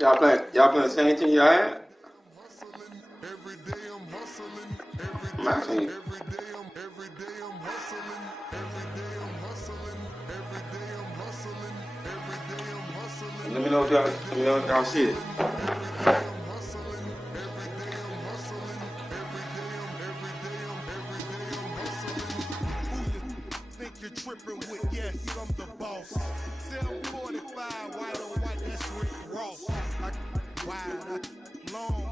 Y'all playing the same team y'all had? I'm asking you. Let me know if y'all see it. You're tripping with, yes, I'm the boss. Sell 45, white on white, that's Rick Ross. Wide, long,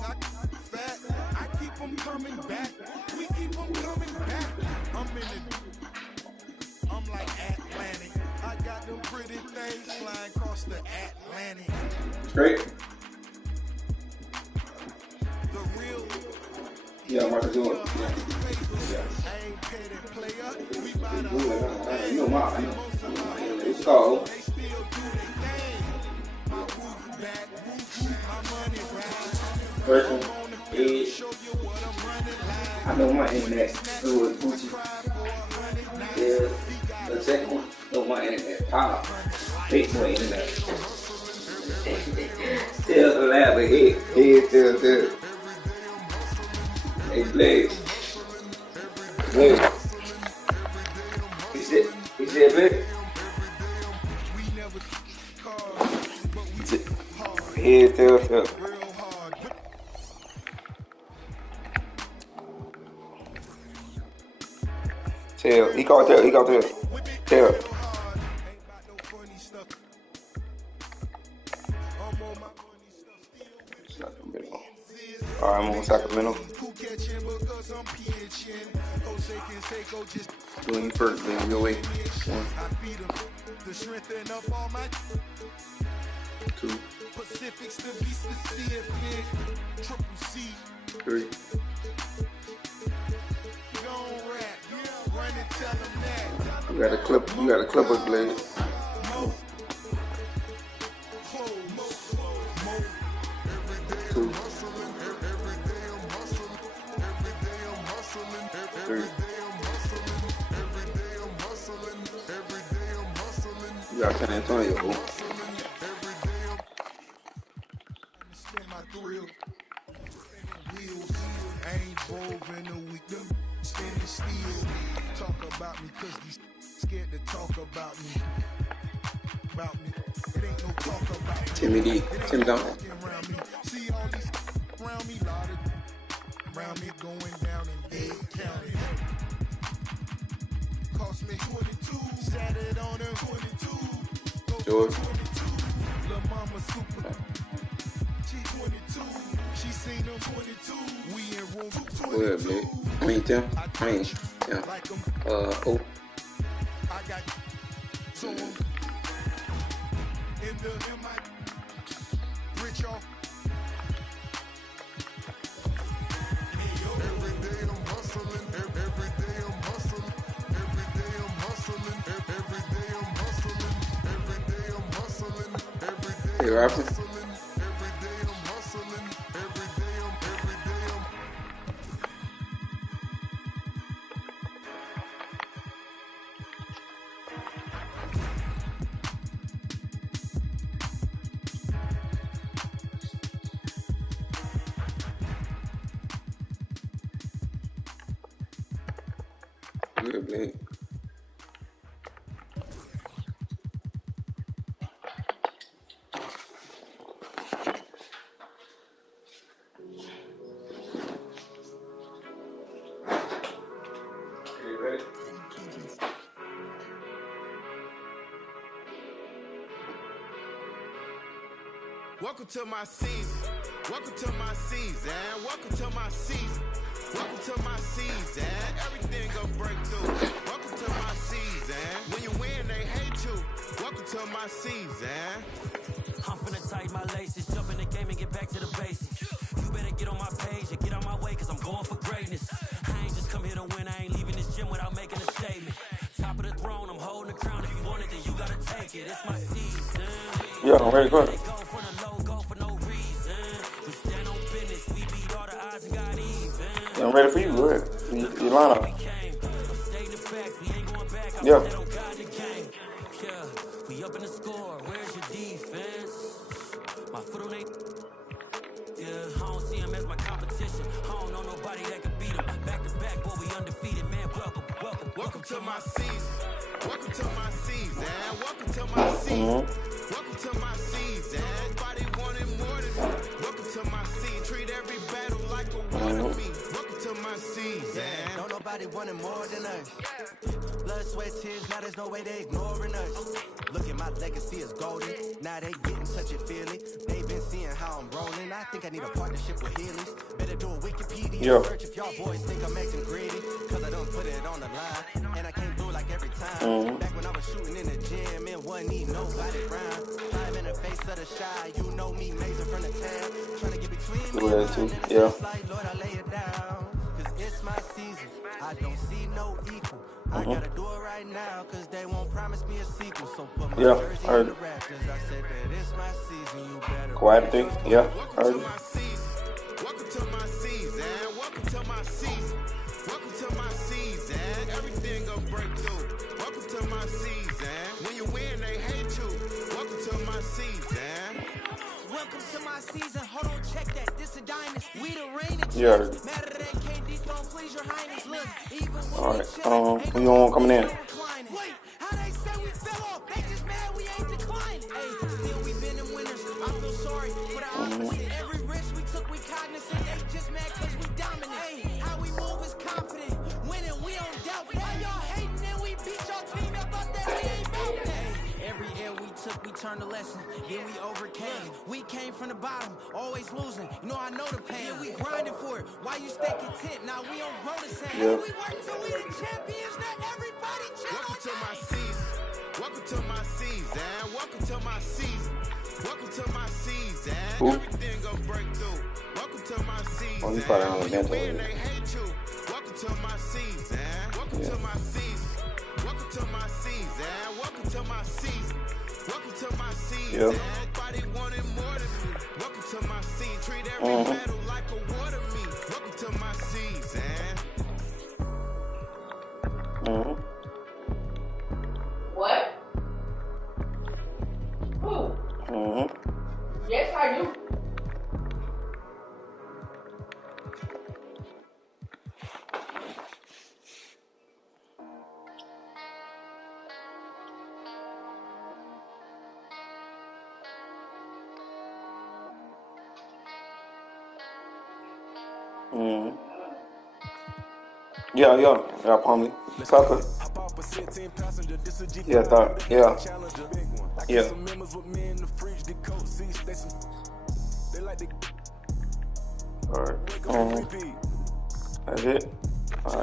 fat, I keep them coming back. We keep them coming back. I'm like Atlantic. I got them pretty things flying across the Atlantic. Straight? The real. Yeah, I'm about to do it. Yeah. I ain't petty player. We buy the whole thing. You know mine. It's called. They still do their thing. My roof back, my money ride. First one is, I know my internet was Gucci. Yeah. The second one, I know my internet power. Fletchboy internet. Still the lab, but head still good. Hey, Blaze. He said, Blaze. Head still. Tail. He called tail. Tail. Sacramento. Alright, I'm on Sacramento. Doing you first, man. Your way. 1, 2, 3. You got a clipper blade. 2, 3. You got San Antonio. Talk about me cause you scared to talk about me. It ain't no talk about me. Timmy D. Tim Duncan. See all these around me, around me going down in Dade County. Cost me 22, sat it on them 22. George. Lil' mama super. She 22, she seen them 22. We in room 22. Go ahead, man. I mean, Tim. Yeah. Oh. I got so in my rich off. Every day I'm hustling, every day I'm hustling, every day I'm hustling, every day I'm hustling, every day I'm hustling, every day. Hey, Robert. Good, man. You ready? Welcome to my season. Welcome to my season. Welcome to my season. Welcome to my season. Everything gonna break through. Welcome to my season. When you win, they hate you. Welcome to my season. I'm finna tighten my laces, jump in the game and get back to the basics. You better get on my page and get on my way, cause I'm going for greatness. I ain't just come here to win, I ain't leaving this gym without making a statement. Top of the throne, I'm holding the crown. If you want it, then you gotta take it. It's my season. Yeah, I'm ready for it. Go for the low, go for no reason. We stand on business, we beat all the odds and got even. Yeah, I'm ready for you. Go ahead. You line up. Yeah. We up in the score, where's your defense? My foot on they. Yeah, I don't see him as my competition. I don't know nobody that can beat him. Back to back, boy, we undefeated, man. Welcome to my season. Welcome to my season. Welcome to my season. Welcome to my season. Everybody wanted more than me. Welcome to my season. Treat every battle like a war to me. Welcome to my season. Don't nobody want it more than us. Blood, sweat, tears, now there's no way they ignoring us. Look at my legacy is golden. Now they getting touchy feely. They been seeing how I'm rolling. I think I need a partnership with Healy's. Better do a Wikipedia search if y'all boys think I'm acting greedy. Cause I don't put it on the line. And I can't do it like every time. Back when I was shooting in the gym, it wasn't need nobody round. I'm in the face of the shy. You know me, Mason from the town. Trying to get between me and mine. Yeah. Like, Lord, I lay it down. Cause it's my season. I don't see no equal. I gotta do it right now, cause they won't promise me a sequel. So put my jersey on the rafters. I said that it's my season. You better quiet thing. Yeah. Welcome to my season. Welcome to my season. Welcome to my season. Welcome to my season. Everything gonna break through. Welcome to my season. When you win, they hate you. Welcome to my season. welcome to my season. Hold on, check that. This a dynasty. We the reigning Yeah. champs. Matter than KD, don't please your highness. Look, even when All we right. chillin', We on coming in. Wait, how they say we fell off? They just mad we ain't declining. Hey, still we been in winners. I feel sorry for the opposite. Every risk we took, we cognizant. They just mad cause we dominant. Hey, how we move is confident. Winning, we don't doubt. Why y'all hating and we beat your team? Y'all thought that we ain't about that. Every L we took, we turned a lesson. Then we overcame. We came from the bottom, always losing. You know I know the pain. We grinding for it. Why you stay content? Now we don't grow the same. Yeah. We work till we the champions. Not everybody Welcome to my season. Welcome to my season. Welcome to my season. Welcome to my season. Everything gonna break through. Welcome to my season. Oh, you probably on the When you mental. win, they hate you. Welcome to my season. Welcome to my season. Welcome to my season. Welcome to my season. Welcome to my season. Everybody wanted more than me. Welcome to my season. Treat every battle like a war to me. Welcome to my season. What? Who? Yes, I do. Yeah, Palmy. Tucker. Yeah, thought. Yeah. All right. That's it.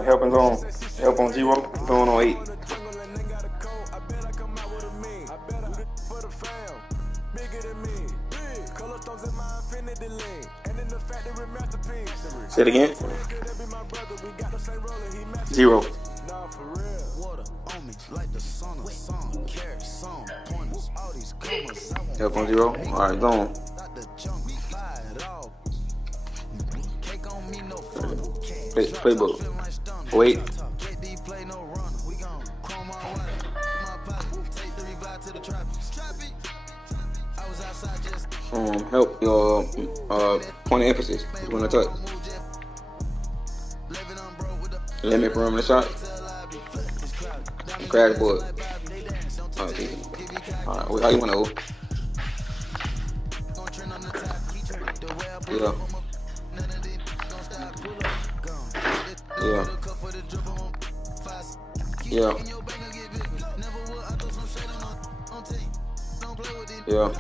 Helping's on. Help on 0. Going on 8. Say it again. 0. Help on 0. All right, go on. Playbook. Wait. Help your point of emphasis. You want to touch. Limit from the shot. Crash board. Alright, how you want to hold? Yeah.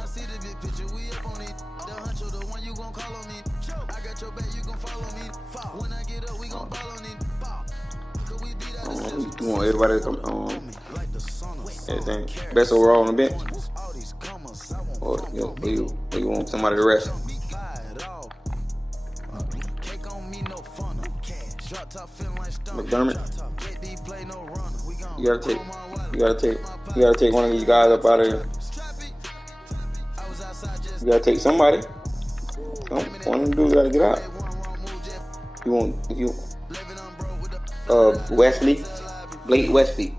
You want everybody to come everything. Best overall on the bench? Or you want somebody to rest? McDermott? You gotta take one of these guys up out of here. You gotta take somebody. One of them dudes gotta get out. Wesley, Blake Wesley.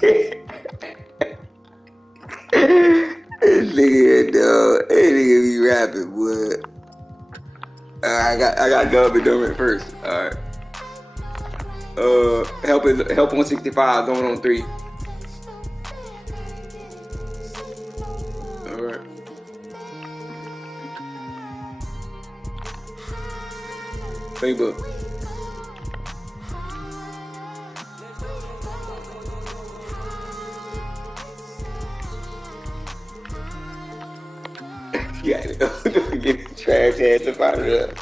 This nigga, dog. This nigga be rapping, boy. I got Dub and Dumb at first. Alright. Help 165 going on 3. Alright. Facebook. Yeah, get trash ass up out of there.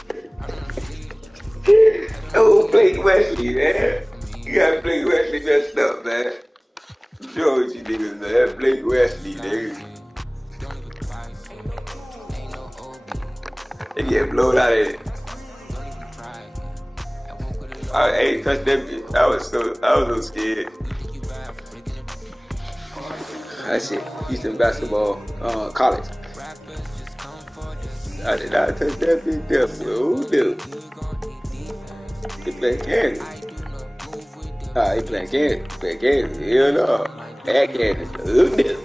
Oh, Blake Wesley, man. You got Blake Wesley messed up, man. Show what you niggas, man. That Blake Wesley, nigga. They get blown out of it. I ain't touched that bitch. I was so scared. That shit. Houston basketball, college. I did not touch that bitch there, bro. Dude. He playing Kansas. He playing Kansas. Playing Kansas. Hell no. At Kansas. Oh, dude.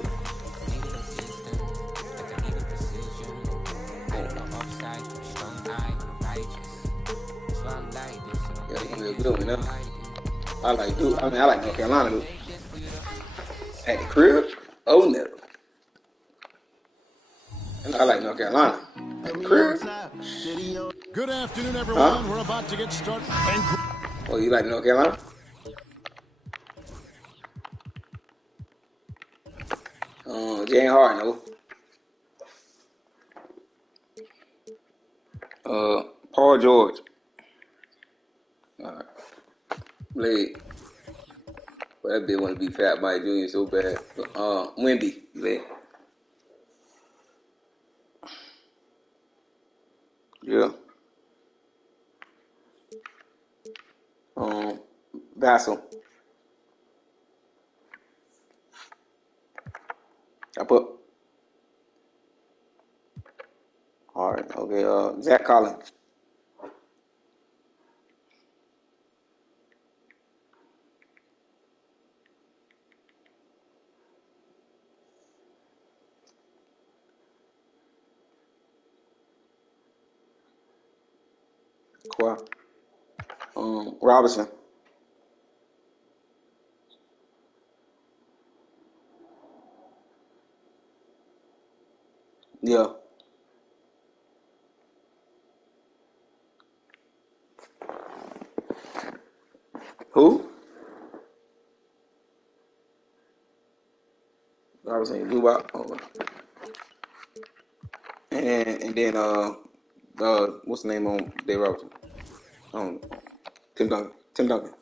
I like North Carolina. Dude. At the crib? Oh no. I like North Carolina. At the crib? Good afternoon, everyone. We're about to get started. Oh, you like North Carolina? Jane Harden, no. Paul George. Alright. Blade. Well, that bitch want to be Fat Mike Jr. so bad. Wemby. Blade. Yeah. Vassal. I put. Alright, okay, Zach Collins. Robinson. Yeah. Who? Robinson, Dubai. Oh. And then what's the name on Dave Robinson? Tim Duncan.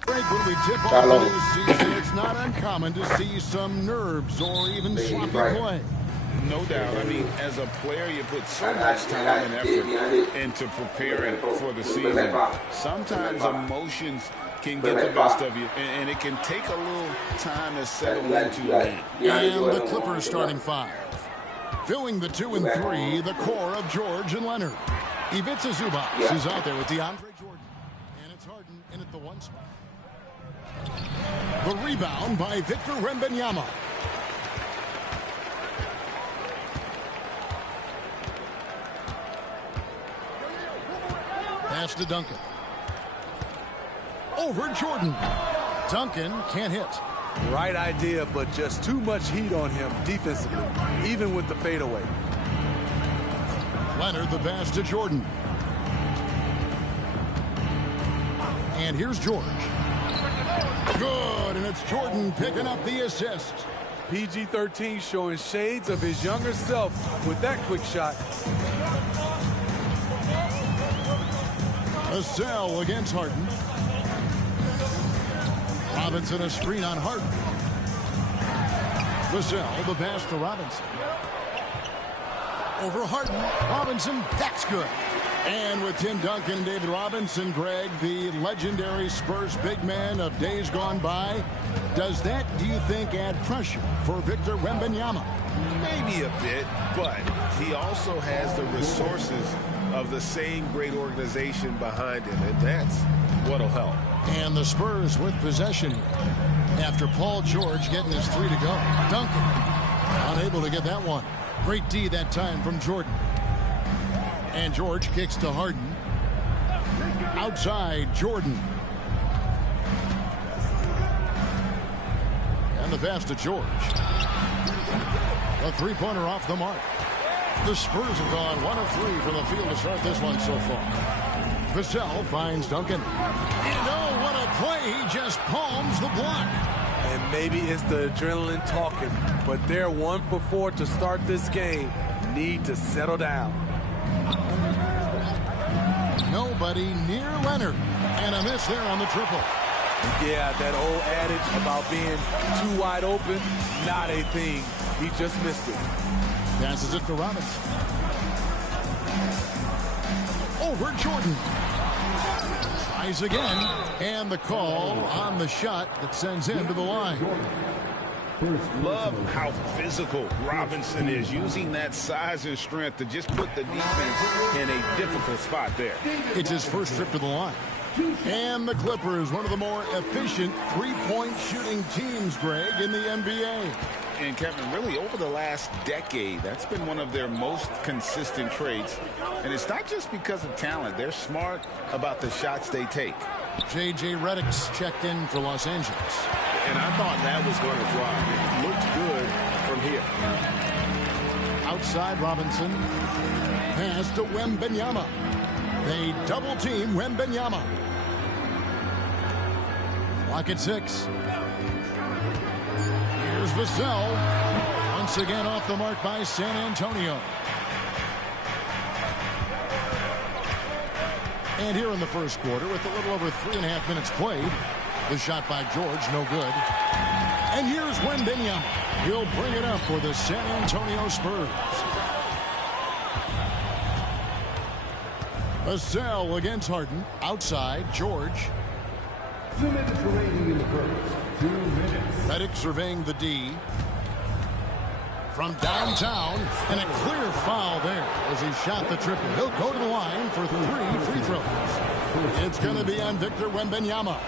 Frank, when we tip off the new season, it's not uncommon to see some nerves or even sloppy play. No doubt. I mean, as a player, you put so much time and effort into preparing for the season. Sometimes emotions can get the best of you, and it can take a little time to settle into that. And the Clippers starting 5. Filling the 2 and 3, the core of George and Leonard. Ivica Zubac is out there with DeAndre Jordan. And it's Harden in at the 1 spot. The rebound by Victor Wembanyama. Pass to Duncan. Over Jordan. Duncan can't hit. Right idea, but just too much heat on him defensively, even with the fadeaway. Leonard the pass to Jordan. And here's George. Good, and it's Jordan picking up the assist. PG-13 showing shades of his younger self with that quick shot. A cell against Harden. Robinson a screen on Harden. Vassell the pass to Robinson. Over Harden. Robinson, that's good. And with Tim Duncan and David Robinson, Greg, the legendary Spurs big man of days gone by, does that, do you think, add pressure for Victor Wembanyama? Maybe a bit, but he also has the resources of the same great organization behind him, and that's what'll help. And the Spurs with possession here. After Paul George getting his 3 to go. Duncan unable to get that one. Great D that time from Jordan. And George kicks to Harden. Outside, Jordan. And the pass to George. A three-pointer off the mark. The Spurs have gone 1 of 3 from the field to start this one so far. Vassell finds Duncan. And oh, what a play. He just palms the block. And maybe it's the adrenaline talking, but they're 1 for 4 to start this game. Need to settle down. Nobody near Leonard. And a miss there on the triple. Yeah, that old adage about being too wide open, not a thing. He just missed it. Passes it to Robinson. Over Jordan. Tries again. And the call on the shot that sends him to the line. Love how physical Robinson is, using that size and strength to just put the defense in a difficult spot there. It's his first trip to the line. And the Clippers, one of the more efficient three-point shooting teams, Greg, in the NBA. And Kevin, really over the last decade, that's been one of their most consistent traits. And it's not just because of talent. They're smart about the shots they take. J.J. Redick's checked in for Los Angeles. And I thought that was going to drop. It looked good from here. Outside Robinson. Pass to Wembanyama. They double-team Wembanyama. Clock at 6. Here's Vassell. Once again off the mark by San Antonio. And here in the first quarter, with a little over 3.5 minutes played, the shot by George, no good. And here's Wembanyama. He'll bring it up for the San Antonio Spurs. Vassell against Harden. Outside, George. 2 minutes remaining in the first. 2 minutes. Redick surveying the D. From downtown, and a clear foul there as he shot the triple. He'll go to the line for 3 free throws. It's going to be on Victor Wembanyama.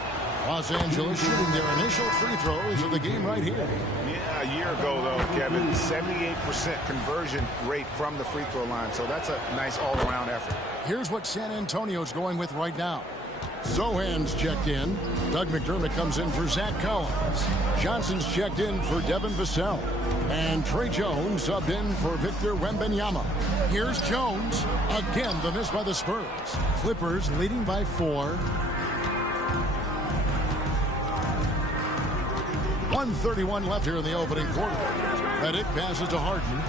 Los Angeles shooting their initial free throws of the game right here. Yeah, a year ago, though, Kevin, 78% conversion rate from the free throw line. So that's a nice all-around effort. Here's what San Antonio's going with right now. Sohan's checked in. Doug McDermott comes in for Zach Collins. Johnson's checked in for Devin Vassell. And Trey Jones subbed in for Victor Wembanyama. Here's Jones. Again, the miss by the Spurs. Clippers leading by 4. 1:31 left here in the opening quarter. Redick passes to Harden.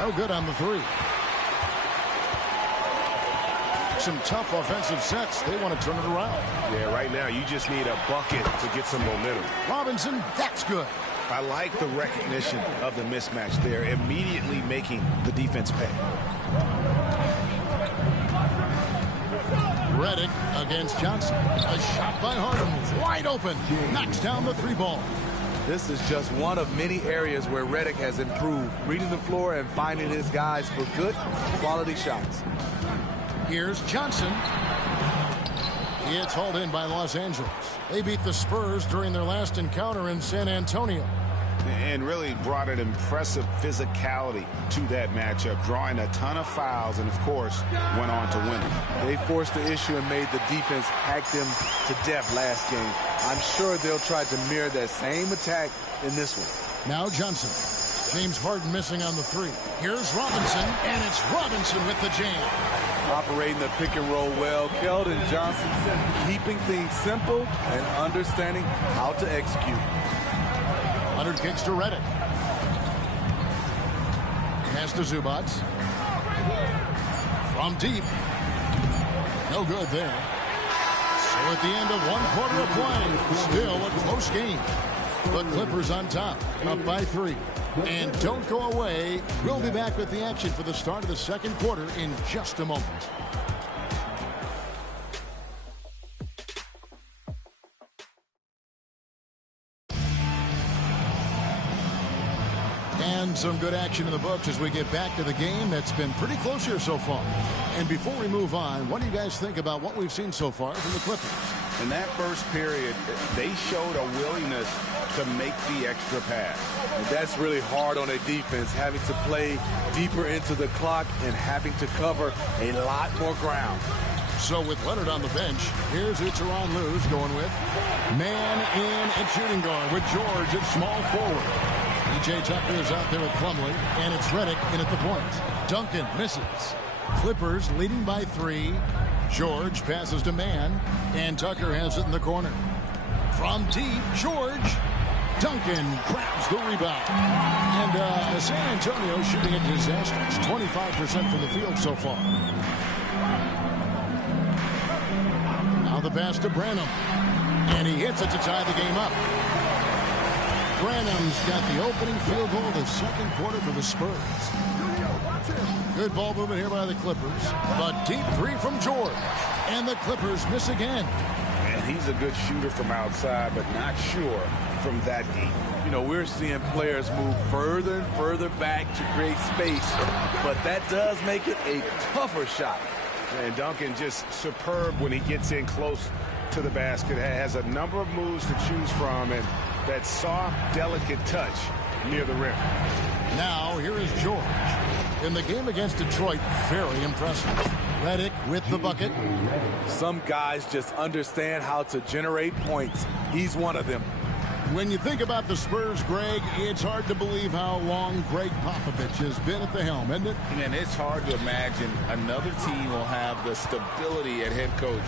No good on the 3. Some tough offensive sets. They want to turn it around. Yeah, right now you just need a bucket to get some momentum. Robinson, that's good. I like the recognition of the mismatch there, immediately making the defense pay. Redick against Johnson. A shot by Harden. Wide open. Knocks down the 3 ball. This is just one of many areas where Redick has improved, reading the floor and finding his guys for good, quality shots. Here's Johnson. It's hauled in by Los Angeles. They beat the Spurs during their last encounter in San Antonio. And really brought an impressive physicality to that matchup, drawing a ton of fouls and, of course, went on to win it. They forced the issue and made the defense hack them to death last game. I'm sure they'll try to mirror that same attack in this one. Now Johnson. James Harden missing on the 3. Here's Robinson, and it's Robinson with the jam. Operating the pick and roll well. Keldon Johnson keeping things simple and understanding how to execute. Leonard kicks to Redick. Pass to Zubac. From deep. No good there. So at the end of 1 quarter of play, still a close game. The Clippers on top, up by 3. And don't go away. We'll be back with the action for the start of the second quarter in just a moment. And some good action in the books as we get back to the game that's been pretty close here so far. And before we move on, what do you guys think about what we've seen so far from the Clippers? In that first period, they showed a willingness to make the extra pass. And that's really hard on a defense, having to play deeper into the clock and having to cover a lot more ground. So with Leonard on the bench, here's who Tyronn Lue's going with. Man in at shooting guard with George at small forward. P.J. Tucker is out there with Plumlee, and it's Redick in at the point. Duncan misses. Clippers leading by 3. George passes to Man, and Tucker has it in the corner. From deep, George. Duncan grabs the rebound. And San Antonio shooting a disastrous 25% from the field so far. Now the pass to Branham. And he hits it to tie the game up. Branham's got the opening field goal of the second quarter for the Spurs. Good ball movement here by the Clippers. The deep 3 from George. And the Clippers miss again. And he's a good shooter from outside, but not sure from that deep. You know, we're seeing players move further and further back to create space, but that does make it a tougher shot. And Duncan just superb when he gets in close to the basket. Has a number of moves to choose from, and that soft, delicate touch near the rim. Now, here is George. In the game against Detroit, very impressive. Redick with the bucket. Some guys just understand how to generate points. He's one of them. When you think about the Spurs, Greg, it's hard to believe how long Greg Popovich has been at the helm, isn't it? And it's hard to imagine another team will have the stability at head coach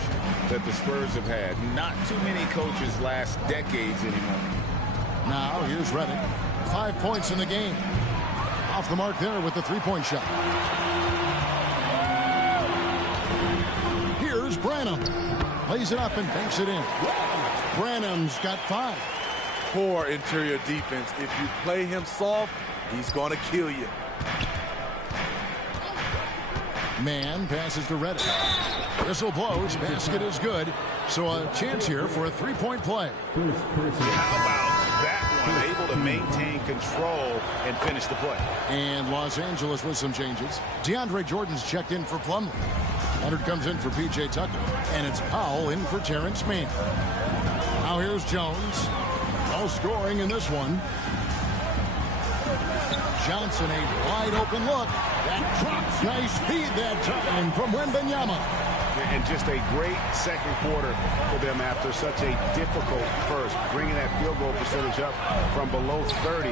that the Spurs have had. Not too many coaches last decades anymore. Now, here's Redick. 5 points in the game. Off the mark there with the three-point shot. Here's Branham. Lays it up and banks it in. Branham's got 5. Poor interior defense. If you play him soft, he's going to kill you. Man passes to Redick. Whistle blows. Basket is good. So a chance here for a three-point play. How about that one? Able to maintain control and finish the play. And Los Angeles with some changes. DeAndre Jordan's checked in for Plumlee. Leonard comes in for P.J. Tucker. And it's Powell in for Terrence Mann. Now here's Jones. No scoring in this one. Johnson, a wide open look. That drops. Nice feed that time from Wembanyama. And just a great second quarter for them after such a difficult first. Bringing that field goal percentage up from below 30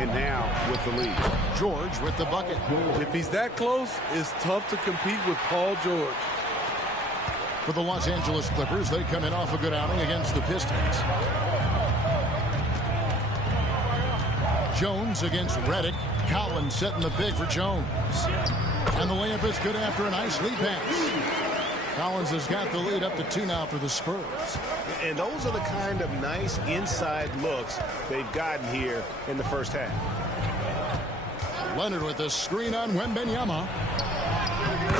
and now with the lead. George with the bucket. If he's that close, it's tough to compete with Paul George. For the Los Angeles Clippers, they come in off a good outing against the Pistons. Jones against Redick. Collins setting the big for Jones. And the layup is good after a nice lead pass. Collins has got the lead up to 2 now for the Spurs. And those are the kind of nice inside looks they've gotten here in the first half. Leonard with the screen on Wembanyama.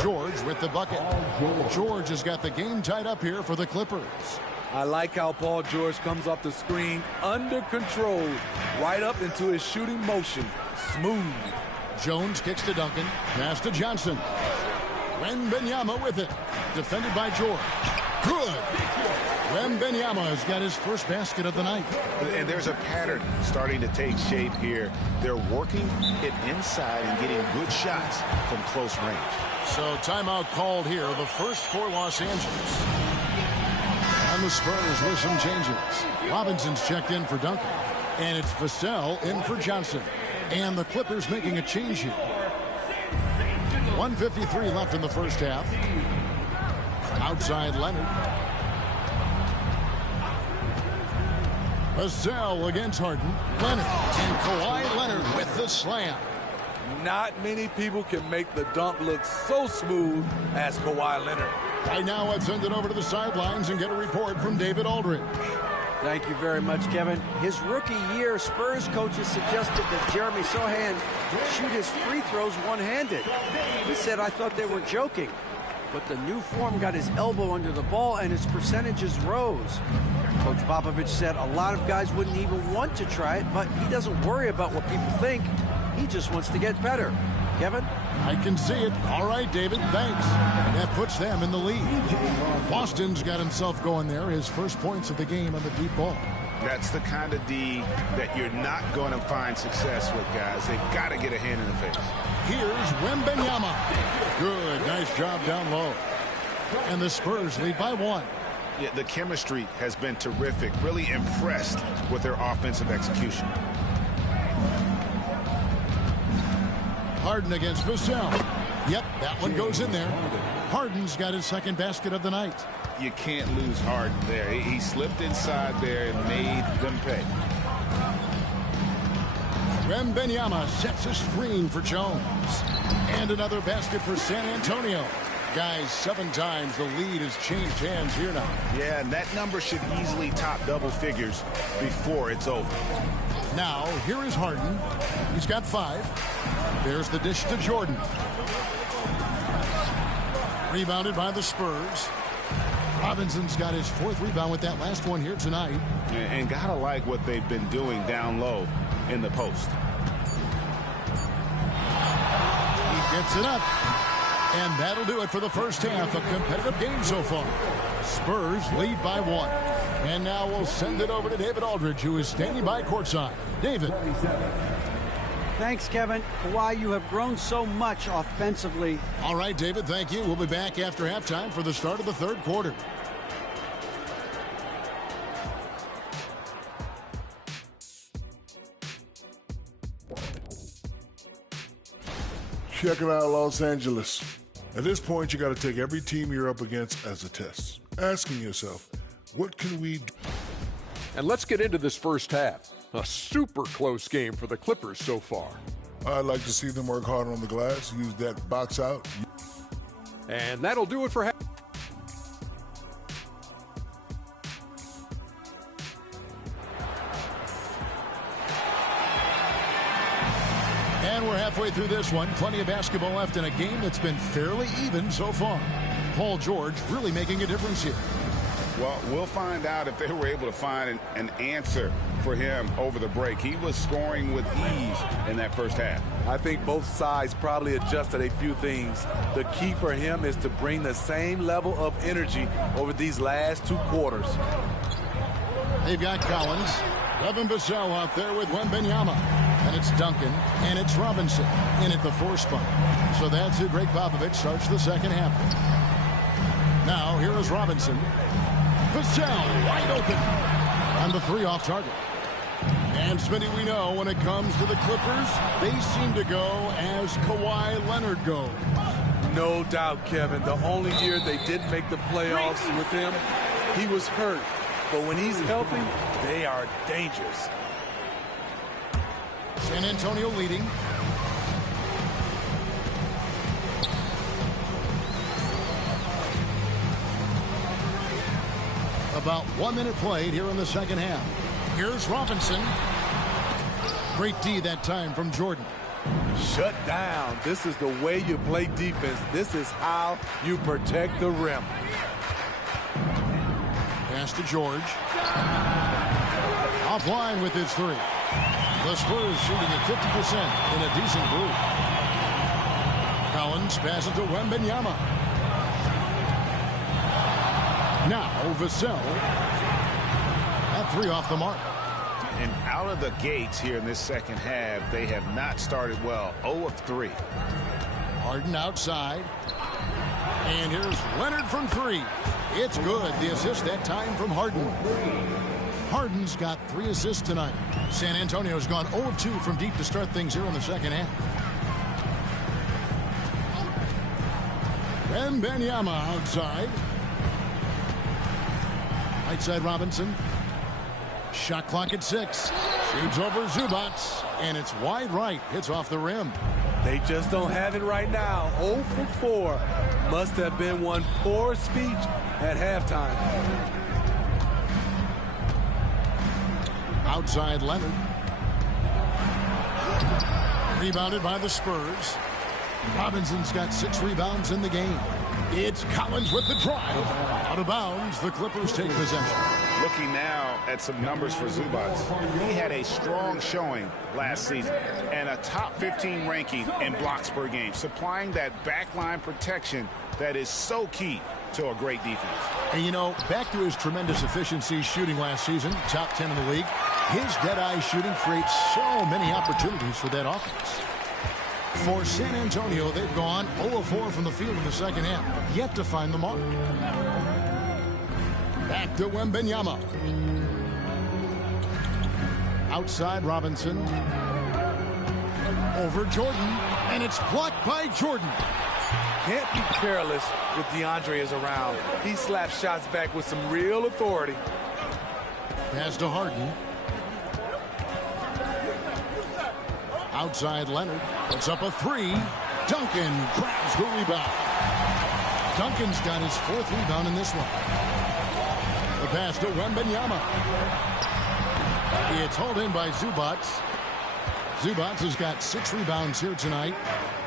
George with the bucket. George has got the game tied up here for the Clippers. I like how Paul George comes off the screen under control, right up into his shooting motion. Smooth. Jones kicks to Duncan. Pass to Johnson. Wembanyama with it. Defended by George. Good. Wembanyama has got his first basket of the night. And there's a pattern starting to take shape here. They're working it inside and getting good shots from close range. So timeout called here. The first for Los Angeles. And the Spurs with some changes. Robinson's checked in for Duncan. And it's Vassell in for Johnson. And the Clippers making a change here. 1:53 left in the first half. Outside Leonard. Vassell against Harden. Leonard. And Kawhi Leonard with the slam. Not many people can make the dunk look so smooth as Kawhi Leonard. Right now, let's send it over to the sidelines and get a report from David Aldridge. Thank you very much, Kevin. His rookie year, Spurs coaches suggested that Jeremy Sohan shoot his free throws one-handed. He said, I thought they were joking. But the new form got his elbow under the ball and his percentages rose. Coach Popovich said a lot of guys wouldn't even want to try it, but he doesn't worry about what people think. He just wants to get better. Kevin? I can see it. All right, David, thanks. That puts them in the lead. Boston's got himself going there. His first points of the game on the deep ball. That's the kind of D that you're not going to find success with, guys. They've got to get a hand in the face. Here's Wembanyama. Good, nice job down low. And the Spurs lead by 1. Yeah, the chemistry has been terrific. Really impressed with their offensive execution. Harden against Vassell. Yep, that one goes in there. Harden's got his second basket of the night. You can't lose Harden there. He slipped inside there and made them pay. Wembanyama sets a screen for Jones. And another basket for San Antonio. Guys, 7 times the lead has changed hands here now. Yeah, and that number should easily top double figures before it's over. Now, here is Harden. He's got 5. There's the dish to Jordan. Rebounded by the Spurs. Robinson's got his 4th rebound with that last one here tonight. And gotta like what they've been doing down low in the post. He gets it up. And that'll do it for the first half. A competitive game so far. Spurs lead by 1. And now we'll send it over to David Aldridge, who is standing by courtside. David. Thanks, Kevin. Kawhi, you have grown so much offensively. All right, David, thank you. We'll be back after halftime for the start of the 3rd quarter. Check it out, Los Angeles. At this point, you got to take every team you're up against as a test. Asking yourself, what can we do? And let's get into this first half. A super close game for the Clippers so far. I'd like to see them work hard on the glass, use that box out. And that'll do it for half. And we're halfway through this one. Plenty of basketball left in a game that's been fairly even so far. Paul George really making a difference here. Well, we'll find out if they were able to find an answer for him over the break. He was scoring with ease in that first half. I think both sides probably adjusted a few things. The key for him is to bring the same level of energy over these last 2 quarters. They've got Collins. Evan Vassell out there with Wembanyama. And it's Duncan, and it's Robinson in at the 4 spot. So that's who Greg Popovich starts the second half. Now, here is Robinson. Vassell wide open. On the 3 off target. And Smitty, we know when it comes to the Clippers, they seem to go as Kawhi Leonard goes. No doubt, Kevin. The only year they didn't make the playoffs with him, he was hurt. But when he's healthy, they are dangerous. San Antonio leading. About 1 minute played here in the second half. Here's Robinson. Great D that time from Jordan. Shut down. This is the way you play defense. This is how you protect the rim. Pass to George. Offline with his 3. The Spurs shooting at 50% in a decent group. Collins passes to Wembanyama. Now Vassell. That 3 off the mark. And out of the gates here in this second half, they have not started well. 0 of 3. Harden outside. And here's Leonard from 3. It's good. The assist that time from Harden. Harden's got 3 assists tonight. San Antonio's gone 0 of 2 from deep to start things here in the second half. Wembanyama outside. Right side Robinson. Shot clock at 6. Shoots over Zubac. And it's wide right. Hits off the rim. They just don't have it right now. 0 for 4. Must have been one poor speech at halftime. Outside Leonard. Rebounded by the Spurs. Robinson's got 6 rebounds in the game. It's Collins with the drive. Out of bounds, the Clippers take possession. Looking now at some numbers for Zubac. He had a strong showing last season and a top 15 ranking in blocks per game, supplying that backline protection that is so key to a great defense. And you know, back to his tremendous efficiency shooting last season, top 10 in the league, his dead-eye shooting creates so many opportunities for that offense. For San Antonio, they've gone 0-4 from the field in the second half, yet to find the mark. Back to Wembanyama. Outside Robinson. Over Jordan, and it's blocked by Jordan. Can't be careless with DeAndre is around. He slaps shots back with some real authority. Pass to Harden. Outside Leonard. Puts up a three. Duncan grabs the rebound. Duncan's got his 4th rebound in this one. The pass to Wembanyama. It's hauled in by Zubac. Zubac has got 6 rebounds here tonight.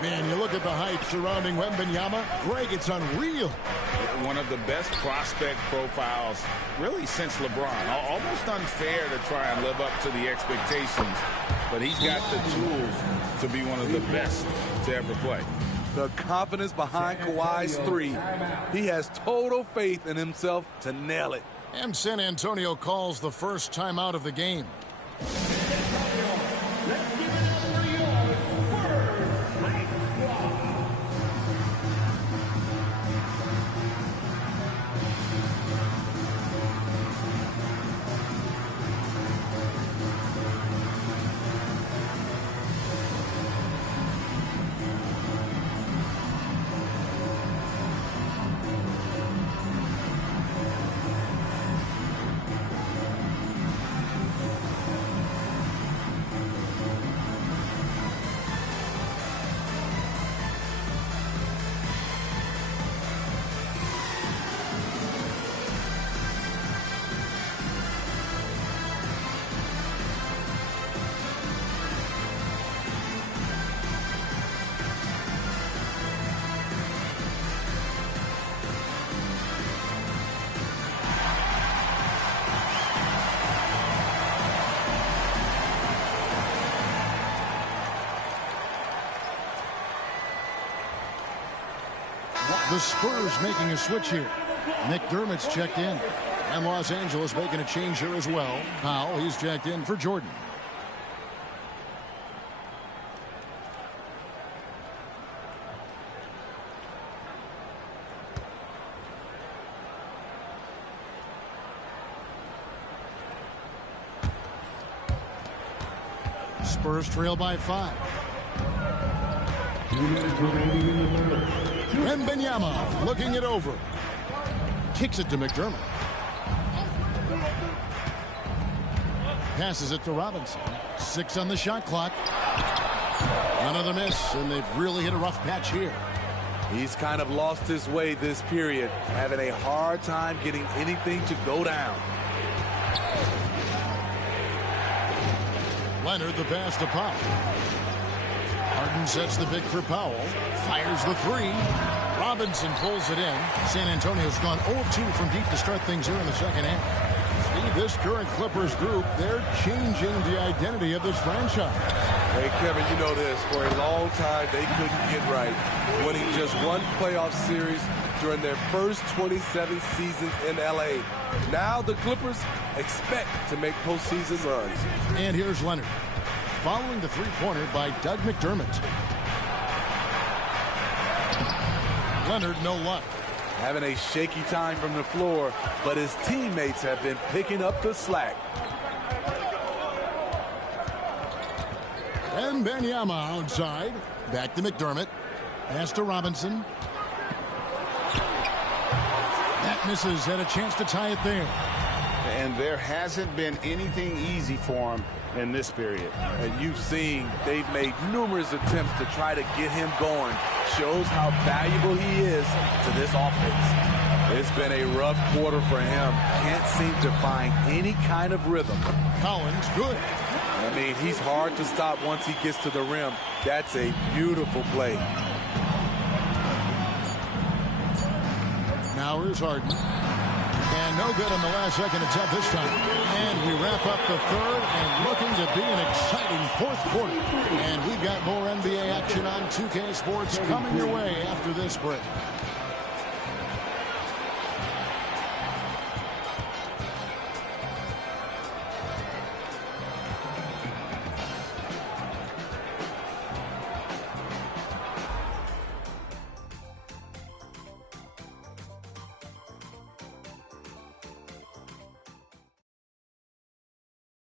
Man, you look at the hype surrounding Wembanyama. Greg, it's unreal. One of the best prospect profiles really since LeBron. Almost unfair to try and live up to the expectations, but he's got the tools to be one of the best to ever play. The confidence behind Kawhi's three. He has total faith in himself to nail it. And San Antonio calls the first timeout of the game. The Spurs making a switch here. McDermott's checked in. And Los Angeles making a change here as well. Powell, he's checked in for Jordan. Spurs trail by 5. Wembanyama looking it over. Kicks it to McDermott. Passes it to Robinson. 6 on the shot clock. Another miss, and they've really hit a rough patch here. He's kind of lost his way this period, having a hard time getting anything to go down. Leonard the pass to Powell. Harden sets the pick for Powell. Fires the 3. Robinson pulls it in. San Antonio's gone 0-2 from deep to start things here in the second half. Steve, this current Clippers group, they're changing the identity of this franchise. Hey, Kevin, you know this. For a long time, they couldn't get right. Winning just one playoff series during their first 27 seasons in L.A. Now the Clippers expect to make postseason runs. And here's Leonard. Following the three-pointer by Doug McDermott. Leonard, no luck. Having a shaky time from the floor, but his teammates have been picking up the slack. And Wembanyama outside. Back to McDermott. Pass to Robinson. That misses. Had a chance to tie it there. And there hasn't been anything easy for him in this period. And you've seen they've made numerous attempts to try to get him going. Shows how valuable he is to this offense. It's been a rough quarter for him. Can't seem to find any kind of rhythm. Collins, good. I mean, he's hard to stop once he gets to the rim. That's a beautiful play. Now here's Harden. And no good on the last second attempt this time. And we wrap up the third and looking to be an exciting fourth quarter. And we've got more NBA action on 2K Sports coming your way after this break.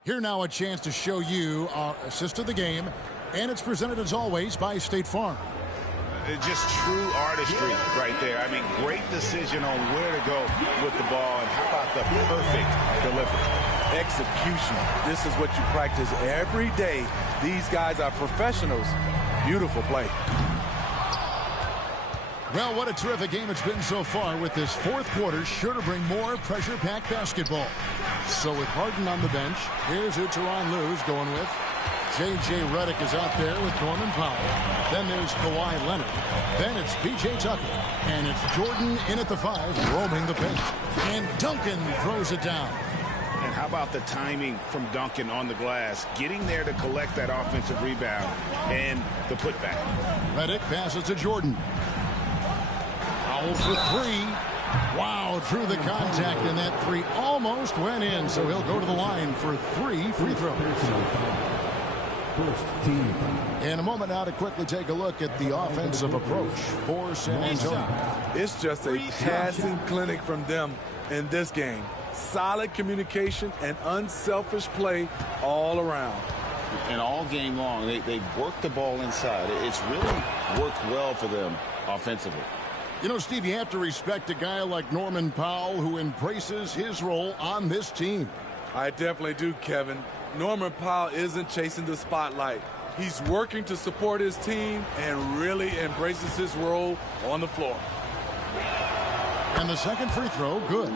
Here now a chance to show you our assist of the game, and it's presented as always by State Farm. Just true artistry right there. I mean, great decision on where to go with the ball, and how about the perfect delivery? Execution. This is what you practice every day. These guys are professionals. Beautiful play. Well, what a terrific game it's been so far, with this fourth quarter sure to bring more pressure-packed basketball. So with Harden on the bench, here's who Tyronn Lue's going with. J.J. Redick is out there with Norman Powell. Then there's Kawhi Leonard. Then it's P.J. Tucker. And it's Jordan in at the 5, roaming the paint. And Duncan throws it down. And how about the timing from Duncan on the glass, getting there to collect that offensive rebound and the putback. Redick passes to Jordan. Powell for 3. Wow, through the contact, and that 3 almost went in, so he'll go to the line for 3 free throws. In a moment now to quickly take a look at the offensive approach for San Antonio. It's just a passing clinic from them in this game. Solid communication and unselfish play all around. And all game long, they work the ball inside. It's really worked well for them offensively. You know, Steve, you have to respect a guy like Norman Powell who embraces his role on this team. I definitely do, Kevin. Norman Powell isn't chasing the spotlight. He's working to support his team and really embraces his role on the floor. And the second free throw, good.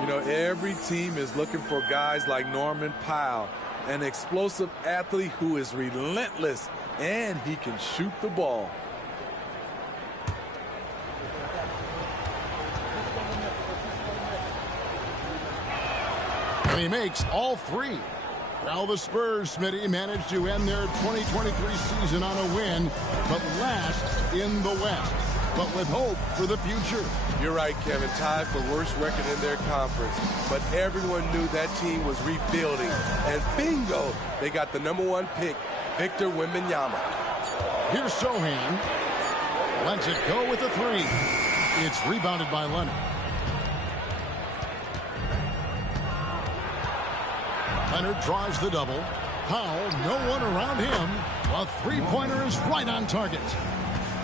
You know, every team is looking for guys like Norman Powell, an explosive athlete who is relentless, and he can shoot the ball. And he makes all 3. Well, the Spurs, Smitty, managed to end their 2023 season on a win, but last in the West, but with hope for the future. You're right, Kevin. Tied for worst record in their conference, but everyone knew that team was rebuilding. And bingo, they got the #1 pick, Victor Wembanyama. Here's Sohan. Lets it go with the 3. It's rebounded by Leonard. Leonard draws the double. Powell, no one around him. A three-pointer is right on target.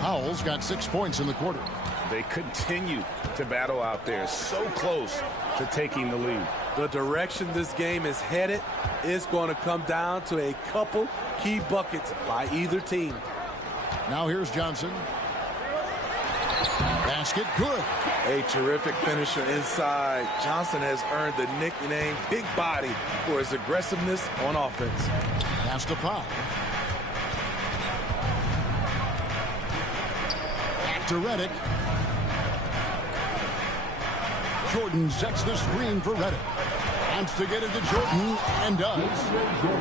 Powell's got 6 points in the quarter. They continue to battle out there, so close to taking the lead. The direction this game is headed is going to come down to a couple key buckets by either team. Now here's Johnson. Basket good. A terrific finisher inside. Johnson has earned the nickname Big Body for his aggressiveness on offense. Pass to Powell. Back to Redick. Jordan sets the screen for Redick. Wants to get it to Jordan, and does.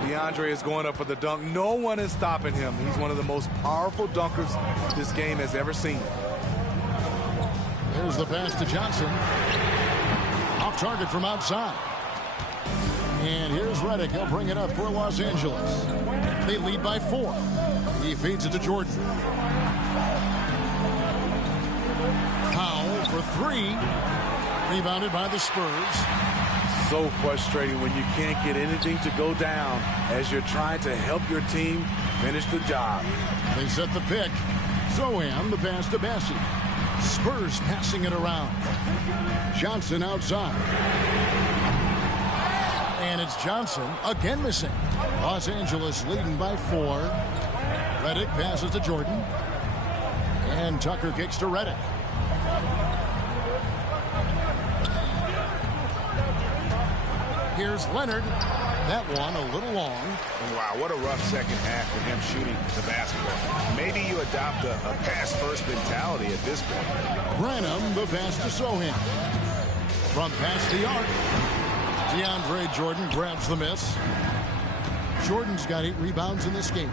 DeAndre is going up for the dunk. No one is stopping him. He's one of the most powerful dunkers this game has ever seen. Here's the pass to Johnson. Off target from outside. And here's Redick. He'll bring it up for Los Angeles. They lead by 4. He feeds it to Jordan. Powell for 3. Rebounded by the Spurs. So frustrating when you can't get anything to go down as you're trying to help your team finish the job. They set the pick. Sohan, the pass to Bassey. Spurs passing it around. Johnson outside. And it's Johnson again missing. Los Angeles leading by 4. Redick passes to Jordan. And Tucker kicks to Redick. Here's Leonard. that one a little long. Wow, what a rough second half for him shooting the basketball. Maybe you adopt a pass-first mentality at this point. Branham, the pass to Sohan. From past the arc, DeAndre Jordan grabs the miss. Jordan's got 8 rebounds in this game.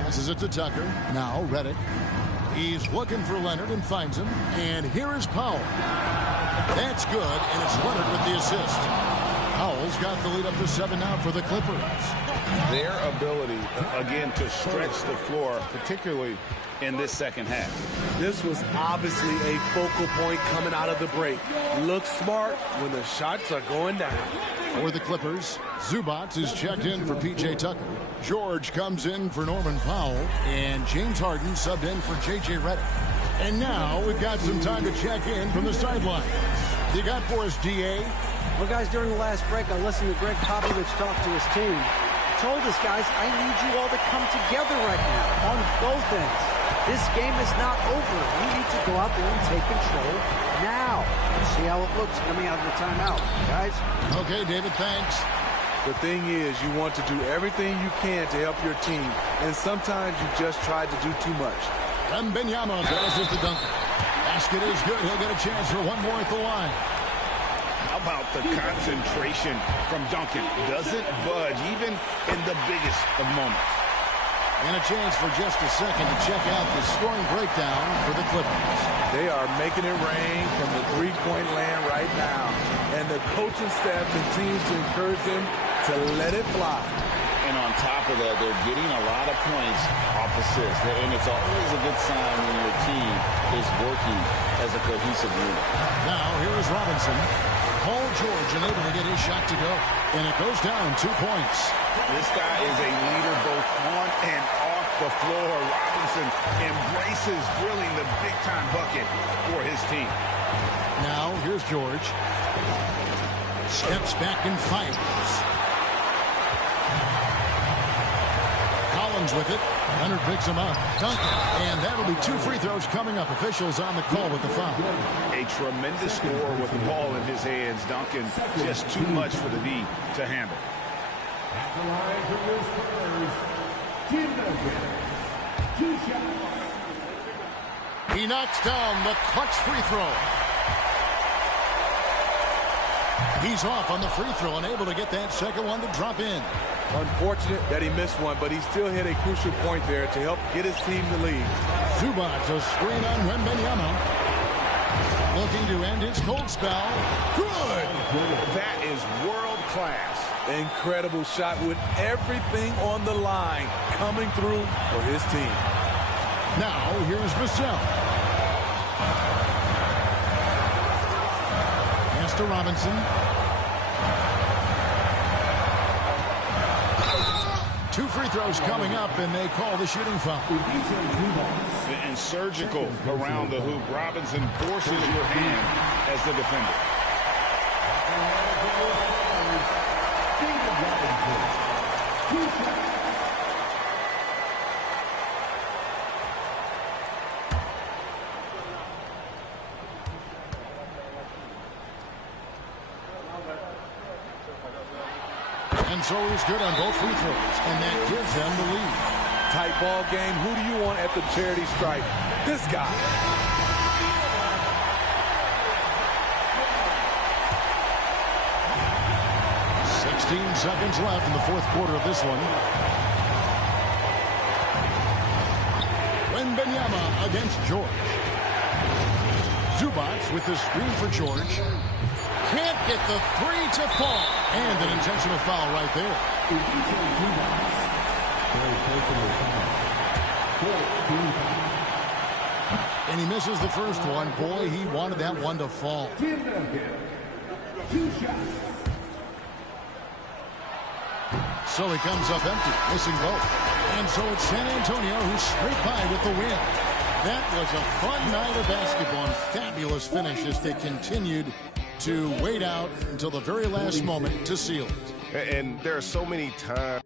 Passes it to Tucker. Now Reddick. He's looking for Leonard and finds him. And here is Powell. That's good, and it's Leonard with the assist. Powell's got the lead up to 7 now for the Clippers. Their ability, again, to stretch the floor, particularly in this second half. This was obviously a focal point coming out of the break. Look smart when the shots are going down. For the Clippers, Zubac is checked in for P.J. Tucker. George comes in for Norman Powell. And James Harden subbed in for J.J. Redick. And now we've got some time to check in from the sideline. You got for us, D.A.? Well, guys, during the last break, I listened to Greg Popovich talk to his team. He told us, guys, I need you all to come together right now on both ends. This game is not over. We need to go out there and take control now. See how it looks coming out of the timeout, guys. Okay, David, thanks. The thing is, you want to do everything you can to help your team, and sometimes you just try to do too much. Wembanyama passes to Duncan. Basket is good. He'll get a chance for one more at the line. How about the concentration from Duncan? Doesn't budge, even in the biggest of moments. And a chance for just a second to check out the scoring breakdown for the Clippers. They are making it rain from the three-point land right now. And the coaching staff continues to encourage them to let it fly. And on top of that, they're getting a lot of points off assists. And it's always a good sign when your team is working as a cohesive unit. Now, here is Robinson. Paul George unable to get his shot to go. And it goes down 2 points. This guy is a leader both on and off the floor. Robinson embraces drilling the big-time bucket for his team. Now, here's George. Steps back and fires. Collins with it. Leonard picks him up. Duncan. And that'll be 2 free throws coming up. Officials on the call with the foul. A tremendous score with the ball in his hands. Duncan just too much for the D to handle. At the line for the Spurs, Tim Duncan. 2 shots. He knocks down the clutch free throw. He's off on the free throw and able to get that second one to drop in. Unfortunate that he missed one, but he still hit a crucial point there to help get his team the lead. Zubac, a screen on Wembanyama. Looking to end his cold spell. Good! That is world class. Incredible shot with everything on the line coming through for his team. Now, here's Vassell. Pass to Robinson. 2 free throws coming up, and they call the shooting foul. And surgical around the hoop. Robinson forces your hand as the defender. And so he's good on both free throws, and that gives them the lead. Tight ball game. Who do you want at the charity stripe? This guy. 16 seconds left in the 4th quarter of this one. Wembanyama against George. Zubac with the screen for George. Can't get the 3 to fall. And an intentional foul right there. And he misses the first one. Boy, he wanted that one to fall. 2 shots. So he comes up empty, missing both. And so it's San Antonio who's straight by with the win. That was a fun night of basketball and fabulous finish as they continued to wait out until the very last moment to seal it. And there are so many times.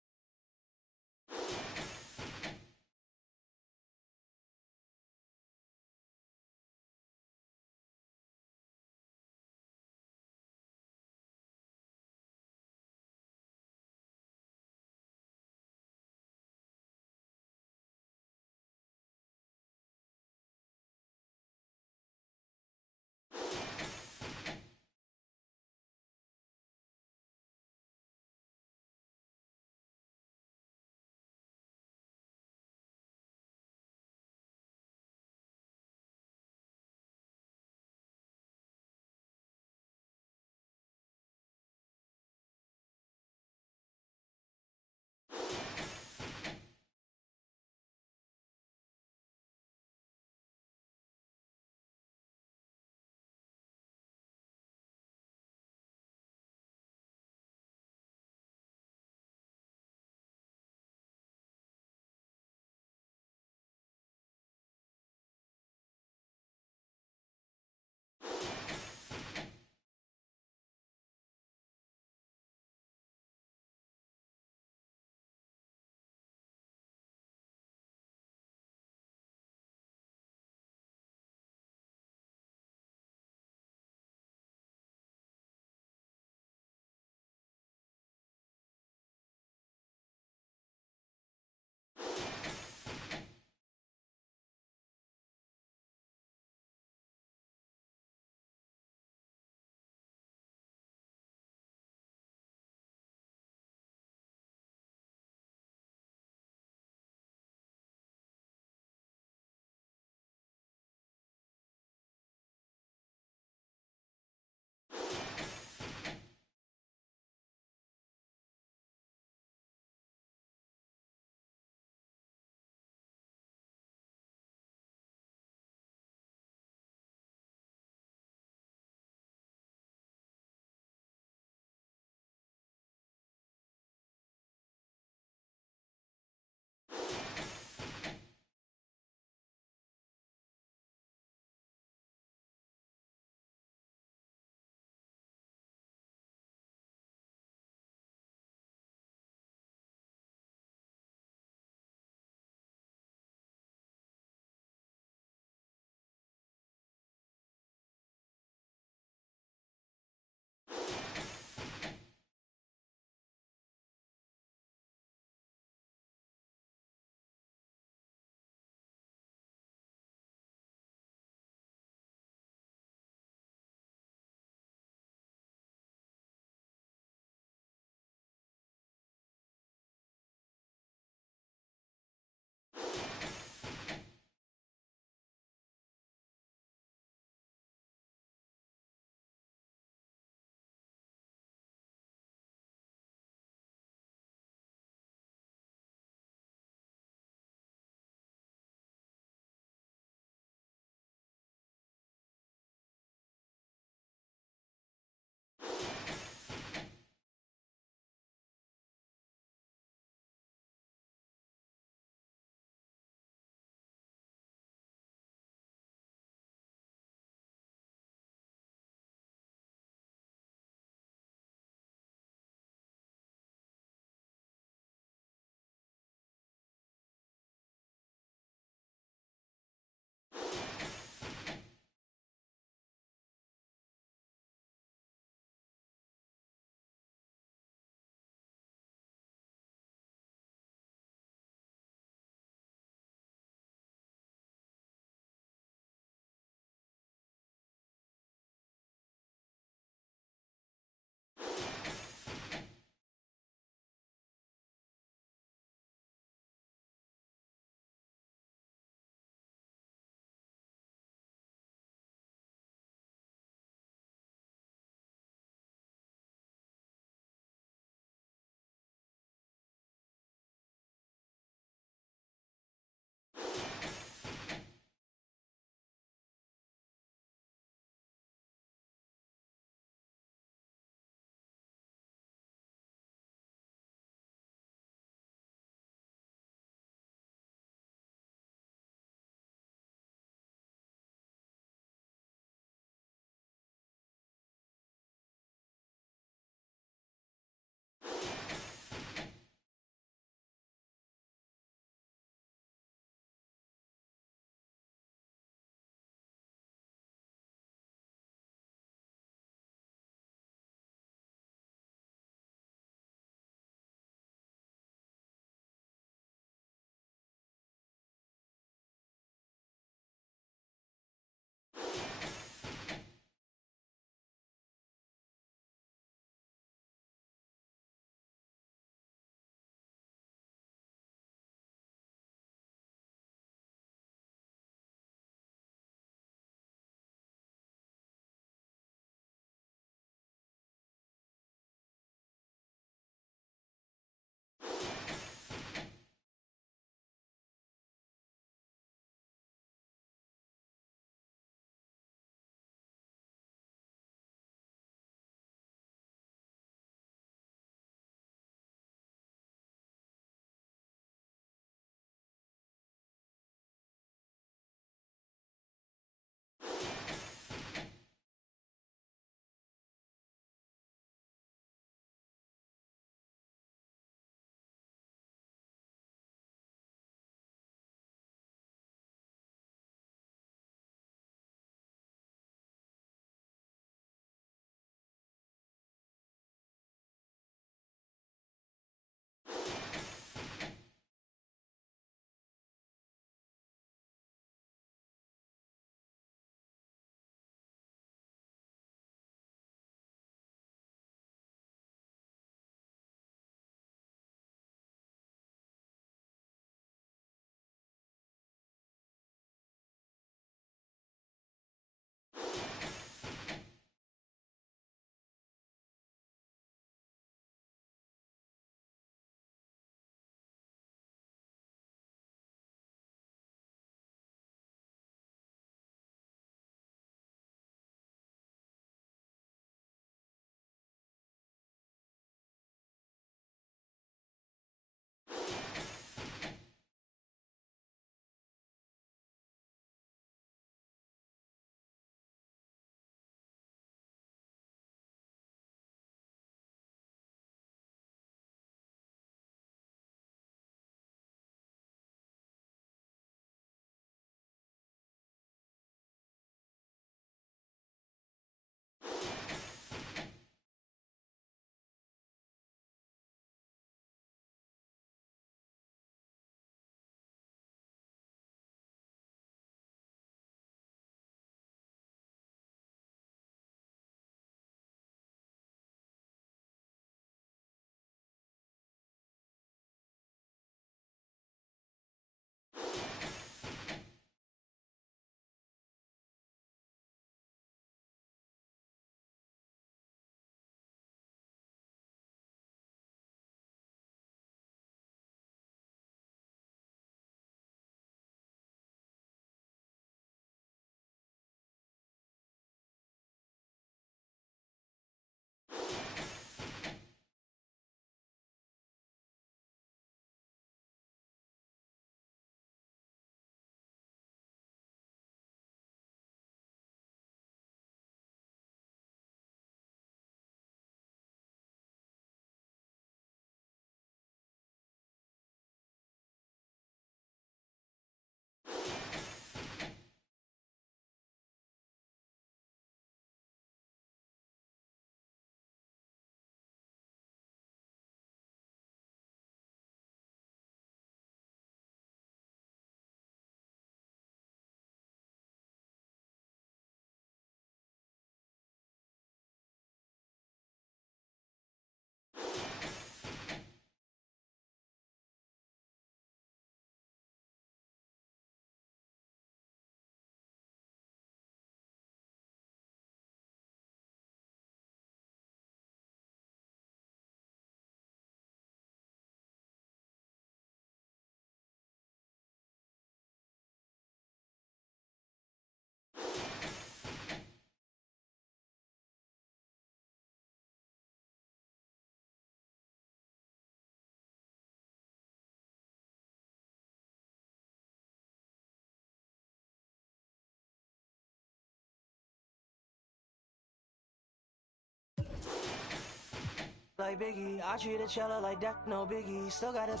like Biggie. I treat a cello like that, no biggie. Still got it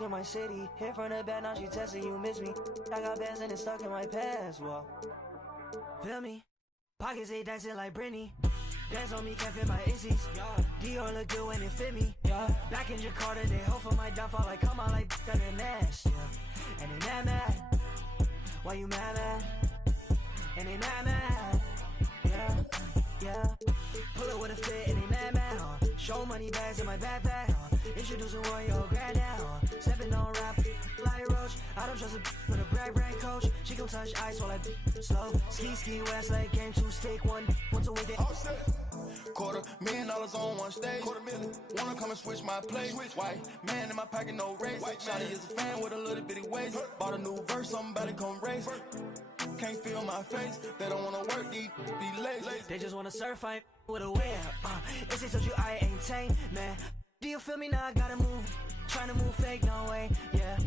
in my city. Hit from the back, now she testing you miss me. I got bands and it's stuck in my past. Well, feel me? Pockets ain't dancing like Britney. Dance on me, can't fit my Izzy's. Dior look good when it fit me. Back in Jakarta, they hope for my downfall. Like come out like that and Nash. And they mad. Why you mad? And they mad. Yeah. Pull it with a fit and they mad. Show money bags in my backpack. Introducing one your granddad. Stepping on rap like Roach. I don't trust a with a brag coach. She gon' touch ice while I slow. Ski west like game 2 steak 1 once a week. $250,000 on one stage. $250,000. Wanna come and switch my place. White man in my pocket, no race. Shawty is a fan with a little bitty waist. Bought a new verse, somebody come race. Can't feel my face. They don't wanna work, be lazy. They just wanna surf, I with a whip. It's just told you I ain't tame, man. Do you feel me now? I gotta move. Trying to move fake, no way, yeah.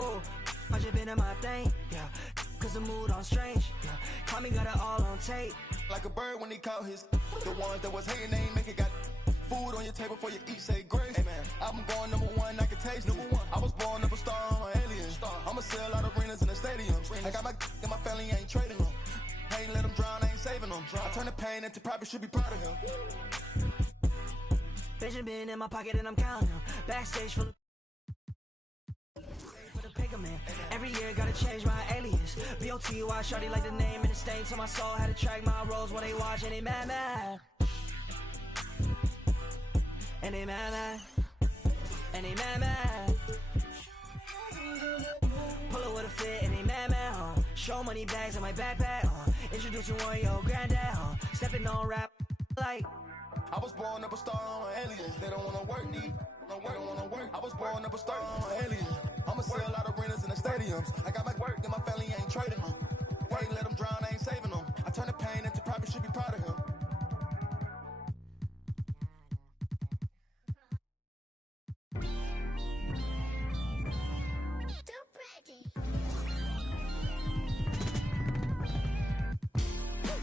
Ooh, I just been in my thing, yeah. Cause the mood on strange, yeah. Call me, got it all on tape. Like a bird when he caught his. The ones that was hating, they ain't make it. Got food on your table before you eat, say grace. Hey man, I'm going #1, I can taste it. I was born up a star, I'm an alien. I'ma sell out arenas in the stadiums. I got my and my family ain't trading them. I ain't let them drown, I ain't saving them. I turn the pain into profit, should be proud of him. Vision been in my pocket and I'm counting them. Backstage for the picker man. Every year gotta change my alias. B-O-T-Y, shawty like the name and the stain to my soul. Had to track my roles while they watch and they mad. And they mad. And they mad. Pull it with a fit and they mad. Show money bags in my backpack. Introducing one your granddad. Stepping on rap like. I was born up a star on aliens. They don't wanna work, they don't wanna work. I was born up a star on aliens. I'ma sell out arenas in the stadiums. I got my work and my family ain't trading them. I ain't let them drown, I ain't saving them. I turn the pain into profit, should be proud of him.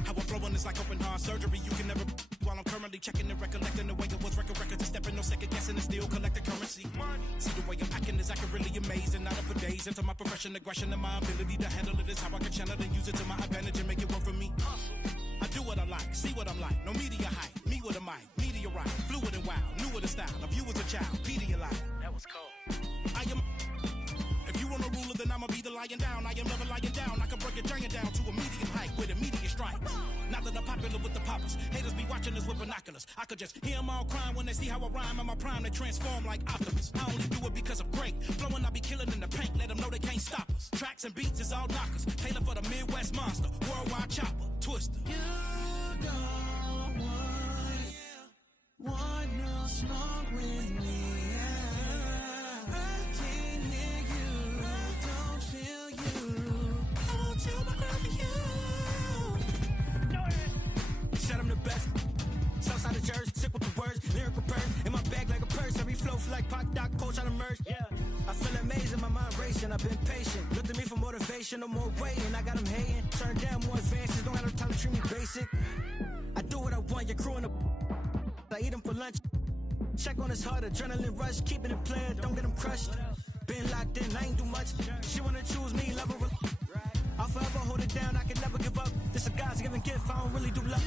How I flow on is like open heart surgery. You can never. While I'm currently checking and recollecting the way it was records and stepping, no second guessing and still collecting currency. See the way I'm acting is acting really amazing. Not up for days into my profession, aggression, and my ability to handle it is how I can channel and use it to my advantage and make it work for me. I do what I like, see what I'm like. No media hype, me with a mic, meteorite, fluid and wild, new with a style. Of you as a child, Pedialyte. That was cold. I am. If you want a ruler, then I'ma be the lying down. I am never lying down. I can break a giant down to a medium height with immediate strikes. Not that I'm popular with the poppers. Haters be watching us with binoculars. I could just hear them all crying when they see how I rhyme. In my prime, they transform like Optimus. I only do it because I'm great. Flowing, I be killing in the paint. Let them know they can't stop us. Tracks and beats is all knockers. Taylor for the Midwest monster. Worldwide chopper. Twister. You don't want no smoke with me. Best. Southside of Jersey, sick with the words, lyrical purse. In my bag like a purse, every flow like Pac Doc, coach out of merge. Yeah. I feel amazing, my mind racing, I've been patient. Look to me for motivation, no more waiting. I got them hating, turn down more advances, don't have no time to treat me basic. I do what I want, your crew in the. I eat them for lunch. Check on his heart, adrenaline rush, keeping it playing, don't get them crushed. Been locked in, I ain't do much. She wanna choose me, love her. I'll forever hold it down, I can never give up. This a God's given gift, I don't really do love.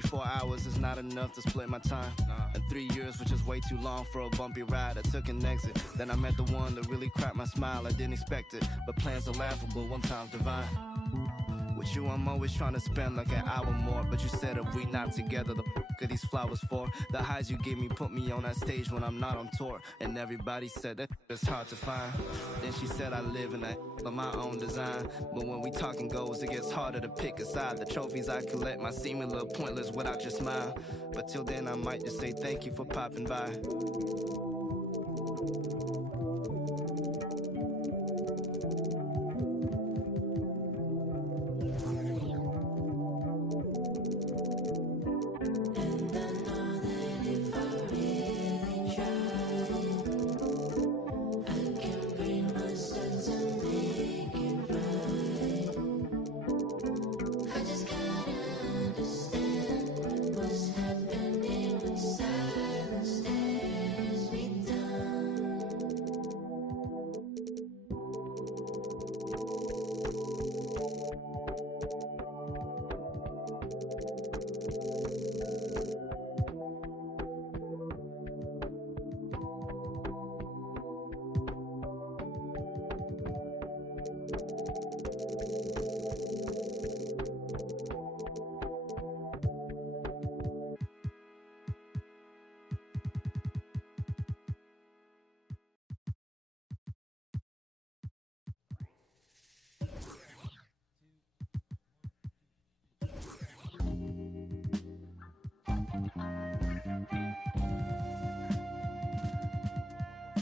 24 hours is not enough to split my time. And 3 years, which is way too long for a bumpy ride. I took an exit, then I met the one that really cracked my smile. I didn't expect it, but plans are laughable, one time's divine. With you, I'm always trying to spend like an hour more. But you said if we not together, the f*** are these flowers for? The highs you give me put me on that stage when I'm not on tour. And everybody said that it's hard to find. Then she said I live in that of my own design. But when we talking goals, it gets harder to pick a side. The trophies I collect might seem a little pointless without your smile. But till then, I might just say thank you for popping by.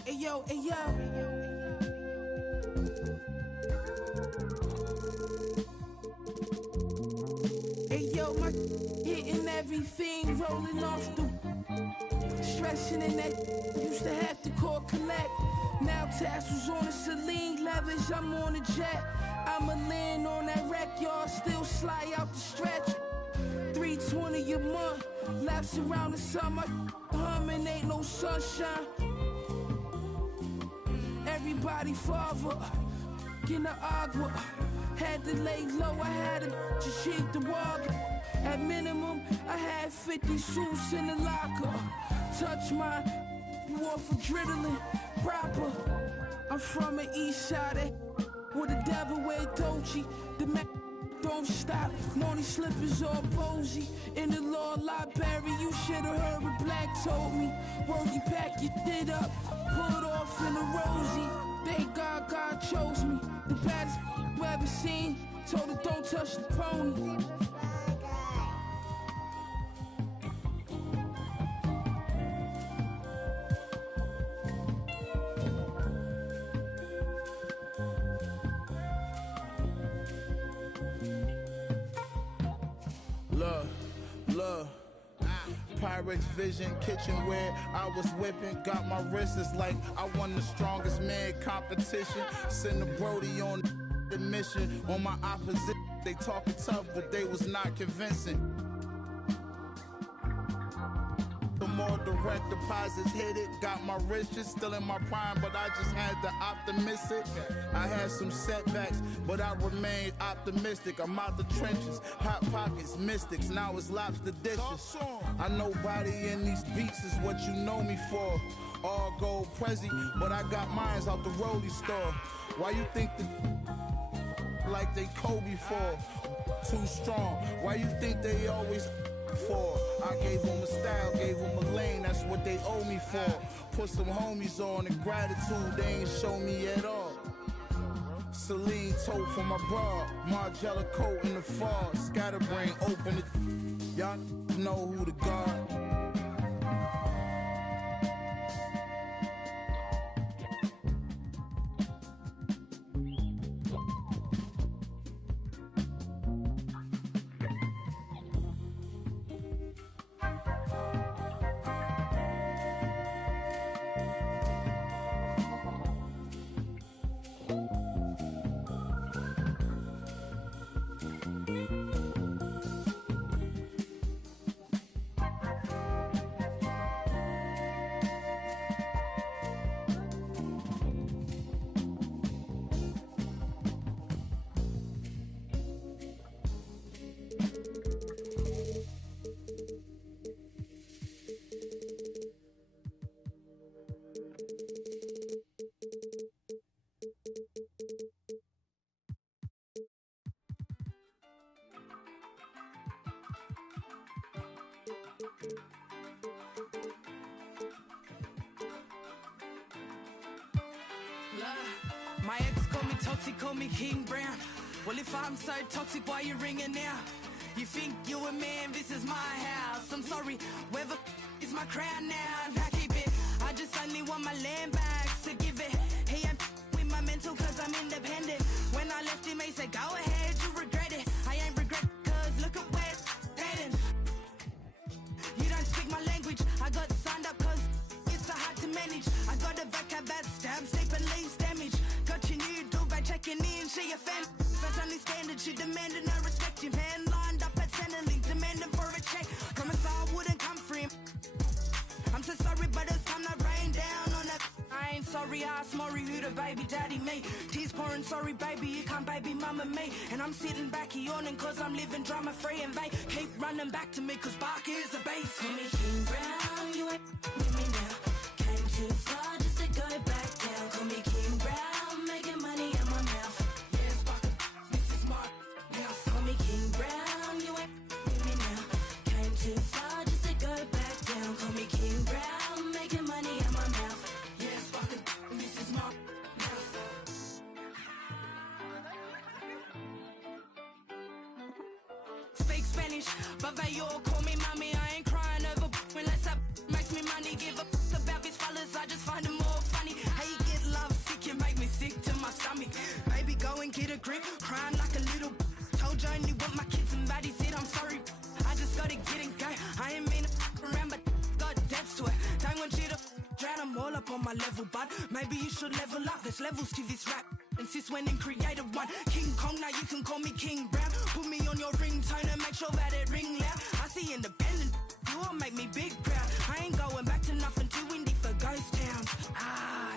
Ayo, ayo. Ayo, my hitting everything, rolling off the stressing in that used to have to call collect. Now tassels on the Celine leathers, I'm on a jet. I'ma land on that wreck, y'all still slide out the stretch. 320 a month, laps around the summer, humming, ain't no sunshine. Everybody father, in the agua. Had to lay low, I had to just cheat the water. At minimum, I had 50 suits in the locker. Touch my off adrenaline, proper. I'm from the east side, where the devil wear Dolce. The man don't stop, morning slippers all posy. In the law library, you should've heard what Black told me. Word, you pack your shit up, pull it off in a rosy. Thank God God chose me, the baddest you ever seen. Told her don't touch the pony. Look, Pyrex Vision, kitchenware, I was whipping, got my wrists like I won the strongest man competition. Send the Brody on the mission, on my opposition. They talking tough, but they was not convincing. The more direct deposits hit it, got my riches still in my prime, but I just had to optimistic. I had some setbacks, but I remained optimistic. I'm out the trenches, hot pockets, mystics, now it's lobster dishes. I know body in these beats is what you know me for. All gold Prezi, but I got mines out the rollie store. Why you think the like they Kobe for? Too strong. Why you think they always for? I gave them a style, gave them a lane, that's what they owe me for. Put some homies on and gratitude they ain't show me at all. Celine tote for my bra, Margiela coat in the fall. Scatterbrain open it, y'all know who the guard. My ex call me toxic, call me King Brown. Well, if I'm so toxic, why you ringing now? You think you a man, this is my house. I'm sorry, whether is my crown now. I keep it, I just only want my land back to give it. He ain't with my mental cause I'm independent. When I left him, he said, go ahead, you regret it. I ain't regret cause look at where it's heading. You don't speak my language, I got signed up cause it's so hard to manage. I got a vocab that stab, sleep and leaves damage. Got your new door by checking in, she a fan. That's only standard, she demanded no respect. Your man lined up at Centrelink, demanding for a check. Promise I wouldn't come for him. I'm so sorry, but it's time to rain down on that. I ain't sorry, ask Maury who the baby daddy me. Tears pouring, sorry baby, you can't baby mama me. And I'm sitting back yawning cause I'm living drama free. And they keep running back to me cause Bark is a base. Call me King Brown, you ain't with me now. Came too far just to go back down. Call me King Brown, making money in my mouth. Yes, Bark, this is my house. Call me King Brown, you ain't with me now. Came too far just to go back down. Call me King Brown, making money in my mouth. Yes, Bark, this is my house. Speak Spanish, but they all call me mommy. I ain't crying over unless that makes me money. Give a about these fellas, I just find them more funny. How you get love sick, you make me sick to my stomach. Baby, go and get a grip, crying like a little. Told you I only want my kids and baddies said I'm sorry. I just gotta get and go. I ain't mean to around, but got depths to it. Don't want you to drown them all up on my level, bud. Maybe you should level up. There's levels to this rap. And sis went and created one. King Kong, now you can call me King Brown. Put me on your ringtone and make sure that it ring loud. I see independent, you all make me big proud. I ain't going back to nothing too windy for ghost towns.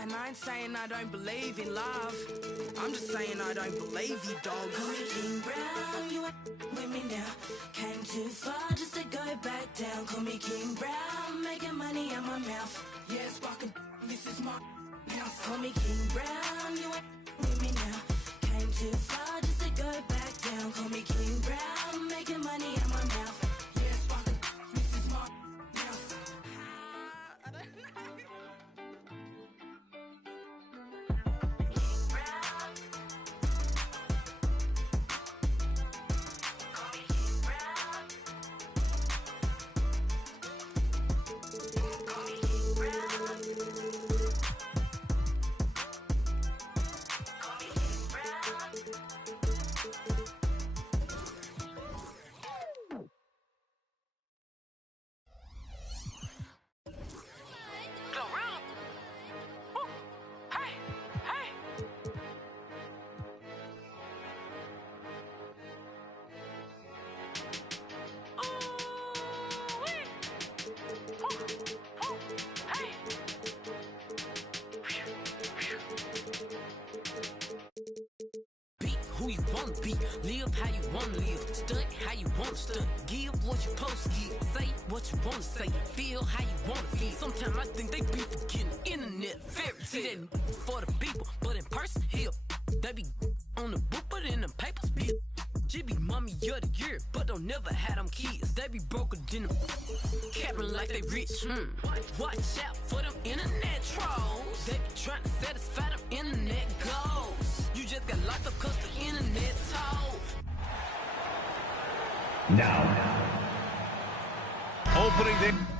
And I ain't saying I don't believe in love. I'm just saying I don't believe you, dog. Call me King Brown, you ain't with me now. Came too far just to go back down. Call me King Brown, making money in my mouth. Yes, Barker, this is my house. Call me King Brown, you ain't with me now. Came too far just to go back down. Call me King Brown, making money in my mouth. Yes, Barker, this is my house. Who you wanna be, live how you wanna live, stunt how you wanna stunt, give what you supposed to give, say what you wanna say, feel how you wanna feel. Sometimes I think they be forgetting internet fairy tale for the people, but in person here, they be on the book, but in the papers be. She be mommy of the year, but don't never have them kids. They be broker than them, capping like they rich. Watch out for them internet trolls. They be trying to satisfy them internet goals. You just got locked up cause the internet told. Now, opening the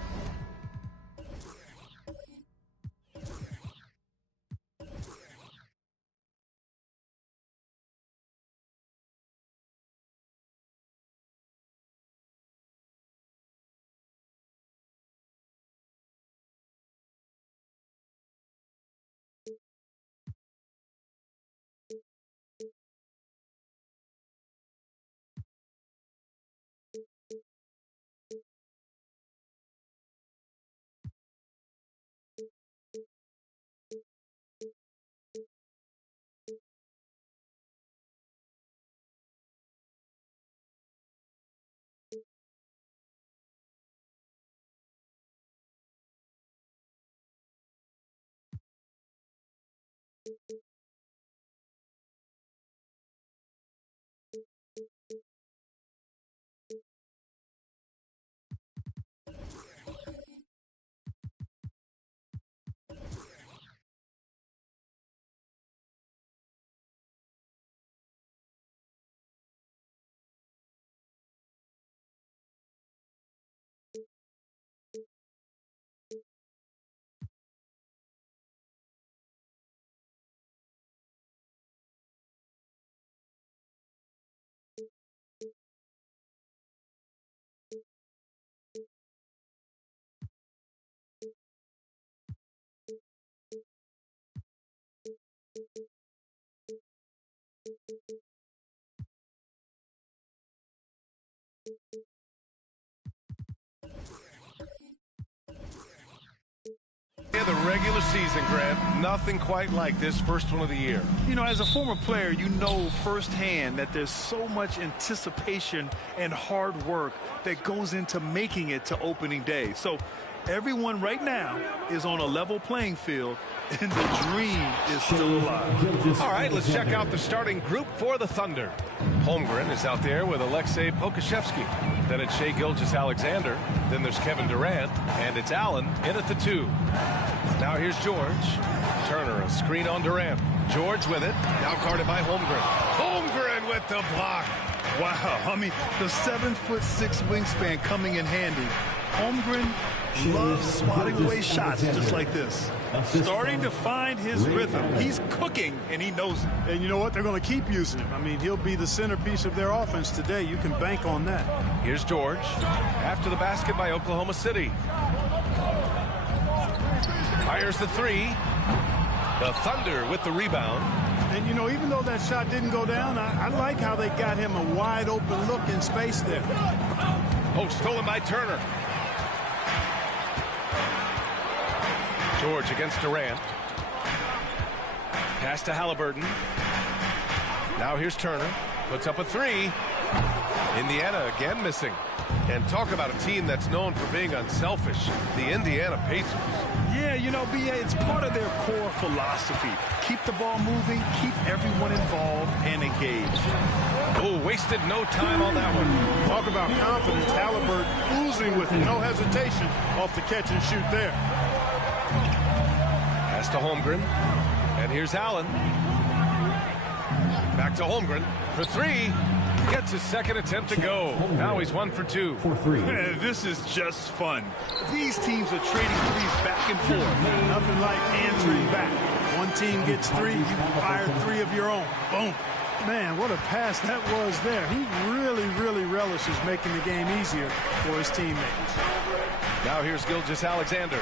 of the regular season, Grant. Nothing quite like this first one of the year. You know, as a former player, you know firsthand that there's so much anticipation and hard work that goes into making it to opening day. So everyone right now is on a level playing field, and the dream is still alive. All right, let's check out the starting group for the Thunder. Holmgren is out there with Alexei Pokashevsky. Then it's Shai Gilgeous-Alexander. Then there's Kevin Durant, and it's Allen in at the 2. Now here's George. Turner, a screen on Durant. George with it, now guarded by Holmgren. Holmgren with the block. Wow, I mean, the 7'6" wingspan coming in handy. Holmgren loves swatting away shots just like this. Starting to find his rhythm. He's cooking, and he knows it. And you know what? They're going to keep using him. I mean, he'll be the centerpiece of their offense today. You can bank on that. Here's George. After the basket by Oklahoma City. Fires the 3. The Thunder with the rebound. And, you know, even though that shot didn't go down, I like how they got him a wide-open look in space there. Oh, stolen by Turner. George against Durant. Pass to Halliburton. Now here's Turner. Puts up a 3. Indiana again missing. And talk about a team that's known for being unselfish. The Indiana Pacers. Yeah, you know, B.A., it's part of their core philosophy. Keep the ball moving, keep everyone involved and engaged. Oh, wasted no time on that one. Talk about confidence. Halliburton oozing with no hesitation off the catch and shoot there. Pass to Holmgren. And here's Allen. Back to Holmgren for 3. Gets his second attempt to go. Now he's 1 for 2. This is just fun. These teams are trading threes back and forth. Nothing like answering back. One team gets 3, you fire 3 of your own. Boom. Man, what a pass that was there. He really relishes making the game easier for his teammates. Now here's Gilgeous-Alexander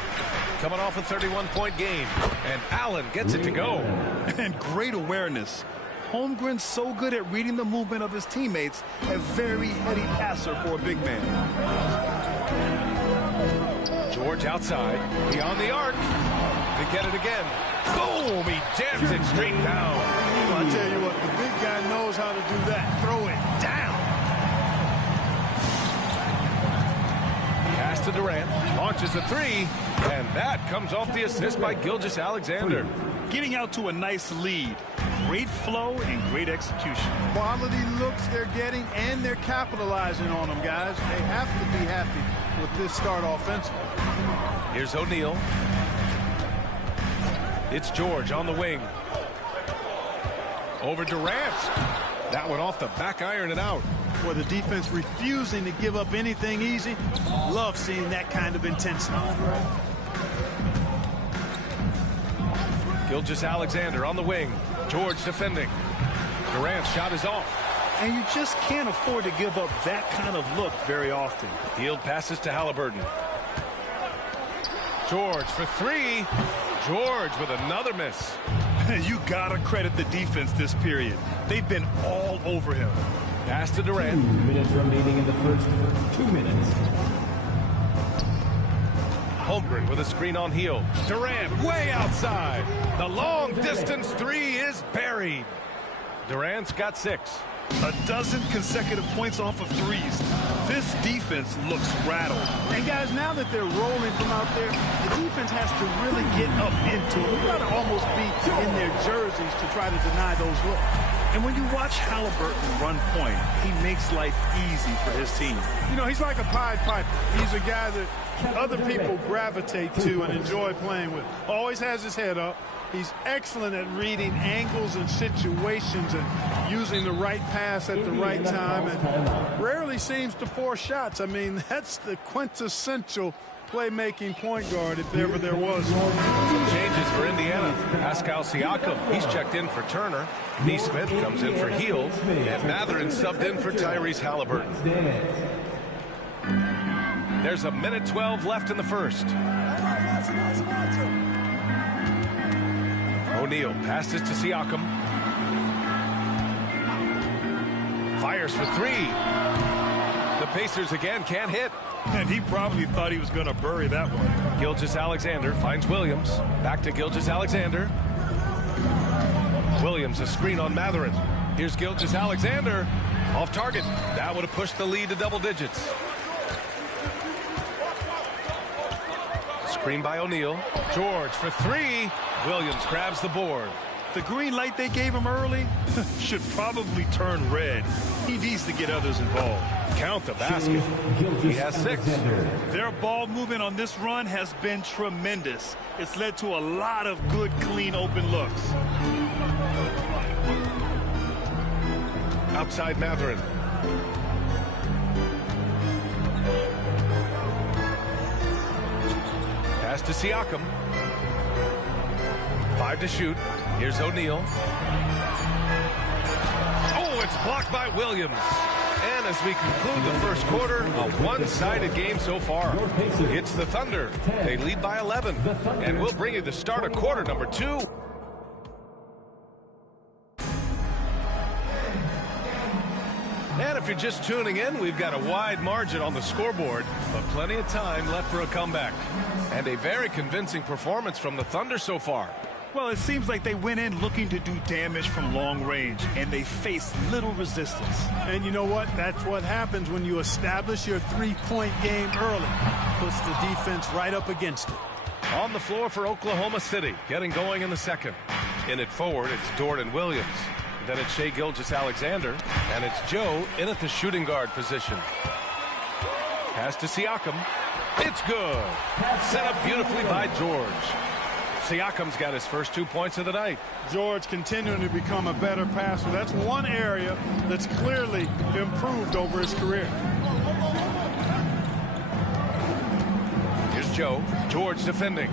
coming off a 31-point game. And Allen gets it to go. And great awareness. Holmgren's so good at reading the movement of his teammates, a very heady passer for a big man. George outside, beyond the arc, to get it again. Boom, he jams it straight down. Well, I tell you what, the big guy knows how to do that. Throw it down. Pass to Durant, launches a 3, and that comes off the assist by Gilgeous-Alexander. Getting out to a nice lead. Great flow and great execution. Quality looks they're getting, and they're capitalizing on them, guys. They have to be happy with this start offensively. Here's O'Neal. It's George on the wing. Over Durant. That one off the back iron and out. Well, the defense refusing to give up anything easy. Love seeing that kind of intensity. Gilgeous-Alexander on the wing. George defending. Durant's shot is off. And you just can't afford to give up that kind of look very often. Field passes to Halliburton. George for 3. George with another miss. You gotta credit the defense this period. They've been all over him. Pass to Durant. 2 minutes remaining in the first 2 minutes. Holmgren with a screen on Hield. Durant way outside. The long distance 3 is buried. Durant's got 6. A dozen consecutive points off of threes. This defense looks rattled. And guys, now that they're rolling from out there, the defense has to really get up into it. We've got to almost be in their jerseys to try to deny those looks. And when you watch Halliburton run point, he makes life easy for his team. You know, he's like a Pied Piper. He's a guy that other people gravitate to and enjoy playing with. Always has his head up. He's excellent at reading angles and situations and using the right pass at the right time, and rarely seems to force shots. I mean, that's the quintessential playmaking point guard if ever there was. Some changes for Indiana. Pascal Siakam, he's checked in for Turner. Neesmith comes in for Hield, and Mathurin subbed in for Tyrese Halliburton. There's a minute 12 left in the first. O'Neal passes to Siakam. Fires for 3. The Pacers again can't hit. And he probably thought he was going to bury that one. Gilgeous-Alexander finds Williams. Back to Gilgeous-Alexander. Williams, a screen on Matherin. Here's Gilgeous-Alexander. Off target. That would have pushed the lead to double digits. Screen by O'Neal. George for three. Williams grabs the board. The green light they gave him early should probably turn red. He needs to get others involved. Count the basket. He has 6. Their ball movement on this run has been tremendous. It's led to a lot of good, clean, open looks. Outside Matherin. Pass to Siakam. 5 to shoot. Here's O'Neal. Oh, it's blocked by Williams. And as we conclude the first quarter, a one-sided game so far. It's the Thunder. They lead by 11. And we'll bring you the start of quarter number 2. And if you're just tuning in, we've got a wide margin on the scoreboard, but plenty of time left for a comeback. And a very convincing performance from the Thunder so far. Well, it seems like they went in looking to do damage from long range, and they faced little resistance. And you know what? That's what happens when you establish your three-point game early. Puts the defense right up against it. On the floor for Oklahoma City, getting going in the second. In it forward, it's Dort and Williams. Then it's Shai Gilgeous-Alexander, and it's Joe in at the shooting guard position. Pass to Siakam. It's good. Set up beautifully by George. Siakam's got his first 2 points of the night. George continuing to become a better passer. That's one area that's clearly improved over his career. Here's Joe. George defending.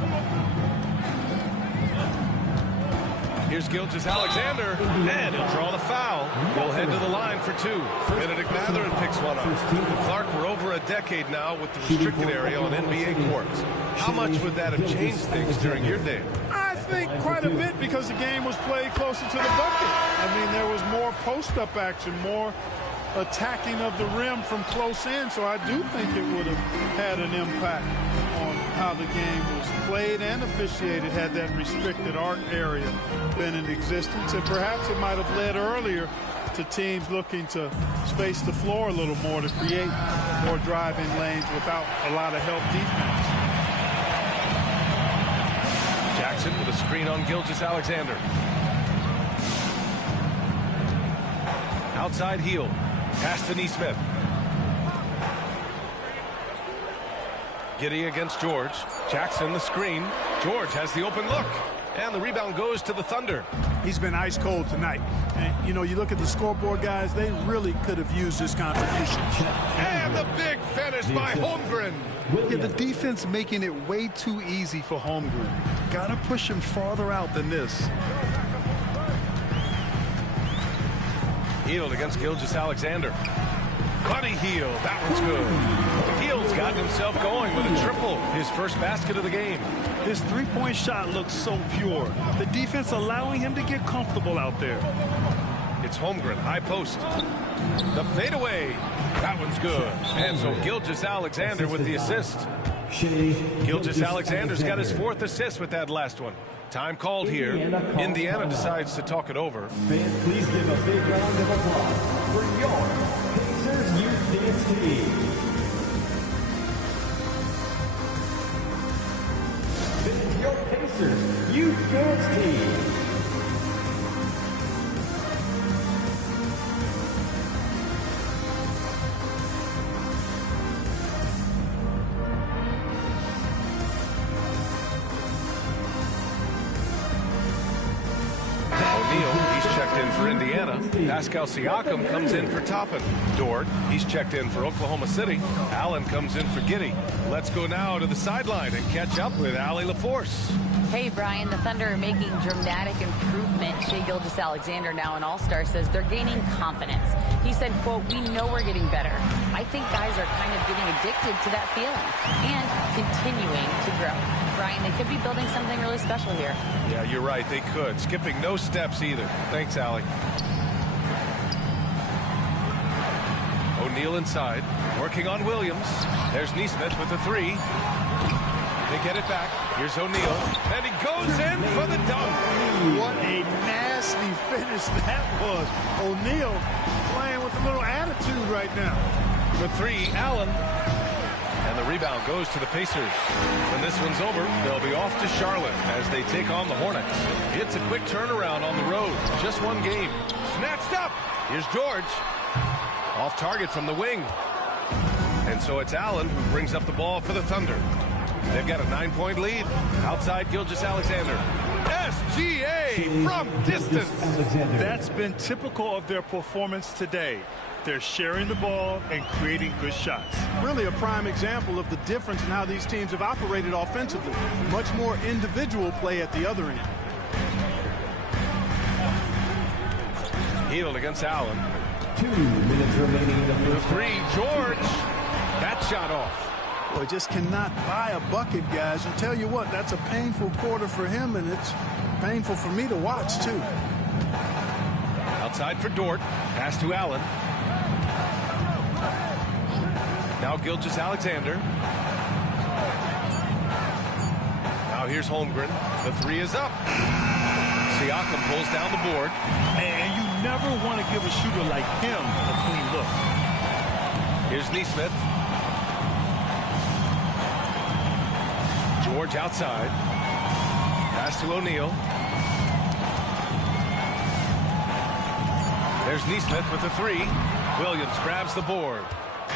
Here's Gilgeous-Alexander, and he'll draw the foul. He'll head to the line for 2. Benedict Matherin picks one up. Clark, we're over a decade now with the restricted area on NBA courts. How much would that have changed things during your day? I think quite a bit, because the game was played closer to the bucket. I mean, there was more post-up action, more attacking of the rim from close in, so I do think it would have had an impact on how the game was played and officiated had that restricted arc area been in existence. And perhaps it might have led earlier to teams looking to space the floor a little more to create more driving lanes without a lot of help defense. Jackson with a screen on Gilgeous-Alexander. Outside heel. Pass to Nesmith. Giddey against George. Jackson the screen. George has the open look. And the rebound goes to the Thunder. He's been ice cold tonight. And, you know, you look at the scoreboard, guys, they really could have used this contribution. And the big finish by Holmgren. Yeah, the defense making it way too easy for Holmgren. Got to push him farther out than this. Healed against Gilgeous-Alexander. Buddy Hield, that one's good. Hield's gotten himself going with a triple, his first basket of the game. His three-point shot looks so pure. The defense allowing him to get comfortable out there. It's Holmgren, high post. The fadeaway, that one's good. And so Gilgeous-Alexander with the assist. Gilgeous-Alexander's got his 4th assist with that last one. Time called here. Indiana decides to talk it over. Fans, please give a big round of applause for your Pacers Youth Dance Team. This is your Pacers Youth Dance Team. For Indiana, Pascal Siakam comes in for Toppin. Dort, he's checked in for Oklahoma City. Allen comes in for Giddey. Let's go now to the sideline and catch up with Allie LaForce. Hey, Brian, the Thunder are making dramatic improvement. Shai Gilgeous-Alexander, now an all-star, says they're gaining confidence. He said, quote, "We know we're getting better. I think guys are kind of getting addicted to that feeling and continuing to grow." Brian, they could be building something really special here. Yeah, you're right. They could. Skipping no steps either. Thanks, Allie. O'Neal inside, working on Williams. There's Neesmith with the three. They get it back. Here's O'Neal, and he goes in for the dunk. What a nasty finish that was. O'Neal playing with a little attitude right now. For three, Allen. And the rebound goes to the Pacers. When this one's over, they'll be off to Charlotte as they take on the Hornets. It's a quick turnaround on the road. Just one game. Snatched up. Here's George. Off target from the wing. And so it's Allen who brings up the ball for the Thunder. They've got a 9-point lead. Outside Gilgeous-Alexander. SGA from distance. That's been typical of their performance today. They're sharing the ball and creating good shots. Really a prime example of the difference in how these teams have operated offensively. Much more individual play at the other end. Hield against Allen. 2 minutes remaining in the first. The three, George. That shot off. Boy, just cannot buy a bucket, guys. And tell you what, that's a painful quarter for him, and it's painful for me to watch, too. Outside for Dort. Pass to Allen. Now Gilgeous-Alexander. Now here's Holmgren. The three is up. Siakam pulls down the board. And you never want to give a shooter like him a clean look. Here's Neesmith. George outside. Pass to O'Neal. There's Neesmith with the three. Williams grabs the board.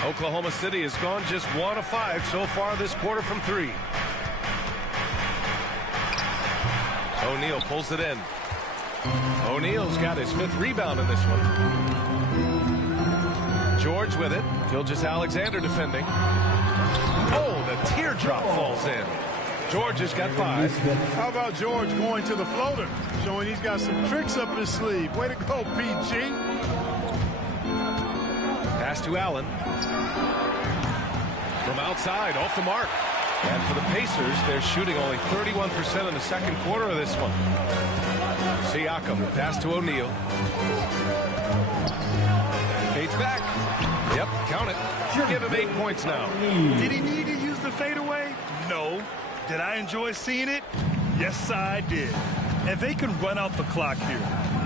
Oklahoma City has gone just 1 of 5 so far this quarter from three. O'Neal pulls it in. O'Neal's got his 5th rebound in this one. George with it. Gilgeous-Alexander defending. Oh, the teardrop falls in. George has got 5. How about George going to the floater, showing he's got some tricks up his sleeve. Way to go, PG. Pass to Allen. From outside, off the mark. And for the Pacers, they're shooting only 31% in the second quarter of this one. Siakam, pass to O'Neal. Fades back. Yep, count it. Give him 8 points now. Did he need to use the fadeaway? No. Did I enjoy seeing it? Yes, I did. And they can run out the clock here.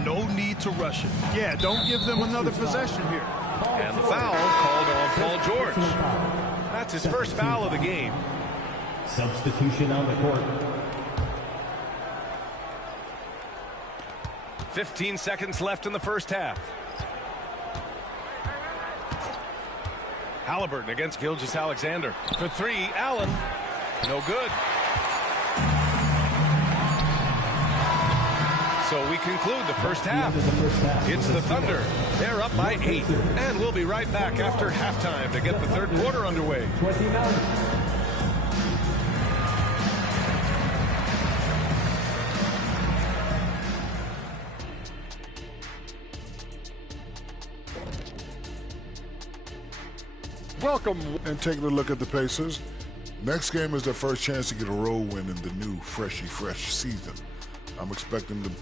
No need to rush it. Yeah, don't give them another possession here. And the foul called on Paul George. That's his first foul of the game. Substitution on the court. 15 seconds left in the first half. Halliburton against Gilgeous-Alexander. For three, Allen. No good. So we conclude the first half. It's the Thunder. They're up by 8. And we'll be right back after halftime to get the third quarter underway. 29. Welcome. And taking a look at the Pacers. Next game is their first chance to get a road win in the new fresh season. I'm expecting them.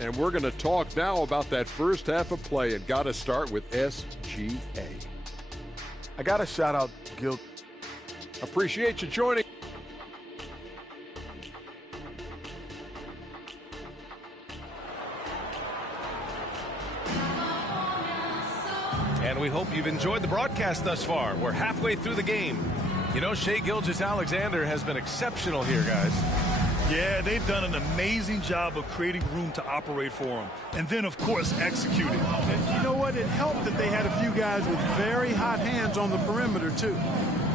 And we're going to talk now about that first half of play, and got to start with SGA. I got to shout out Gil. Appreciate you joining. And we hope you've enjoyed the broadcast thus far. We're halfway through the game. You know, Shai Gilgeous-Alexander has been exceptional here, guys. Yeah, they've done an amazing job of creating room to operate for him. And then, of course, executing. And you know what? It helped that they had a few guys with very hot hands on the perimeter, too.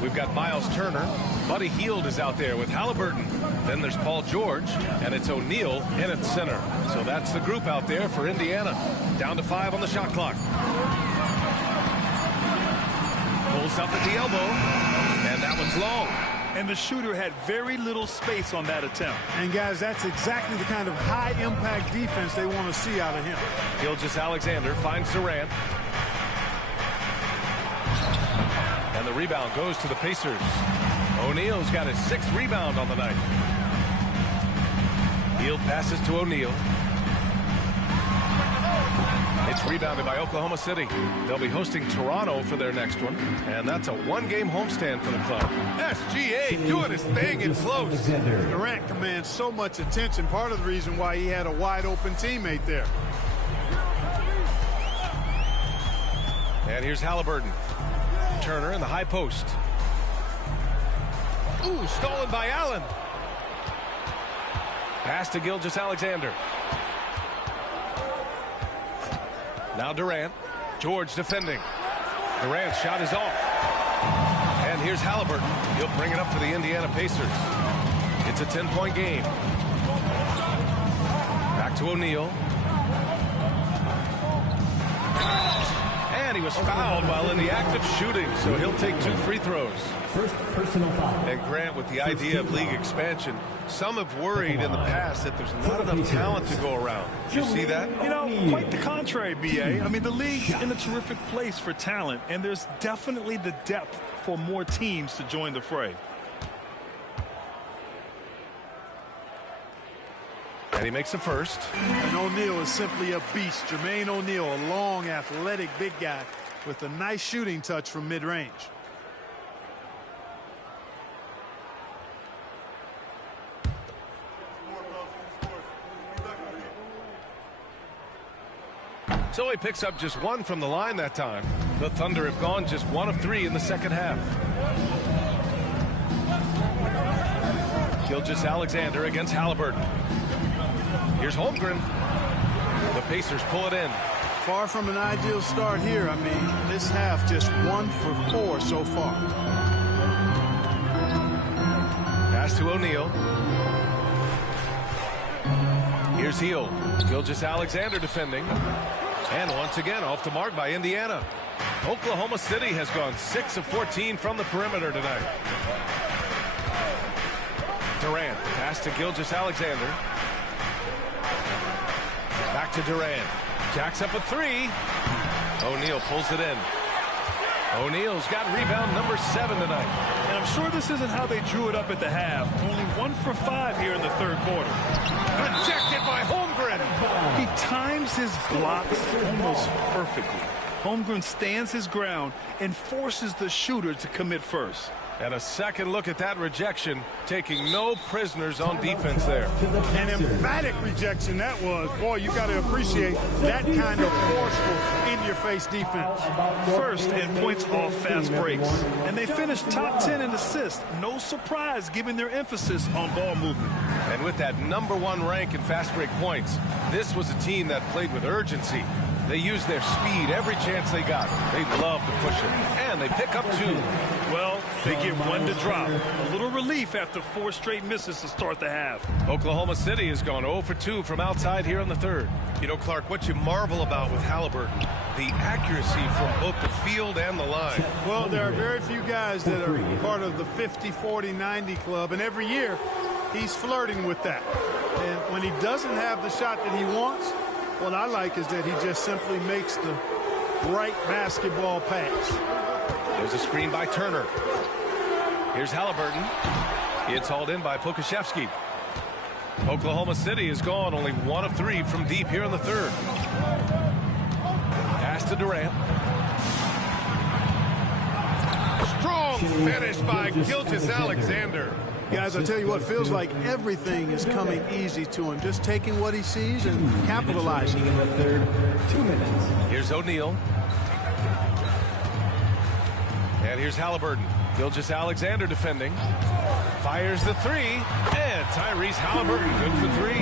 We've got Miles Turner. Buddy Hield is out there with Halliburton. Then there's Paul George, and it's O'Neal in at center. So that's the group out there for Indiana. Down to 5 on the shot clock. Pulls up at the elbow, and that one's long. And the shooter had very little space on that attempt. And, guys, that's exactly the kind of high-impact defense they want to see out of him. Gilgeous-Alexander finds Durant. And the rebound goes to the Pacers. O'Neal's got his 6th rebound on the night. Hield passes to O'Neal. It's rebounded by Oklahoma City. They'll be hosting Toronto for their next one, and that's a one-game homestand for the club. SGA doing his thing in close. Durant commands so much attention, part of the reason why he had a wide-open teammate there. And here's Halliburton. Turner in the high post. Ooh, stolen by Allen. Pass to Gilgeous-Alexander. Now Durant. George defending. Durant's shot is off. And here's Halliburton. He'll bring it up for the Indiana Pacers. It's a 10-point game. Back to O'Neal. And he was fouled while in the act of shooting, so he'll take 2 free throws. First personal foul. And Grant, with the idea of league expansion, some have worried in the past that there's not enough talent to go around. Do you see that? You know, quite the contrary, B.A. I mean, the league's in a terrific place for talent, and there's definitely the depth for more teams to join the fray. And he makes the first. And O'Neal is simply a beast. Jermaine O'Neal, a long, athletic, big guy with a nice shooting touch from mid-range. So he picks up just 1 from the line that time. The Thunder have gone just 1 of 3 in the second half. Gilgeous-Alexander against Halliburton. Here's Holmgren. The Pacers pull it in. Far from an ideal start here. I mean, this half just 1 for 4 so far. Pass to O'Neal. Here's Heel. Gilgeous-Alexander defending. And once again, off the mark by Indiana. Oklahoma City has gone 6 of 14 from the perimeter tonight. Durant, pass to Gilgeous-Alexander. Back to Durant. Jacks up a 3. O'Neal pulls it in. O'Neal's got rebound number 7 tonight. And I'm sure this isn't how they drew it up at the half. Only 1 for 5 here in the third quarter. Rejected by Holmgren. He times his blocks almost perfectly. Holmgren stands his ground and forces the shooter to commit first. And a second look at that rejection, taking no prisoners on defense there. An emphatic rejection that was. Boy, you got to appreciate that kind of forceful, in-your-face defense. First in points off fast breaks. And they finished top 10 in assists. No surprise given their emphasis on ball movement. And with that #1 rank in fast break points, this was a team that played with urgency. They used their speed every chance they got. They love to push it. And they pick up 2. Well, they get 1 to drop. A little relief after 4 straight misses to start the half. Oklahoma City has gone 0 for 2 from outside here in the third. You know, Clark, what you marvel about with Halliburton, the accuracy from both the field and the line. Well, there are very few guys that are part of the 50, 40, 90 club, and every year he's flirting with that. And when he doesn't have the shot that he wants, what I like is that he just simply makes the right basketball pass. There's a screen by Turner. Here's Halliburton. It's hauled in by Pokuševski. Oklahoma City has gone only 1 of 3 from deep here in the third. Pass to Durant. Strong finish by Gilgeous-Alexander. Guys, I tell you what, feels like everything is coming easy to him. Just taking what he sees and capitalizing. In the third, 2 minutes. Here's O'Neal. And here's Halliburton. Gilgeous-Alexander defending. Fires the 3. And Tyrese Halliburton good for 3.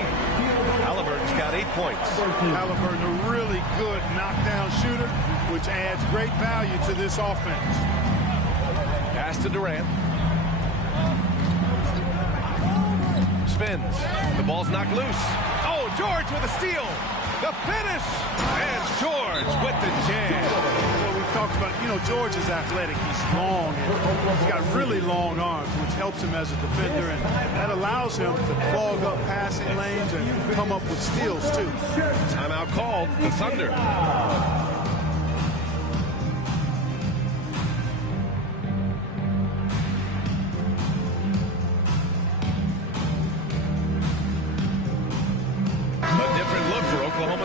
Halliburton's got 8 points. Halliburton, a really good knockdown shooter, which adds great value to this offense. Pass to Durant. Spins. The ball's knocked loose. Oh, George with a steal. The finish. And George with the jam. Well, we talked about, you know, George is athletic. He's long. He's got really long arms, which helps him as a defender. And that allows him to clog up passing lanes and come up with steals, too. Timeout called. The Thunder.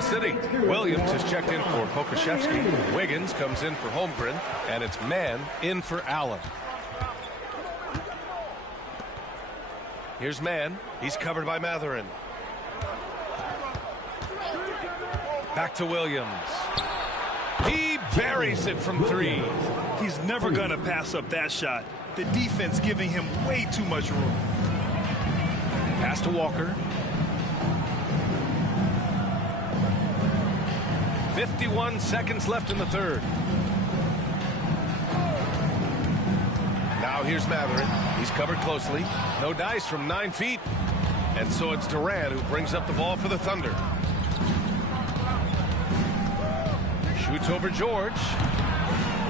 City. Williams is checked in for Pokuševski. Wiggins comes in for Holmgren, and it's Mann in for Allen. Here's Mann. He's covered by Matherin. Back to Williams. He buries it from 3. He's never going to pass up that shot. The defense giving him way too much room. Pass to Walker. 51 seconds left in the third. Now here's Matherin. He's covered closely. No dice from 9 feet. And so it's Durant who brings up the ball for the Thunder. Shoots over George.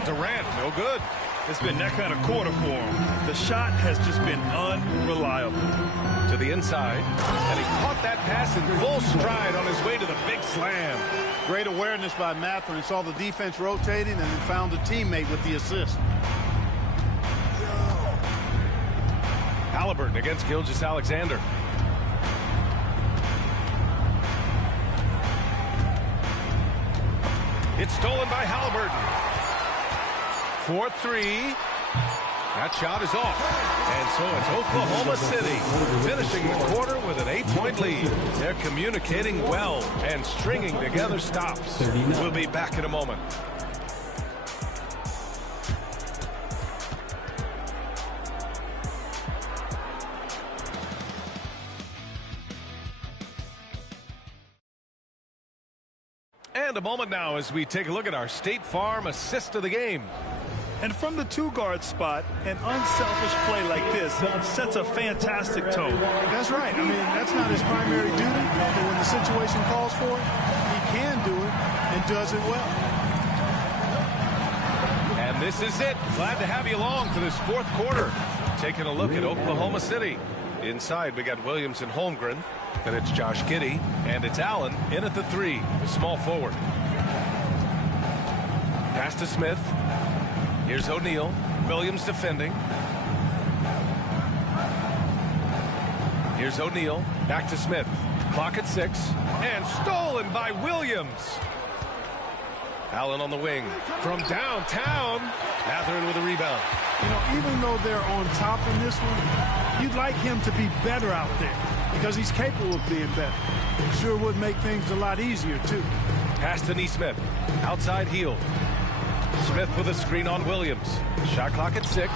Durant, no good. It's been that kind of quarter for him. The shot has just been unreliable. To the inside. And he caught that pass in full stride on his way to the big slam. Great awareness by Matherin. Saw the defense rotating and then found a teammate with the assist. Halliburton against Gilgeous-Alexander. It's stolen by Halliburton. 4-3. That shot is off. And so it's Oklahoma City finishing the quarter with an 8-point lead. They're communicating well and stringing together stops. We'll be back in a moment. And a moment now as we take a look at our State Farm assist of the game. And from the 2-guard spot, an unselfish play like this sets a fantastic tone. That's right. I mean, that's not his primary duty, but when the situation calls for it, he can do it and does it well. And this is it. Glad to have you along for this fourth quarter. Taking a look at Oklahoma City. Inside, we got Williams and Holmgren. Then it's Josh Giddey, and it's Allen in at the 3, the small forward. Pass to Smith. Here's O'Neal. Williams defending. Here's O'Neal. Back to Smith. Clock at 6. And stolen by Williams. Allen on the wing. From downtown. Matherin with a rebound. You know, even though they're on top in this one, you'd like him to be better out there because he's capable of being better. It sure would make things a lot easier, too. Pass to Nesmith. Outside heel. Smith with a screen on Williams. Shot clock at 6.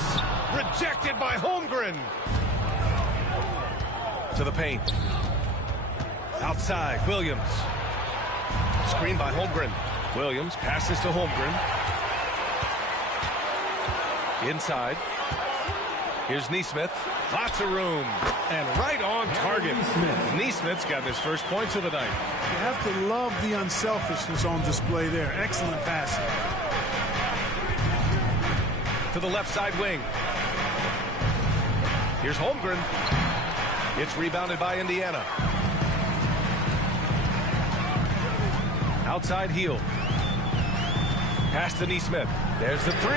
Rejected by Holmgren. To the paint. Outside, Williams. Screen by Holmgren. Williams passes to Holmgren. Inside. Here's Nesmith. Lots of room. And right on target. Nesmith's got his first points of the night. You have to love the unselfishness on display there. Excellent passing. To the left side wing. Here's Holmgren. It's rebounded by Indiana. Outside heel. Pass to Nesmith. There's the 3.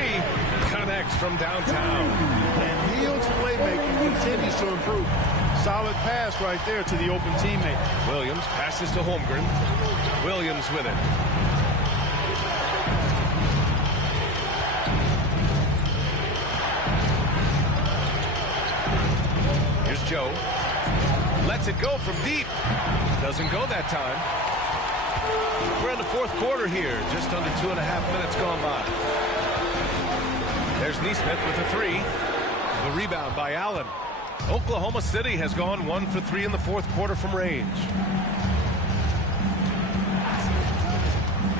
Connects from downtown. And Hield's playmaking continues to improve. Solid pass right there to the open teammate. Williams passes to Holmgren. Williams with it. Here's Joe. Lets it go from deep. Doesn't go that time. We're in the fourth quarter here. Just under 2.5 minutes gone by. There's Nesmith with the 3. The rebound by Allen. Oklahoma City has gone 1 for 3 in the fourth quarter from range.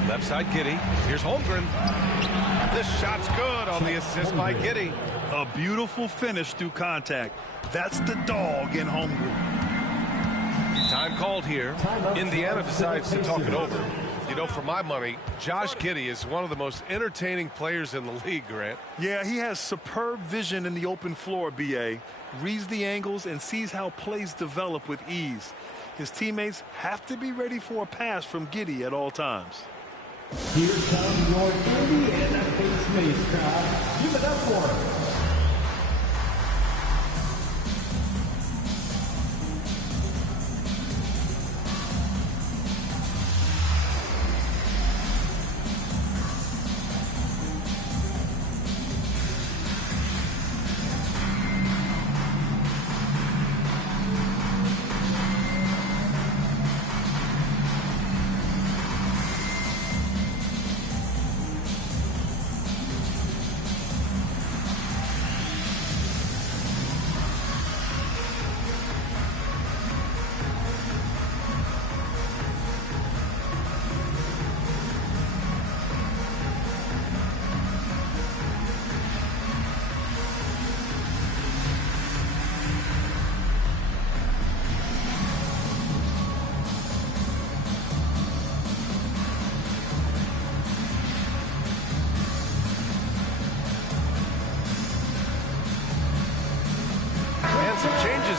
Left side Giddey. Here's Holmgren. This shot's good on the assist by Giddey. A beautiful finish through contact. That's the dog in Holmgren. Time called here. Indiana decides to talk it over. You know, for my money, Josh Giddey is one of the most entertaining players in the league, Grant. Yeah, he has superb vision in the open floor, B.A. Reads the angles and sees how plays develop with ease. His teammates have to be ready for a pass from Giddey at all times. Here comes your Indiana Face Mace crowd. Give it up for him.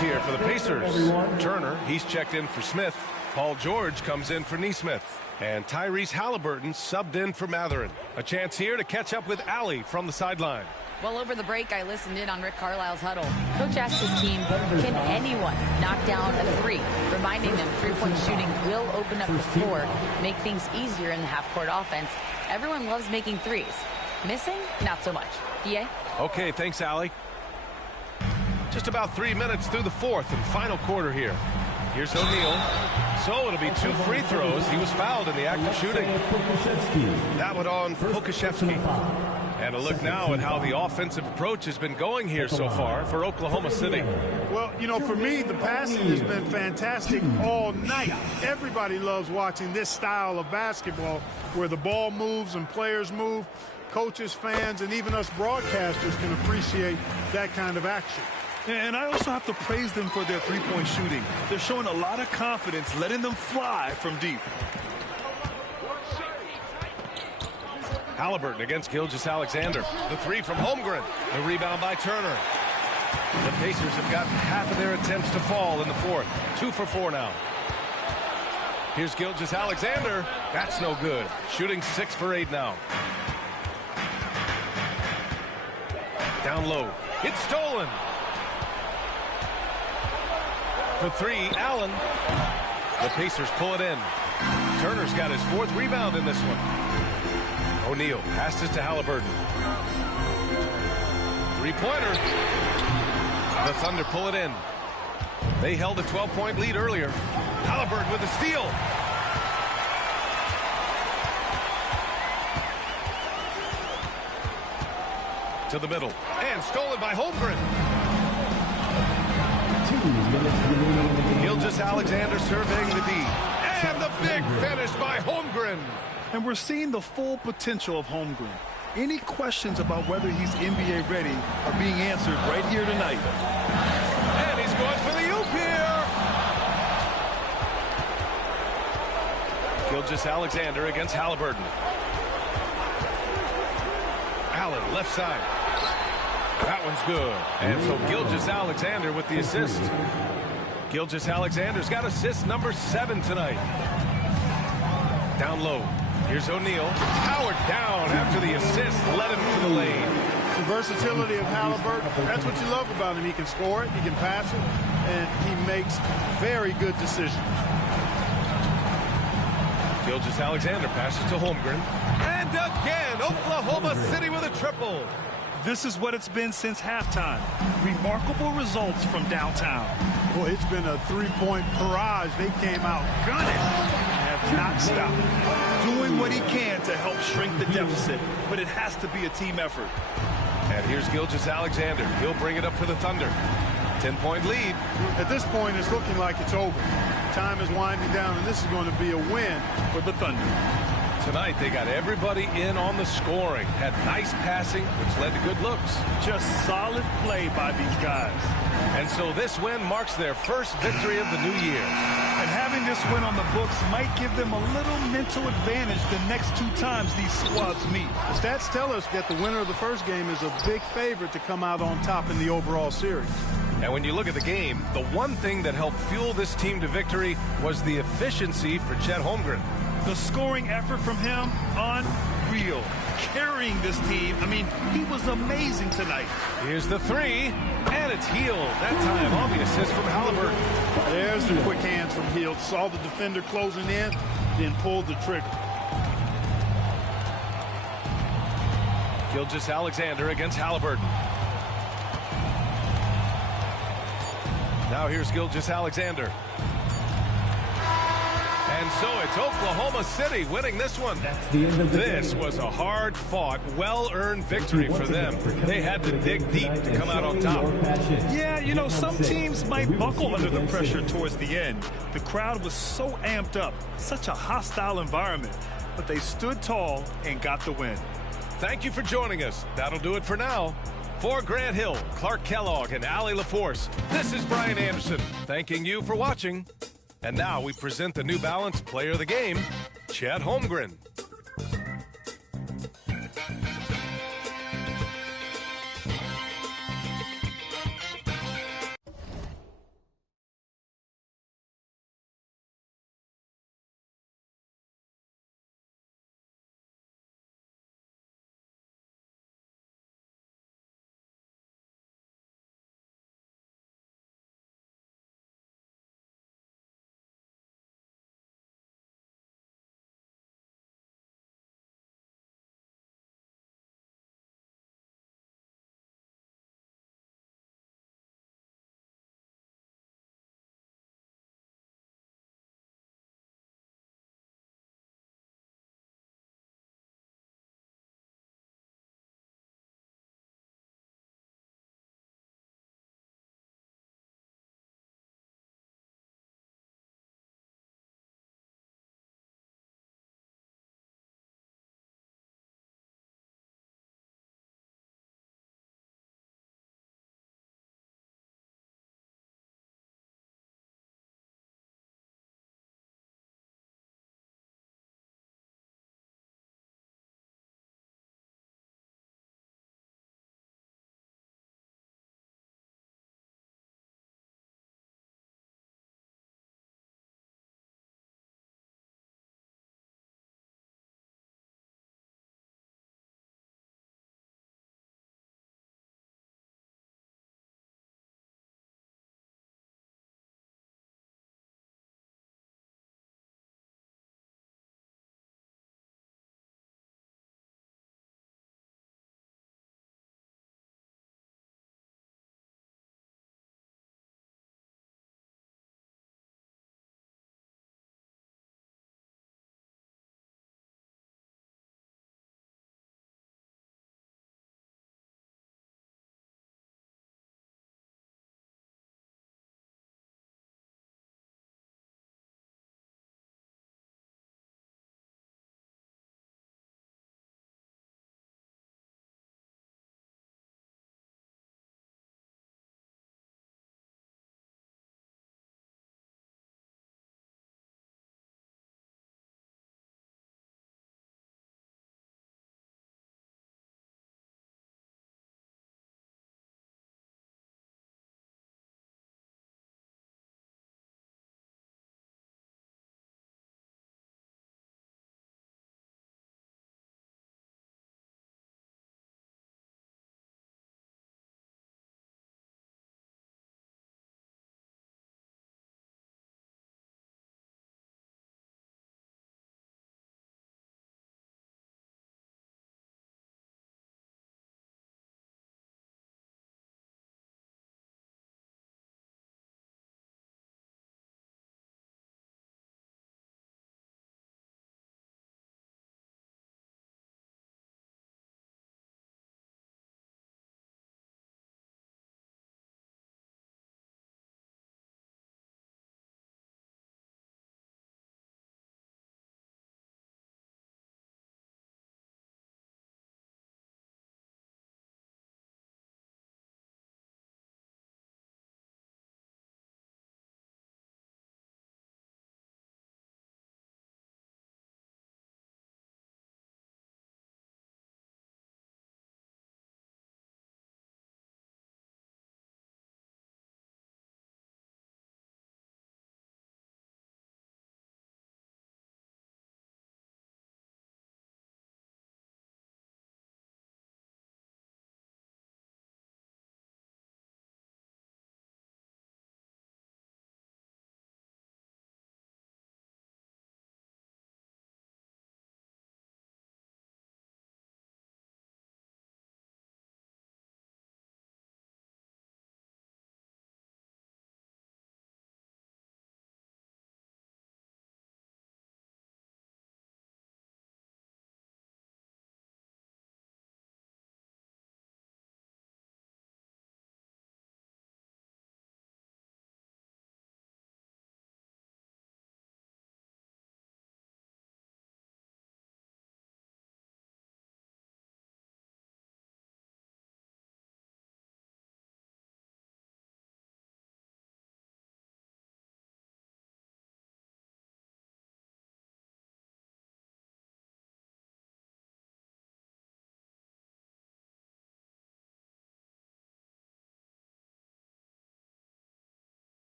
here for the Pacers. Turner, he's checked in for Smith. Paul George comes in for Neesmith. And Tyrese Halliburton subbed in for Matherin. A chance here to catch up with Allie from the sideline. Well, over the break, I listened in on Rick Carlisle's huddle. Coach asked his team, can anyone knock down a three? Reminding them three-point shooting will open up the floor, make things easier in the half-court offense. Everyone loves making threes. Missing? Not so much. DA? Okay, thanks, Allie. Just about 3 minutes through the fourth and final quarter here. Here's O'Neal. So it'll be 2 free throws. He was fouled in the act of shooting. That one on Pokuševski. And a look now at how the offensive approach has been going here so far for Oklahoma City. Well, you know, for me, the passing has been fantastic all night. Everybody loves watching this style of basketball where the ball moves and players move. Coaches, fans, and even us broadcasters can appreciate that kind of action. And I also have to praise them for their three-point shooting. They're showing a lot of confidence, letting them fly from deep. Halliburton against Gilgeous-Alexander. The three from Holmgren. The rebound by Turner. The Pacers have gotten half of their attempts to fall in the fourth. 2 for 4 now. Here's Gilgeous-Alexander. That's no good. Shooting 6 for 8 now. Down low. It's stolen. For 3, Allen. The Pacers pull it in. Turner's got his 4th rebound in this one. O'Neal passes to Halliburton. Three-pointer. The Thunder pull it in. They held a 12-point lead earlier. Halliburton with the steal. To the middle. And stolen by Holmgren. Gilgeous-Alexander surveying the D. And the big finish by Holmgren. And we're seeing the full potential of Holmgren. Any questions about whether he's NBA ready are being answered right here tonight. And he's going for the oop here. Gilgeous-Alexander against Halliburton. Allen left side. That one's good. And so Gilgeous-Alexander with the assist. Gilgeous-Alexander's got assist number 7 tonight. Down low. Here's O'Neal. Powered down after the assist. Led him to the lane. The versatility of Halliburton, that's what you love about him. He can score it, he can pass it, and he makes very good decisions. Gilgeous-Alexander passes to Holmgren. And again, Oklahoma City with a triple. This is what it's been since halftime. Remarkable results from downtown. Boy, it's been a three-point barrage. They came out gunning and have not stopped. Doing what he can to help shrink the deficit, but it has to be a team effort. And here's Gilgeous-Alexander. He'll bring it up for the Thunder. 10-point lead. At this point, it's looking like it's over. Time is winding down, and this is going to be a win for the Thunder. Tonight, they got everybody in on the scoring. Had nice passing, which led to good looks. Just solid play by these guys. And so this win marks their first victory of the new year. And having this win on the books might give them a little mental advantage the next 2 times these squads meet. The stats tell us that the winner of the first game is a big favorite to come out on top in the overall series. And when you look at the game, the one thing that helped fuel this team to victory was the efficiency for Chet Holmgren. The scoring effort from him, unreal. Carrying this team. I mean, he was amazing tonight. Here's the 3, and it's Hield. That time on the assist from Halliburton. There's the quick hands from Hield. Saw the defender closing in, then pulled the trigger. Gilgeous-Alexander against Halliburton. Now here's Gilgeous-Alexander. And so it's Oklahoma City winning this one. This was a hard-fought, well-earned victory for them. They had to dig deep to come out on top. Yeah, you know, some teams might buckle under the pressure towards the end. The crowd was so amped up, such a hostile environment. But they stood tall and got the win. Thank you for joining us. That'll do it for now. For Grant Hill, Clark Kellogg, and Allie LaForce, this is Brian Anderson, thanking you for watching. And now we present the New Balance Player of the Game, Chet Holmgren.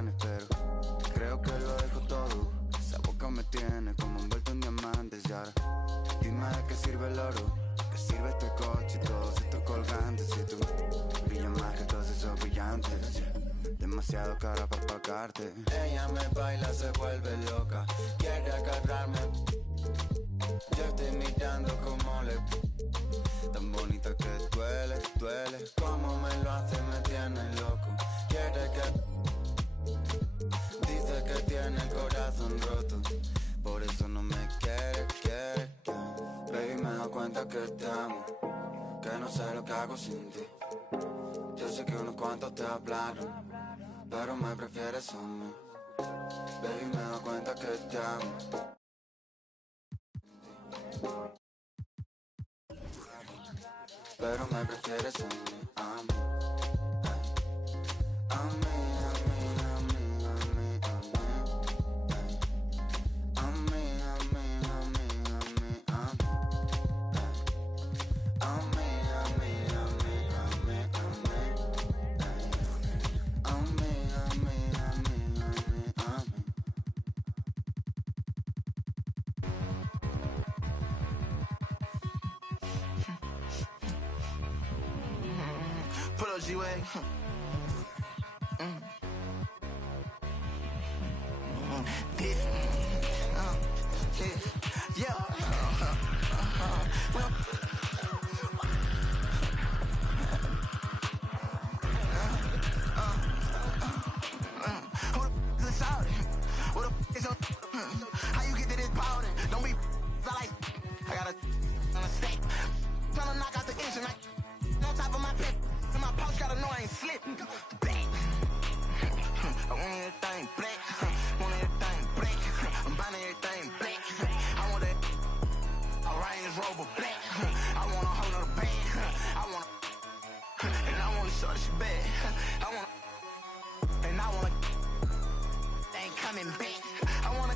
ganes, pero creo que lo dejo todo. Esa boca me tiene como envuelto en diamantes. Y ahora, dime de qué sirve el oro, qué sirve este coche y todos estos colgantes. Si tú brillas más que todos esos brillantes, yeah. Demasiado cara para pagarte. Ella me baila, se vuelve loca, quiere agarrarme. Yo estoy mirando como le... Tan bonita que duele, duele. Como me lo hace, me tiene loco. Quiere que... Dice que tiene el corazón roto, por eso no me quiere. Baby, me da cuenta que te amo, que no sé lo que hago sin ti. Yo sé que unos cuantos te hablaron, pero me prefieres a mí. Baby, me da cuenta que te amo. Pero me prefieres a mí, a mí. A mí, a mí, a mí, a mí, a mí. A mí, a mí, a mí, a mí, a mí. A mí, a mí, a mí, a mí, a mí. A mí, a mí, a mí, a mí, a mí. Pull up G-Way. This. Yeah. Well. Who the is shouting? What the is your... How you get to this ballin'? Don't be like... I got a on a stack. Tryna knock out the engine like... On top of my pit. And my pouch gotta know I ain't slipping. Bang. I want everything black. Want everything black. I'm buying everything black. I want that... A Range Rover black. I want a whole nother bag. I want a... And I want to show that she bad. I want to... And I want to... Ain't coming back. I want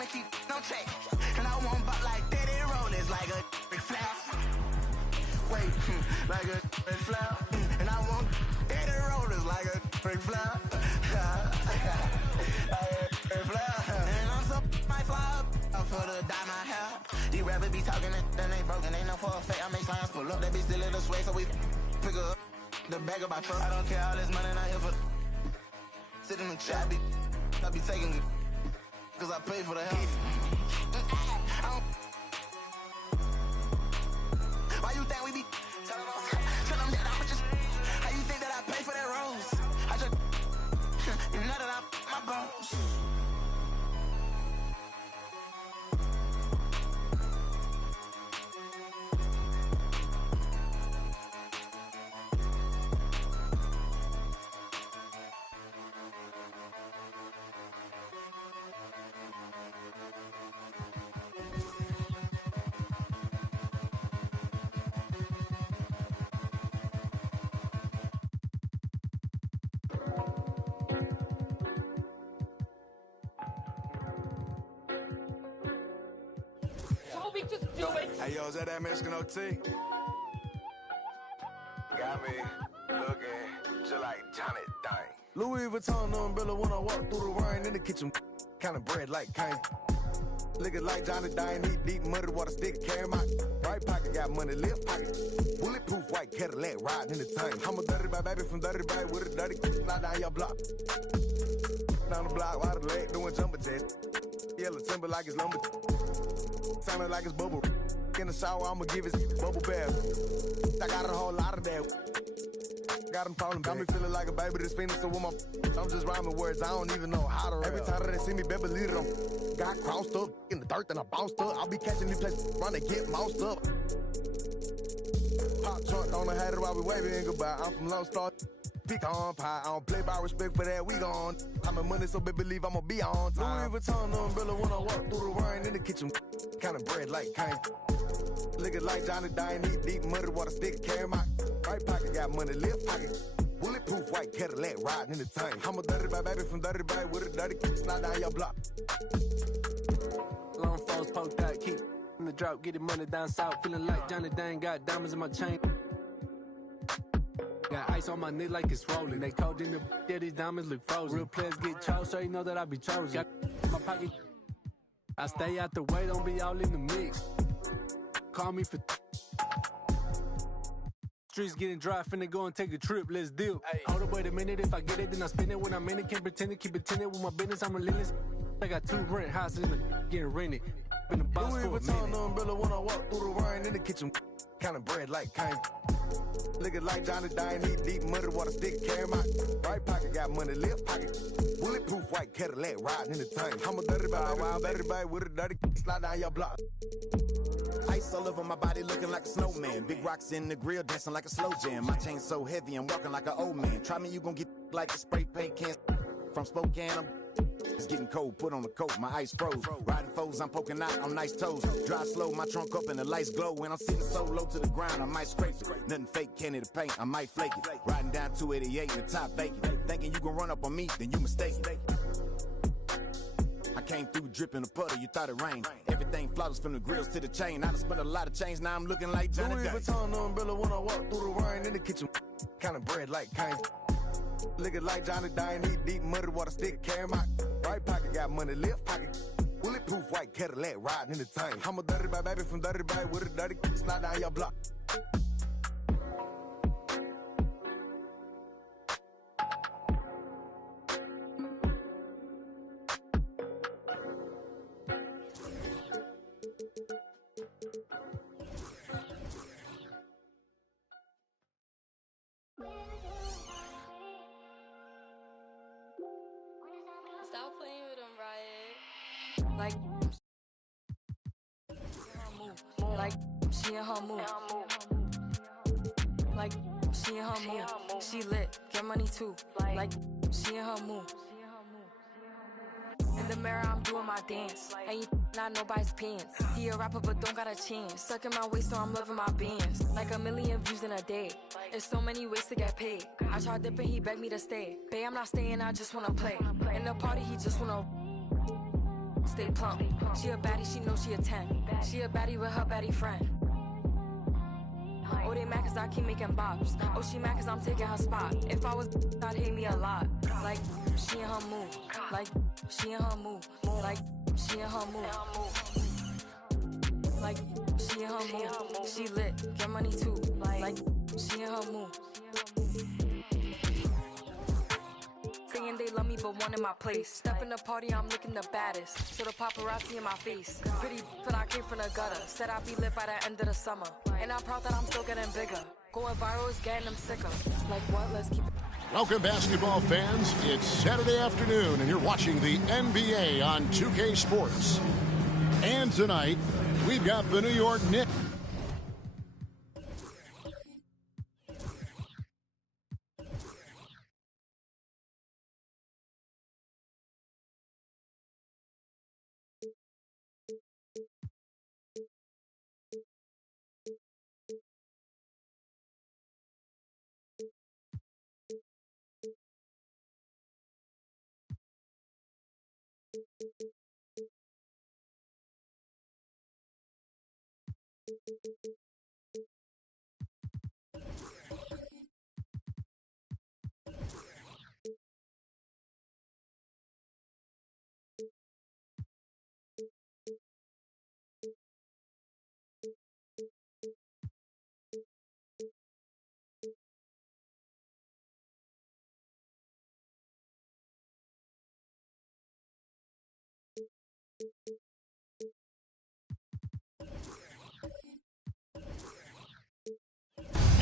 to keep no check. And I want butt like Daddy Rollers, like a big flower. Wait, like a big flower. And I want Daddy Rollers, like a big flower. And I'm so my flower. I'm for the dye my hair. These rappers be talking and then they broken. Ain't no for a fact. I make slimes pull up. That bitch still in the sway, so we pick up the bag of my truck. I don't care all this money not here for. Sit in the trap, I be taking it. Cause I pay for the help. Why you think we be tell them that I'm just... How you think that I pay for that rose? I just... You know that I my bones. Just do it. Hey, yo, is that Mexican OT? Got me looking just like Johnny Dang. Louis Vuitton umbrella when I walk through the rain in the kitchen. Kind of bread like Kane. Looking like Johnny Dang, eat deep muddy water stick, carry my right pocket, got money, left pocket. Bulletproof white Cadillac riding in the tank. I'm a dirty bad baby from dirty bag with a dirty fly down your block. Down the block, wide the leg, doing jumper jet. Yellow timber like it's lumber. Sounding like it's bubble. In the shower, I'ma give it bubble bath. I got a whole lot of that. Got him falling back. Got me feeling like a baby that's fiending, so with my... I'm just rhyming words, I don't even know how to rap. Every time that they see me, better believe it, I'm... Got crossed up in the dirt, then I bounced up. I'll be catching these places, run and get moused up. Pop trunk on the hat while we waving goodbye. I'm from Lone Star. Pick on pie, I don't play by respect for that, we gone. I'm in money, so baby believe I'ma be on time. Louis Vuitton umbrella when I walk through the rain in the kitchen. Kind of bread like Kane. Looking like Johnny Dang, eat deep muddy water stick, carry my right pocket, got money, left pocket. Bulletproof white Cadillac riding in the tank. I'm a dirty bad baby from dirty bag with a dirty slide down your block. Long falls poked out, keep in the drop, getting money down south. Feeling like Johnny Dang, got diamonds in my chain. Got ice on my knee like it's rolling. They cold in the yeah, these diamonds look frozen. Real players get chose, so you know that I be chosen. Got my pocket. I stay out the way, don't be all in the mix. Call me for streets getting dry, finna go and take a trip, let's deal. Hold up, wait a minute, if I get it, then I spend it when I'm in it. Can't pretend to keep pretending with my business, I'm relentless. I got 2 rent houses in the getting rented. Been the boss for a minute. Umbrella when I walk through the rain in the kitchen, kind of bread like kind. Looking like Johnny dying, eat deep muddy water stick, carry my right pocket, got money, left pocket. Bulletproof white Cadillac riding in the tank. I'm a dirty bag with a dirty slide down your block. Ice all over my body looking like a snowman. Big rocks in the grill dancing like a slow jam. My chain so heavy I'm walking like an old man. Try me, you gon' get like a spray paint can. From Spokane, it's getting cold, put on a coat, my ice froze. Riding foes, I'm poking out on nice toes. Drive slow, my trunk up and the lights glow. When I'm sitting so low to the ground, I might scrape it. Nothing fake, candy to paint, I might flake it. Riding down 288 in the top vacant. Thinking you gon' run up on me, then you mistaken. I came through dripping a puddle, you thought it rained. Everything flawless from the grills to the chain. I done spent a lot of change, now I'm looking like Johnny Day. Louis Vuitton umbrella when I walk through the rain in the kitchen, kind of bread like kind. Looking like Johnny dying, eat deep muddy water stick, carry my right pocket, got money, left pocket. Bulletproof white Cadillac riding in the tank. I'm a dirty bag, baby, from dirty bag with a dirty slide down your block. Stop playing with them, Riot. Like she in her move. Like she in her move. She lit, get money too. Like she in her move. In the mirror, I'm doing my dance. Ain't not nobody's pants. He a rapper, but don't got a chance. Stuck in my waist, so I'm loving my bands. Like 1 million views in a day. There's so many ways to get paid. I tried dipping, he begged me to stay. Babe, I'm not staying, I just wanna play. In the party, he just wanna stay plump. She a baddie, she knows she a 10. She a baddie with her baddie friend. Oh, they mad cause I keep making bops. Oh, she mad cause I'm taking her spot. If I was, I'd hate me a lot. Like, she in her move. Like, she in her move. Like, she in her move. Like, she in her move. She lit, get money too. Like, she in her move. Saying they love me but one in my place. Step in the party, I'm looking the baddest. So the paparazzi in my face. Pretty, but I came from the gutter. Said I'd be lit by the end of the summer. And I'm proud that I'm still getting bigger. Going viral is getting them sicker. Like what? Let's keep it. Welcome, basketball fans. It's Saturday afternoon, and you're watching the NBA on 2K Sports. And tonight, we've got the New York Knicks.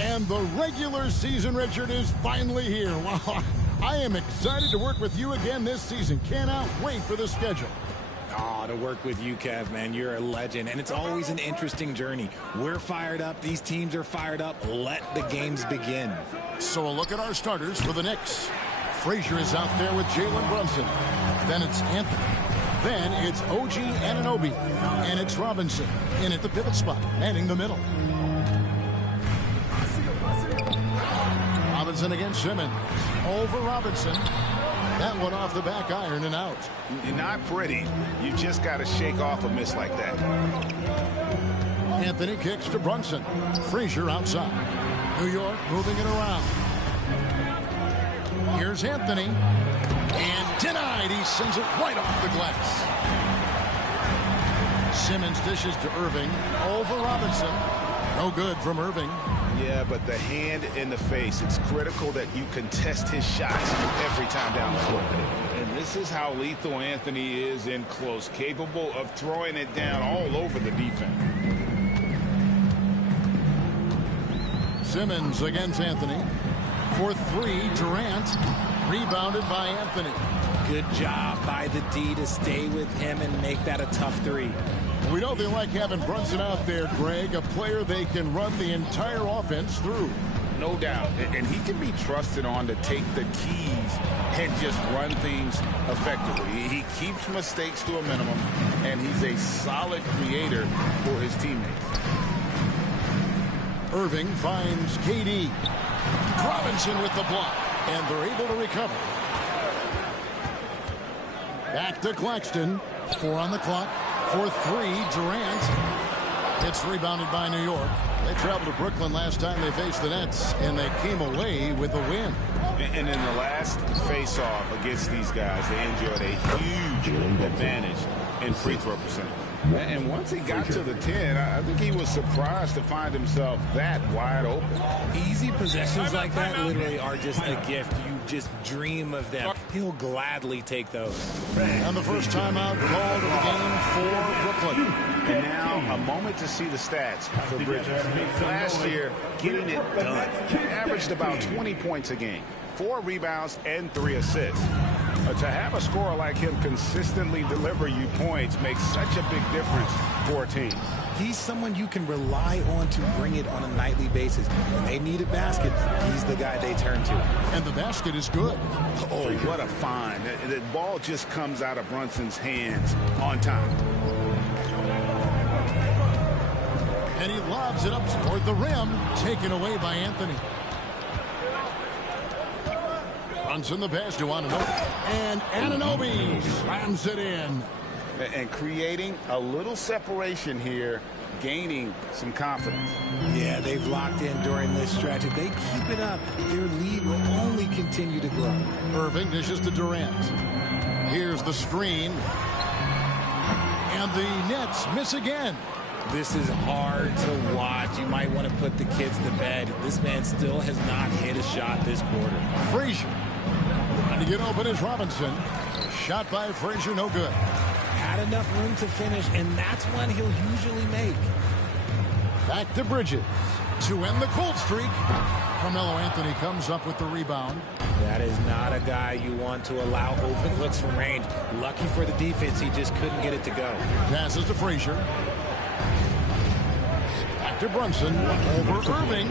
And the regular season, Richard, is finally here. Wow, I am excited to work with you again this season. Cannot wait for the schedule. Oh, to work with you, Kev, man. You're a legend, and it's always an interesting journey. We're fired up. These teams are fired up. Let the games begin. So a look at our starters for the Knicks. Frazier is out there with Jalen Brunson. Then it's Anthony. Then it's OG Anunoby. And it's Robinson in at the pivot spot, manning the middle. Robinson against Simmons. Over Robinson. That one off the back iron and out. You're not pretty. You just got to shake off a miss like that. Anthony kicks to Brunson. Frazier outside. New York moving it around. Here's Anthony. And denied. He sends it right off the glass. Simmons dishes to Irving. Over Robinson. No good from Irving. Yeah, but the hand in the face, it's critical that you contest his shots every time down the floor. And this is how lethal Anthony is in close, capable of throwing it down all over the defense. Simmons against Anthony. For three, Durant. Rebounded by Anthony. Good job by the D to stay with him and make that a tough three. We know they like having Brunson out there, Greg, a player they can run the entire offense through. No doubt. And he can be trusted on to take the keys and just run things effectively. He keeps mistakes to a minimum, and he's a solid creator for his teammates. Irving finds KD. Robinson with the block, and they're able to recover. Back to Claxton. 4 on the clock. For three, Durant. It's rebounded by New York. They traveled to Brooklyn last time they faced the Nets, and they came away with a win. And in the last face-off against these guys, they enjoyed a huge advantage in free throw percentage. And once he got to the 10, I think he was surprised to find himself that wide open. Easy possessions like that literally are just a gift. You just dream of them. He'll gladly take those. And the first timeout called of the game for Brooklyn. And now a moment to see the stats for Bridges. Last year, getting it done. He averaged about 20 points a game, 4 rebounds, and 3 assists. To have a scorer like him consistently deliver you points makes such a big difference for a team. He's someone you can rely on to bring it on a nightly basis. When they need a basket, he's the guy they turn to. And the basket is good. Oh, what a find. The ball just comes out of Brunson's hands on time. And he lobs it up toward the rim, taken away by Anthony. Brunson the pass to Anunoby. And Anunoby slams it in. And creating a little separation here, gaining some confidence. Yeah, they've locked in during this stretch. If they keep it up, their lead will only continue to grow. Irving dishes to Durant. Here's the screen. And the Nets miss again. This is hard to watch. You might want to put the kids to bed. This man still has not hit a shot this quarter. Frazier. Trying to get open is Robinson. Shot by Frazier, no good. Had enough room to finish, and that's one he'll usually make. Back to Bridges to end the cold streak. Carmelo Anthony comes up with the rebound. That is not a guy you want to allow open looks from range. Lucky for the defense, he just couldn't get it to go. Passes to Frazier. Back to Brunson. Over Irving.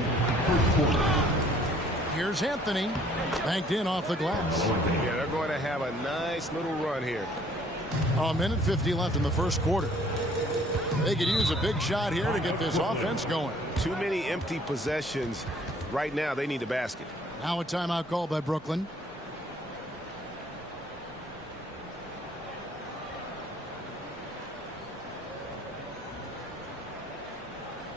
Here's Anthony. Banked in off the glass. Yeah, they're going to have a nice little run here. A minute 50 left in the first quarter. They could use a big shot here to get this offense going. Too many empty possessions. Right now, they need a basket. Now a timeout called by Brooklyn.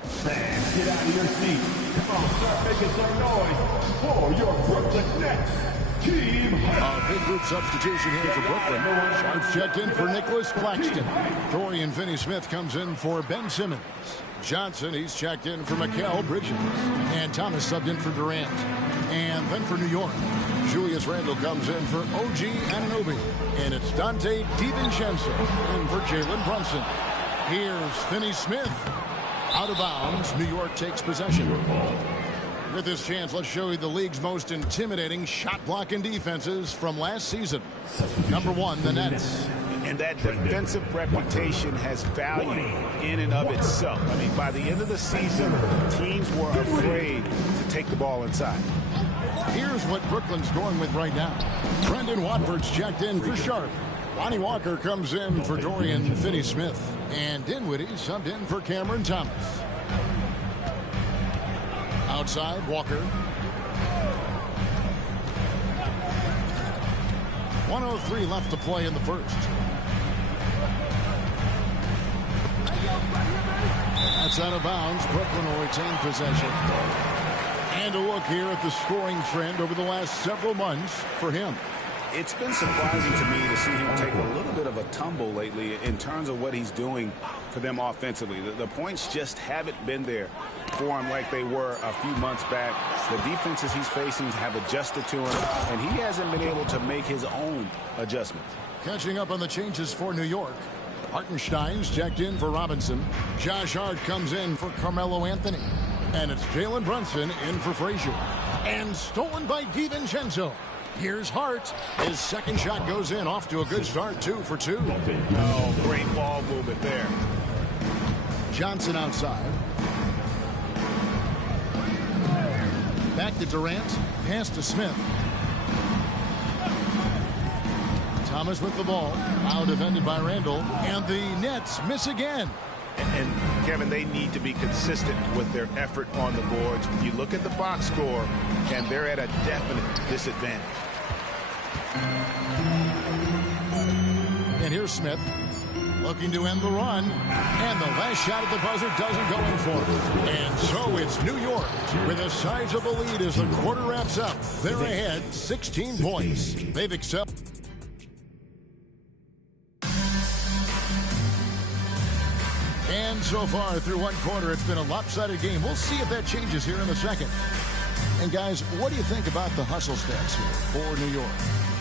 Fans, get out of your seats. Come on, start making some noise for your Brooklyn Nets. Team A big group substitution here for Brooklyn. Sharps checked in for Nicholas Claxton. Dorian Finney-Smith comes in for Ben Simmons. Johnson, he's checked in for Mikal Bridges. And Thomas subbed in for Durant. And then for New York, Julius Randle comes in for OG Anunoby. And it's Dante DiVincenzo in for Jalen Brunson. Here's Finney-Smith. Out of bounds, New York takes possession. With this chance, let's show you the league's most intimidating shot-blocking defenses from last season. Number 1, the Nets. And that defensive reputation has value in and of itself. I mean, by the end of the season, teams were afraid to take the ball inside. Here's what Brooklyn's going with right now. Brendan Watford's checked in for Sharp. Lonnie Walker comes in for Dorian Finney-Smith. And Dinwiddie subbed in for Cameron Thomas. Outside, Walker. 1:03 left to play in the first. That's out of bounds. Brooklyn will retain possession. And a look here at the scoring trend over the last several months for him. It's been surprising to me to see him take a little bit of a tumble lately in terms of what he's doing for them offensively. The points just haven't been there for him like they were a few months back. The defenses he's facing have adjusted to him, and he hasn't been able to make his own adjustments. Catching up on the changes for New York. Hartenstein's checked in for Robinson. Josh Hart comes in for Carmelo Anthony. And it's Jalen Brunson in for Frazier. And stolen by DiVincenzo. Here's Hart. His second shot goes in, off to a good start, 2 for 2. Oh, great ball movement there. Johnson outside. Back to Durant. Pass to Smith. Thomas with the ball. Now defended by Randall. And the Nets miss again. And Kevin, they need to be consistent with their effort on the boards. You look at the box score, and they're at a definite disadvantage. And here's Smith looking to end the run. And the last shot at the buzzer doesn't go in for him. And so it's New York with a sizable lead as the quarter wraps up. They're ahead 16 points. They've accepted. And so far through one quarter, it's been a lopsided game. We'll see if that changes here in the second. And guys, what do you think about the hustle stats here for New York?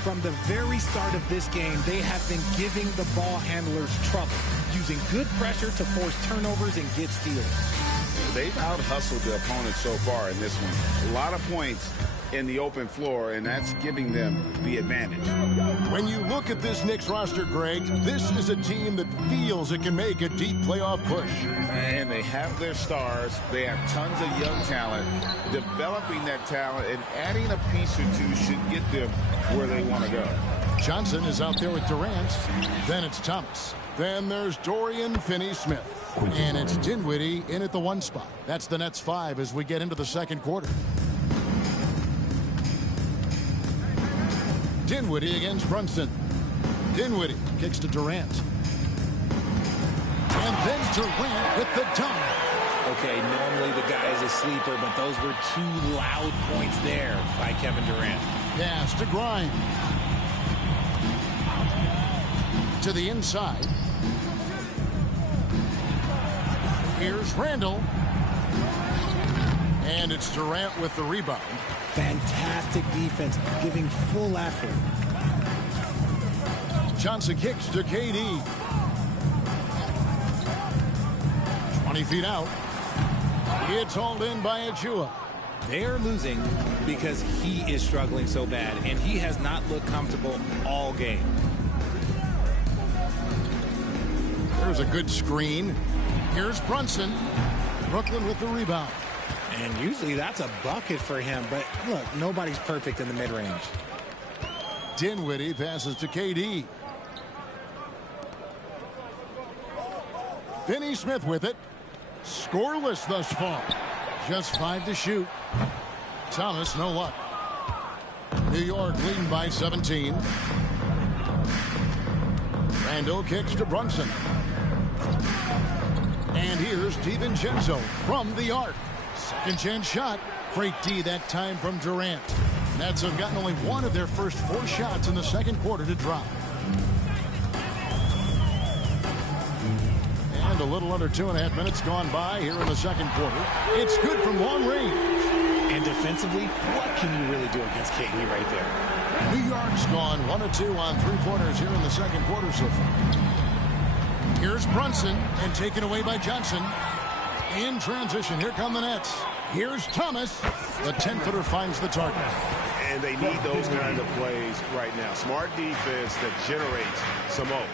From the very start of this game, they have been giving the ball handlers trouble, using good pressure to force turnovers and get steals. They've out-hustled the opponent so far in this one. A lot of points in the open floor, and that's giving them the advantage. When you look at this Knicks roster, Greg, this is a team that feels it can make a deep playoff push. And they have their stars. They have tons of young talent. Developing that talent and adding a piece or two should get them where they want to go. Johnson is out there with Durant. Then it's Thomas. Then there's Dorian Finney-Smith. And it's Dinwiddie in at the 1 spot. That's the Nets 5 as we get into the second quarter. Dinwiddie against Brunson. Dinwiddie kicks to Durant. And then Durant with the dunk. Okay, normally the guy is a sleeper, but those were 2 loud points there by Kevin Durant. Pass to Grimes. To the inside. Here's Randall. And it's Durant with the rebound. Fantastic defense, giving full effort. Johnson kicks to KD. 20 feet out. It's hauled in by Achua. They're losing because he is struggling so bad, and he has not looked comfortable all game. There's a good screen. Here's Brunson. Brooklyn with the rebound. And usually that's a bucket for him, but look, nobody's perfect in the mid-range. Dinwiddie passes to KD. Finney-Smith with it. Scoreless thus far. Just 5 to shoot. Thomas, no luck. New York leading by 17. Randall kicks to Brunson. And here's DiVincenzo from the arc. Second chance shot. Great D that time from Durant. Nets have gotten only 1 of their first 4 shots in the second quarter to drop. And a little under 2.5 minutes gone by here in the second quarter. It's good from long range. And defensively, what can you really do against KD right there? New York's gone 1 of 2 on 3-pointers here in the second quarter so far. Here's Brunson and taken away by Johnson. In transition, here come the Nets. Here's Thomas. The 10-footer finds the target. And they need those kinds of plays right now. Smart defense that generates some hope.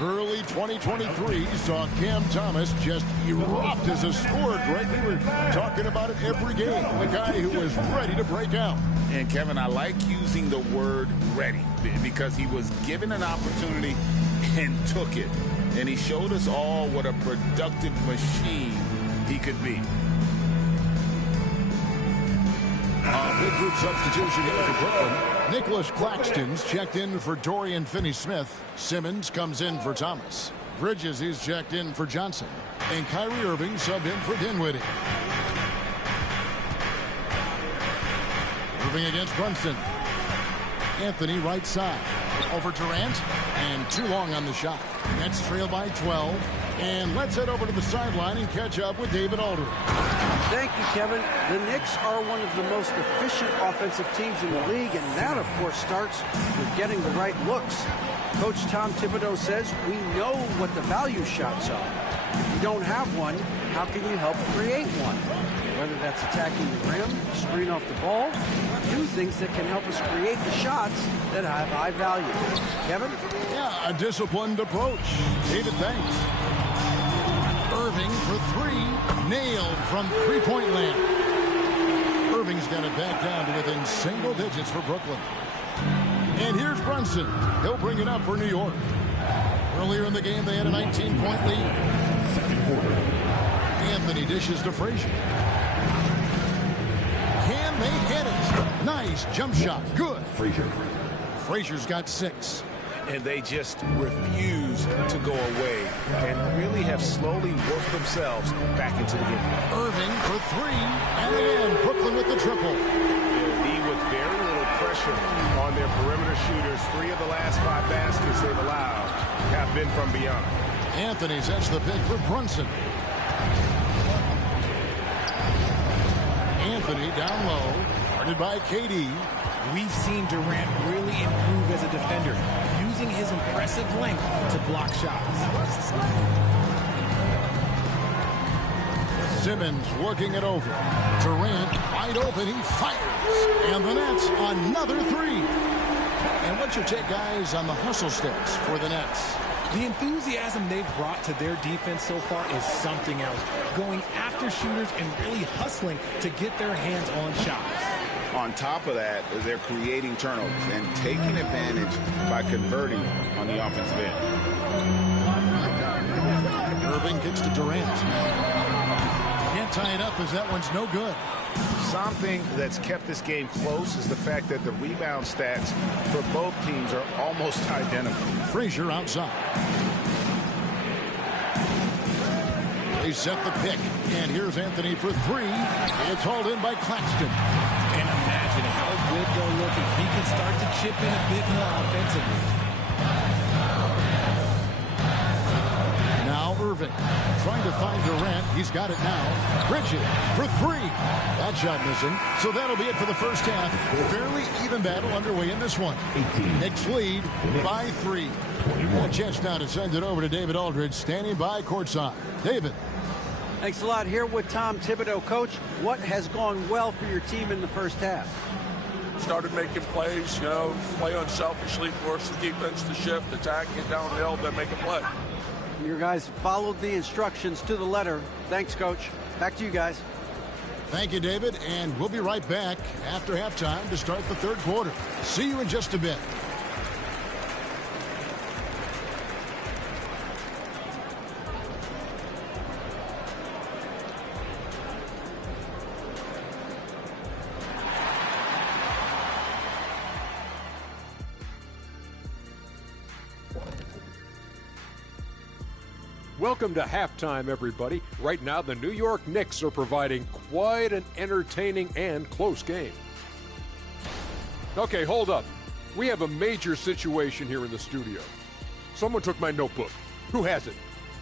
Early 2023 saw Cam Thomas just erupt as a scorer. Greg, we were talking about it every game. The guy who was ready to break out. And Kevin, I like using the word ready because he was given an opportunity and took it. And he showed us all what a productive machine he could be. Big group substitution here for Brooklyn. Nicholas Claxton's checked in for Dorian Finney-Smith. Simmons comes in for Thomas. Bridges is checked in for Johnson. And Kyrie Irving subbed in for Dinwiddie. Irving against Brunson. Anthony right side. Over Durant. And too long on the shot. Nets trail by 12. And let's head over to the sideline and catch up with David Aldridge. Thank you, Kevin. The Knicks are one of the most efficient offensive teams in the league, and that, of course, starts with getting the right looks. Coach Tom Thibodeau says we know what the value shots are. If you don't have one, how can you help create one? Whether that's attacking the rim, screen off the ball, do things that can help us create the shots that have high value. Kevin? Yeah, a disciplined approach. David, thanks. Irving for three. Nailed from three-point land. Irving's got it back down to within single digits for Brooklyn. And here's Brunson. He'll bring it up for New York. Earlier in the game, they had a 19-point lead. Second quarter. Anthony dishes to Frazier. Can they hit it? Nice jump shot. Good. Frazier's got 6. And they just refuse to go away and really have slowly worked themselves back into the game. Irving for 3. And again, Brooklyn with the triple. They'll be with very little pressure on their perimeter shooters. 3 of the last 5 baskets they've allowed have been from beyond. Anthony sets the pick for Brunson. Anthony down low, guarded by KD. We've seen Durant really improve as a defender, using his impressive length to block shots. Simmons working it over. Durant wide open, he fires. And the Nets another 3. And what's your take, guys, on the hustle stats for the Nets? The enthusiasm they've brought to their defense so far is something else. Going after shooters and really hustling to get their hands on shots. On top of that, they're creating turnovers and taking advantage by converting on the offensive end. Irving kicks to Durant. Can't tie it up as that one's no good. Something that's kept this game close is the fact that the rebound stats for both teams are almost identical. Frazier outside. They set the pick, and here's Anthony for 3. It's hauled in by Claxton. And imagine how good they'll look if he can start to chip in a bit more offensively. Now Irving trying to find Durant. He's got it now. Bridges for 3. That shot missing. So that'll be it for the first half. Fairly even battle underway in this one. Knicks lead by 3. A chance now to send it over to David Aldridge, standing by courtside. David. Thanks a lot. Here with Tom Thibodeau. Coach, what has gone well for your team in the first half? Started making plays, play unselfishly, force the defense to shift, attack, get downhill, then make a play. Your guys followed the instructions to the letter. Thanks, Coach. Back to you guys. Thank you, David, and we'll be right back after halftime to start the third quarter. See you in just a bit. Welcome to halftime, everybody. Right now, the New York Knicks are providing quite an entertaining and close game. Okay, hold up. We have a major situation here in the studio. Someone took my notebook. Who has it?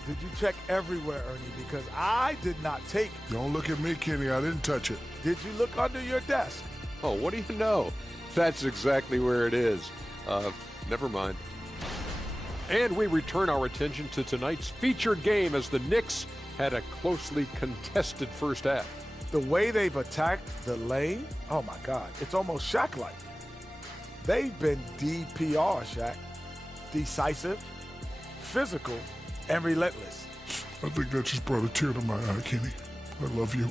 Did you check everywhere, Ernie? Because I did not take it. Don't look at me, Kenny. I didn't touch it. Did you look under your desk? Oh, what do you know? That's exactly where it is. Never mind. And we return our attention to tonight's featured game as the Knicks had a closely contested first half. The way they've attacked the lane, oh my God, it's almost Shaq-like. They've been DPR, Shaq. Decisive, physical, and relentless. I think that just brought a tear to my eye, Kenny. I love you.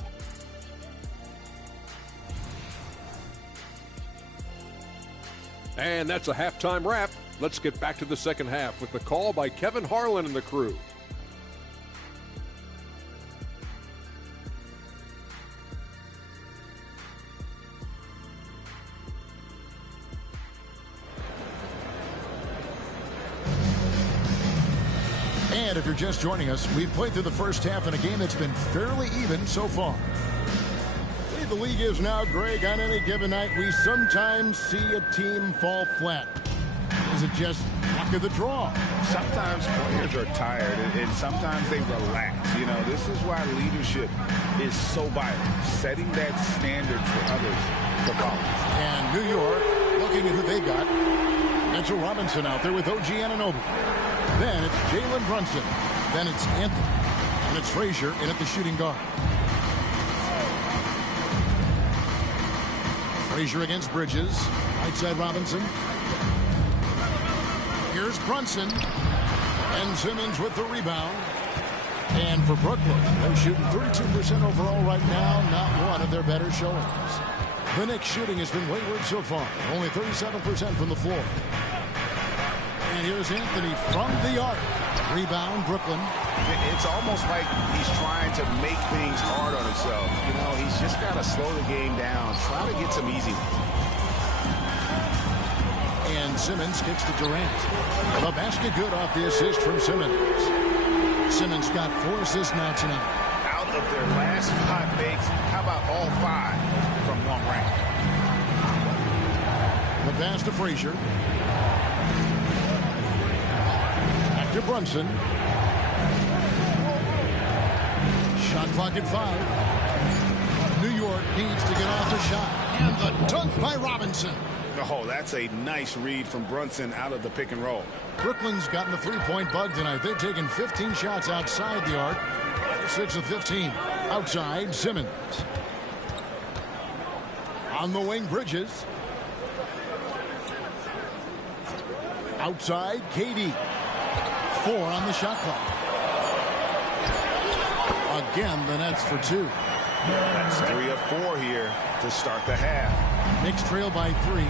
And that's a halftime wrap. Let's get back to the second half with the call by Kevin Harlan and the crew. And if you're just joining us, we've played through the first half in a game that's been fairly even so far. We've the league is now, Greg, on any given night, we sometimes see a team fall flat. Is it just luck of the draw? Sometimes players are tired, and sometimes they relax. You know, this is why leadership is so vital, setting that standard for others to follow. And New York, looking at who they got, Mitchell Robinson out there with OG Anunoby. Then it's Jalen Brunson. Then it's Anthony. And it's Frazier in at the shooting guard. Frazier against Bridges. Right side Robinson. Here's Brunson. And Simmons with the rebound. And for Brooklyn, they're shooting 32% overall right now. Not one of their better showings. The Knicks shooting has been wayward so far. Only 37% from the floor. And here's Anthony from the arc. Rebound, Brooklyn. It's almost like he's trying to make things hard on himself. You know, he's just got to slow the game down. Try to get some easy ones. And Simmons kicks to Durant. The basket good off the assist from Simmons. Simmons got 4 assists now tonight. Out of their last 5 makes, how about all 5 from long range? The pass to Frazier. Back to Brunson. Shot clock at 5. New York needs to get off the shot. And the dunk by Robinson. Oh, that's a nice read from Brunson out of the pick and roll. Brooklyn's gotten the three-point bug tonight. They've taken 15 shots outside the arc. 6 of 15. Outside, Simmons. On the wing, Bridges. Outside, KD. 4 on the shot clock. Again, the Nets for 2. That's 3 of 4 here to start the half. Knicks trail by 3.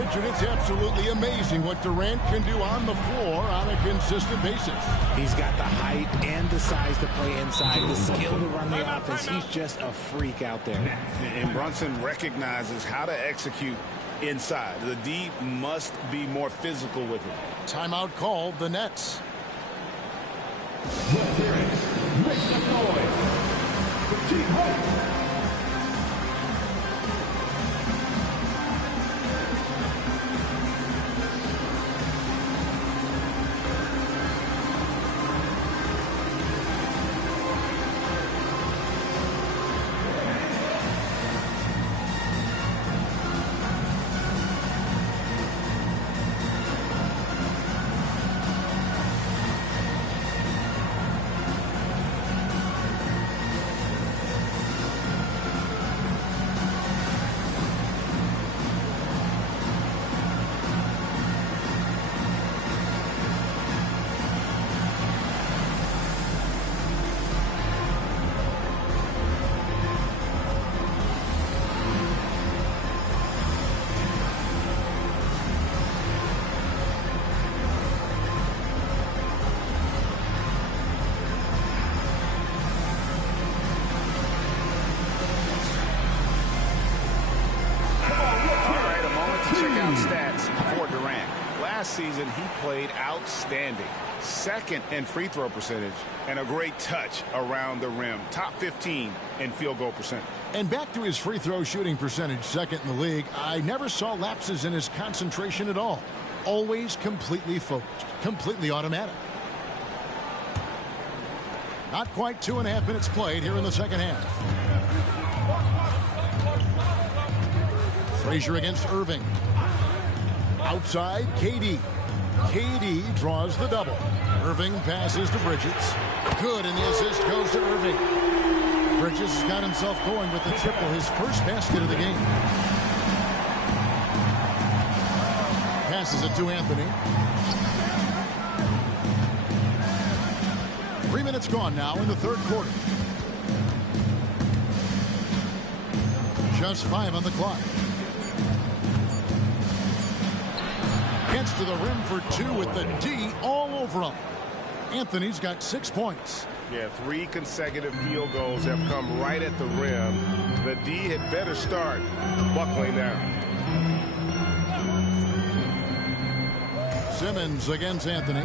Richard, it's absolutely amazing what Durant can do on the floor on a consistent basis. He's got the height and the size to play inside, the skill to run the offense. He's just a freak out there. And Brunson recognizes how to execute inside. The D must be more physical with it. Timeout called, the Nets. Let's hear it. Make some noise. For Team Hope. Season he played outstanding. 2nd in free throw percentage and a great touch around the rim. Top 15 in field goal percentage. And back to his free throw shooting percentage, 2nd in the league. I never saw lapses in his concentration at all. Always completely focused, completely automatic. Not quite 2.5 minutes played here in the second half. Frazier against Irving. Outside, KD. KD draws the double. Irving passes to Bridges. Good, and the assist goes to Irving. Bridges has got himself going with the triple, his first basket of the game. Passes it to Anthony. 3 minutes gone now in the third quarter. Just 5 on the clock. Gets to the rim for 2 with the D all over him. Anthony's got 6 points. Yeah, 3 consecutive field goals have come right at the rim. The D had better start buckling down. Simmons against Anthony.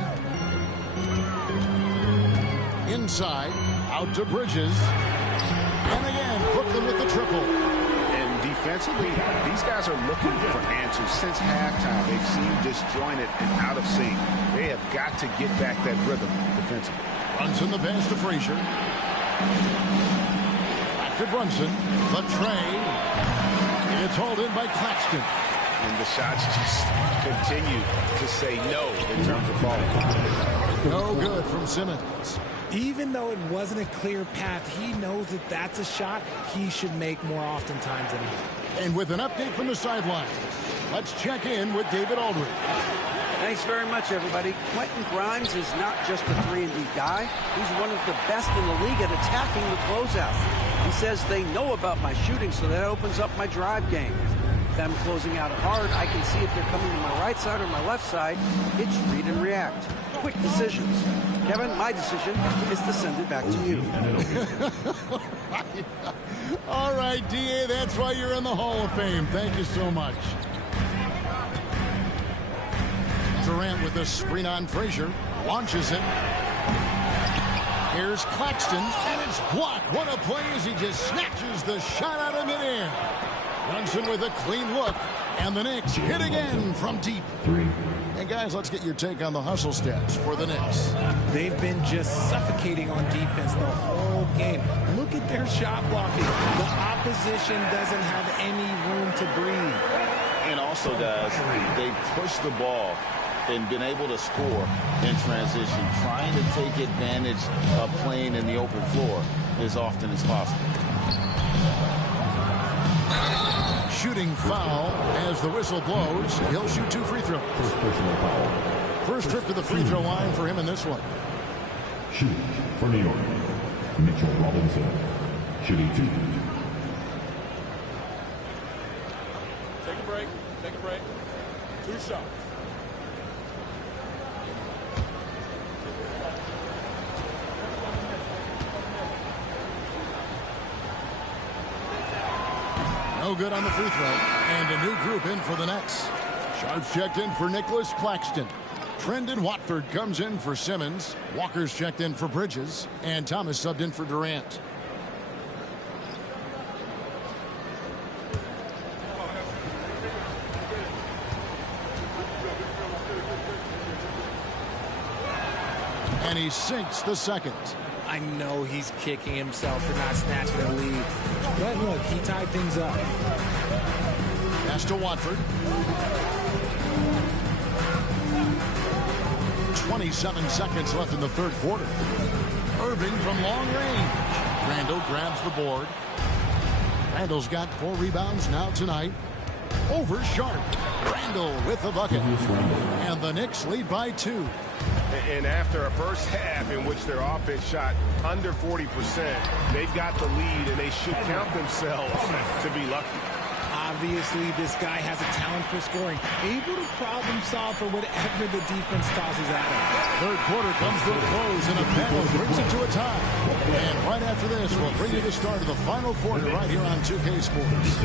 Inside, out to Bridges. And again, Brooklyn with the triple. defensively, these guys are looking for answers since halftime. They've seemed disjointed and out of sync. They have got to get back that rhythm defensively. Brunson the pass to Frazier. Back to Brunson. The tray. It's hauled in by Claxton. And the shots just continue to say no in terms of falling. No good from Simmons. Even though it wasn't a clear path, he knows that that's a shot he should make more oftentimes than not. And with an update from the sidelines, let's check in with David Aldridge. Thanks very much, everybody. Quentin Grimes is not just a 3-and-D guy. He's one of the best in the league at attacking the closeout. He says they know about my shooting, so that opens up my drive game. Them closing out hard, I can see if they're coming to my right side or my left side. It's read and react. Quick decisions. Kevin, my decision is to send it back to you. All right, D.A., that's why you're in the Hall of Fame. Thank you so much. Durant with a screen on Frazier. Launches it. Here's Claxton, and it's blocked. What a play as he just snatches the shot out of midair. Brunson with a clean look, and the Knicks hit again from deep. And guys, let's get your take on the hustle stats for the Knicks. They've been just suffocating on defense the whole game. Look at their shot blocking. The opposition doesn't have any room to breathe. And also, guys, they pushed the ball and been able to score in transition, trying to take advantage of playing in the open floor as often as possible. Shooting foul as the whistle blows. He'll shoot 2 free throws. First trip to the free throw line for him in this one. Shooting for New York, Mitchell Robinson. Shooting 2. Take a break. Take a break. 2 shots. No good on the free throw. And a new group in for the Nets. Sharps checked in for Nicholas Claxton. Trendon Watford comes in for Simmons. Walker's checked in for Bridges. And Thomas subbed in for Durant. And he sinks the second. I know he's kicking himself for not snatching the lead. But look, he tied things up. Pass to Watford. 27 seconds left in the third quarter. Irving from long range. Randall grabs the board. Randall's got 4 rebounds now tonight. Over Sharp. Randall with the bucket. And the Knicks lead by 2. And after a first half in which their offense shot under 40%, they've got the lead, and they should count themselves to be lucky. Obviously, this guy has a talent for scoring, able to problem solve for whatever the defense tosses at him. Third quarter comes to a close, and a panel brings it to a tie. And right after this, we'll bring you the start of the final quarter right here on 2K Sports.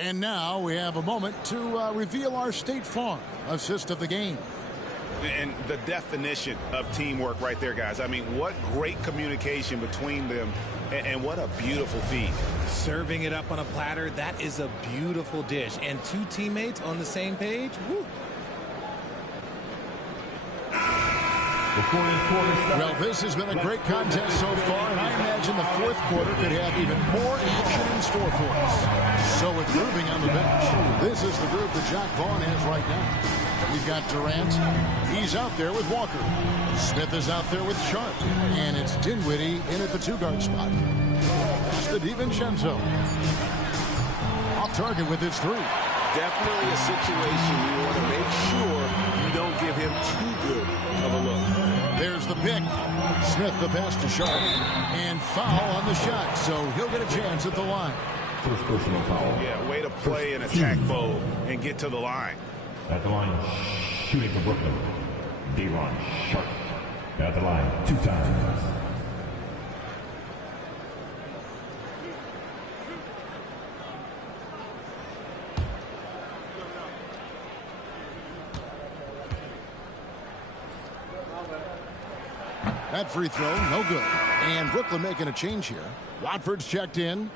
And now we have a moment to reveal our State Farm assist of the game. And the definition of teamwork right there, guys. I mean, what great communication between them, and what a beautiful feed. Serving it up on a platter, that is a beautiful dish. And 2 teammates on the same page, woo. Well, this has been a great contest so far, and I imagine the fourth quarter could have even more action in store for us. So with Irving on the bench, this is the group that Jack Vaughn has right now. We've got Durant. He's out there with Walker. Smith is out there with Sharp. And it's Dinwiddie in at the 2-guard spot. That's the DiVincenzo. Off target with his 3. Definitely a situation you want to make sure you don't give him too good of a look. There's the pick. Smith the pass to Sharp. And foul on the shot, so he'll get a chance at the line. First personal foul. Yeah, way to play an attack mode and get to the line. At the line, shooting for Brooklyn, Day'Ron Sharp. At the line, 2 times. That free throw, no good. And Brooklyn making a change here. Watford's checked in.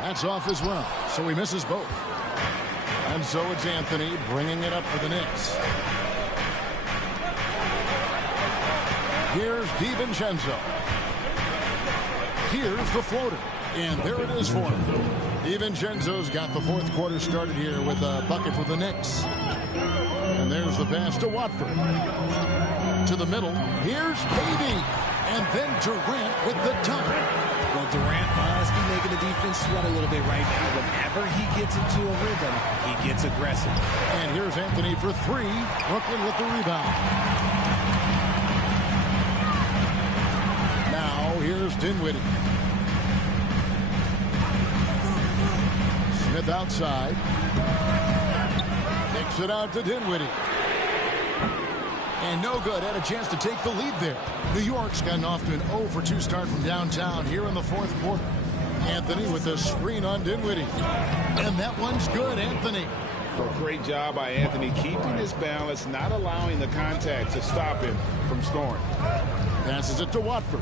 That's off as well, so he misses both. And so it's Anthony bringing it up for the Knicks. Here's DiVincenzo. Here's the floater. And there it is for him. DiVincenzo's got the fourth quarter started here with a bucket for the Knicks. And there's the pass to Watford. To the middle. Here's KD. And then Durant with the dunk. Well, Durant must be making the defense sweat a little bit right now. Whenever he gets into a rhythm, he gets aggressive. And here's Anthony for 3. Brooklyn with the rebound. Now here's Dinwiddie. Smith outside. Kicks it out to Dinwiddie. And no good. Had a chance to take the lead there. New York's gotten off to an 0-for-2 start from downtown here in the fourth quarter. Anthony with the screen on Dinwiddie. And that one's good, Anthony. So great job by Anthony keeping his balance, not allowing the contact to stop him from scoring. Passes it to Watford.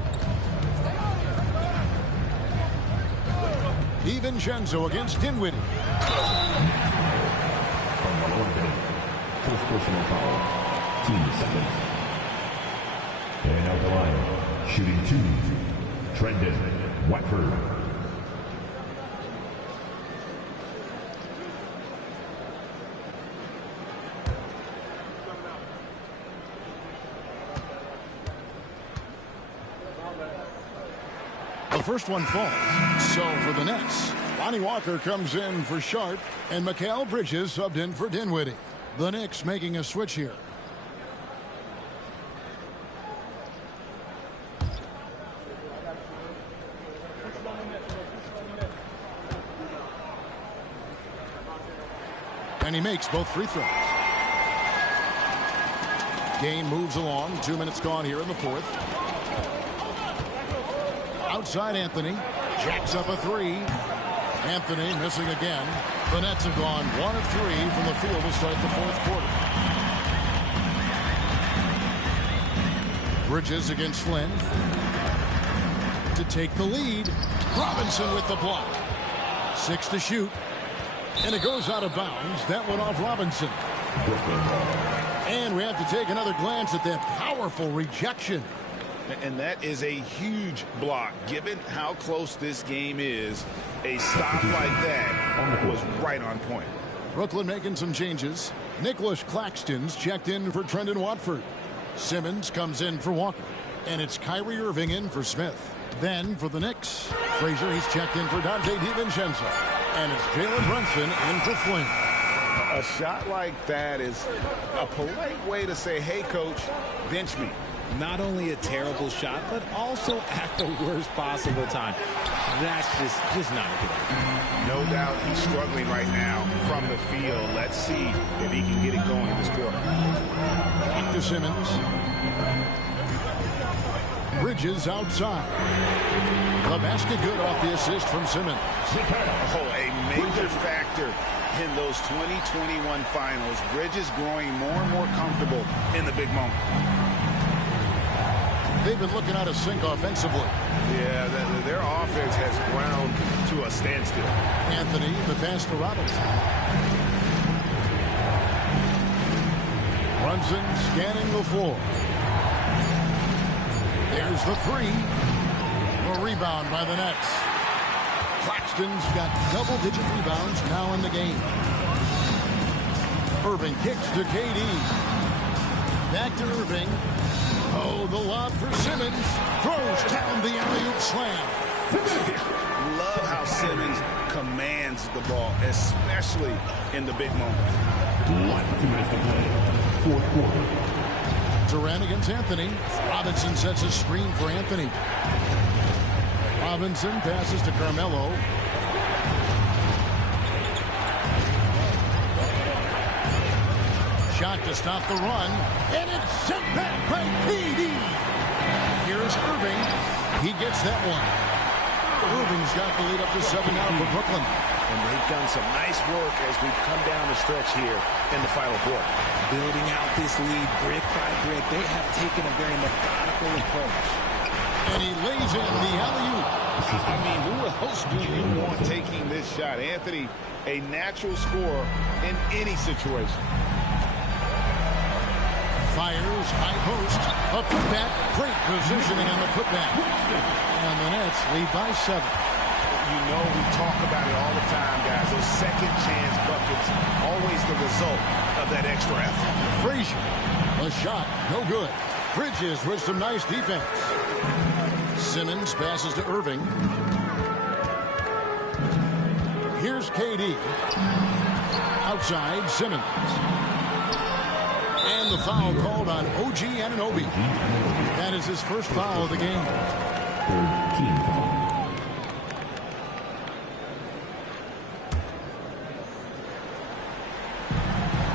DiVincenzo against Dinwiddie. First personal foul. Team seconds. And out the line, shooting 2, Trendon Watford. The first one falls. So for the Nets, Lonnie Walker comes in for Sharp, and Mikal Bridges subbed in for Dinwiddie. The Knicks making a switch here. And he makes both free throws. Game moves along. 2 minutes gone here in the fourth. Outside Anthony. Jacks up a 3. Anthony missing again. The Nets have gone 1 of 3 from the field to start the fourth quarter. Bridges against Flynn. To take the lead. Robinson with the block. 6 to shoot. And it goes out of bounds. That went off Robinson. And we have to take another glance at that powerful rejection. And that is a huge block. Given how close this game is, a stop like that was right on point. Brooklyn making some changes. Nicholas Claxton's checked in for Trendon Watford. Simmons comes in for Walker. And it's Kyrie Irving in for Smith. Then for the Knicks, Frazier, he's checked in for Dante DiVincenzo. And it's Jalen Brunson in for Flynn. A shot like that is a polite way to say, hey, coach, bench me. Not only a terrible shot, but also at the worst possible time. That's just not a good idea. No doubt he's struggling right now from the field. Let's see if he can get it going this quarter. Back to Simmons. Bridges outside. The basket good off the assist from Simmons. Oh, a major factor in those 2021 finals. Bridges growing more and more comfortable in the big moment. They've been looking out of sync offensively. Yeah, their offense has ground to a standstill. Anthony, the pass to Robinson. Brunson scanning the floor. There's the 3. A rebound by the Nets. Claxton's got double-digit rebounds now in the game. Irving kicks to KD. Back to Irving. Oh, the lob for Simmons. Throws down the alley-oop slam. Love how Simmons commands the ball, especially in the big moments. 1 minutes to play. Fourth quarter. Durant against Anthony. Robinson sets a screen for Anthony. Robinson passes to Carmelo. Shot to stop the run, and it's sent back by KD. Here's Irving. He gets that one. Irving's got the lead up to 7 now for Brooklyn. And they've done some nice work as we've come down the stretch here in the final quarter. Building out this lead brick by brick. They have taken a very methodical approach. And he lays in the alley-oop. I mean, who else do you want taking this shot? Anthony, a natural scorer in any situation. Fires, high post, a putback, great positioning on the putback. And the Nets lead by 7. You know, we talk about it all the time, guys. Those second chance buckets, always the result of that extra effort. Frazier, a shot, no good. Bridges with some nice defense. Simmons passes to Irving. Here's KD. Outside, Simmons. And the foul called on OG Anunoby. That is his first foul of the game. 13 foul.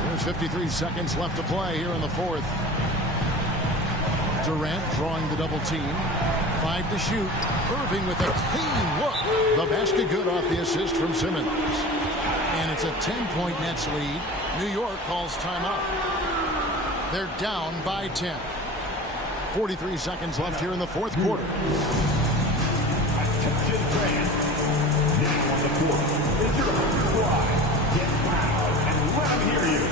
There's 53 seconds left to play here in the fourth. Durant drawing the double team. 5 to shoot. Irving with a clean look. The basket good off the assist from Simmons. And it's a 10-point Nets lead. New York calls timeout. They're down by 10. 43 seconds left here in the fourth quarter. Attention fans. Now on the court is your home squad. Get loud and let them hear you.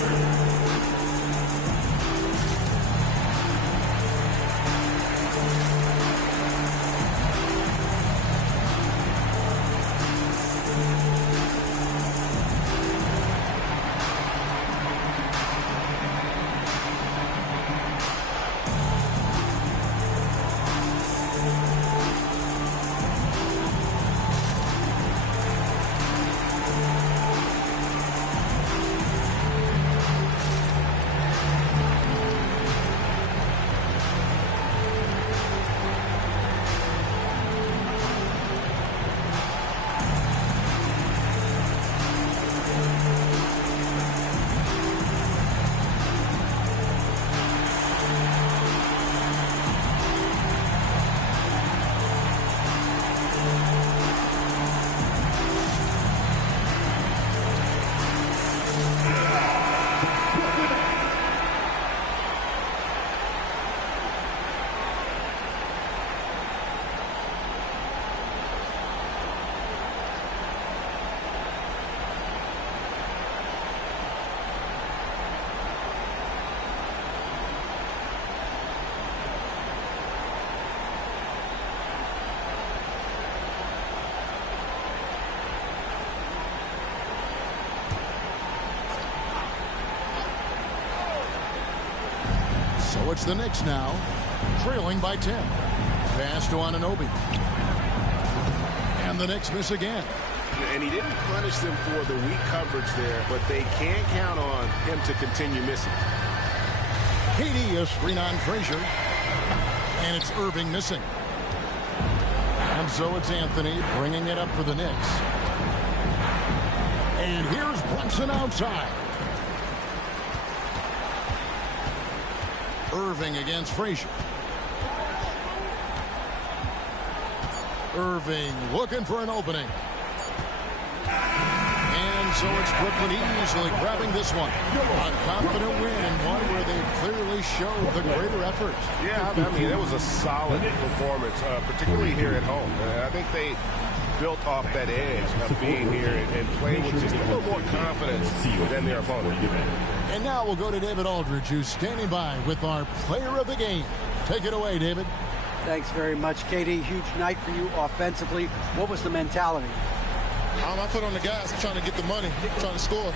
So it's the Knicks now, trailing by 10. Pass to Anunoby. And the Knicks miss again. And he didn't punish them for the weak coverage there, but they can't count on him to continue missing. KD a screen on Frazier. And it's Irving missing. And so it's Anthony bringing it up for the Knicks. And here's Brunson outside. Irving against Frazier. Irving looking for an opening. And so it's Brooklyn easily grabbing this one. A confident win and one where they clearly showed the greater effort. Yeah, I mean, it was a solid performance, particularly here at home. I think they built off that edge of being here and playing with just a little more confidence than their opponent. And now we'll go to David Aldridge, who's standing by with our player of the game. Take it away, David. Thanks very much, Katie. Huge night for you offensively. What was the mentality? I put on the gas. I'm trying to get the money, trying to score,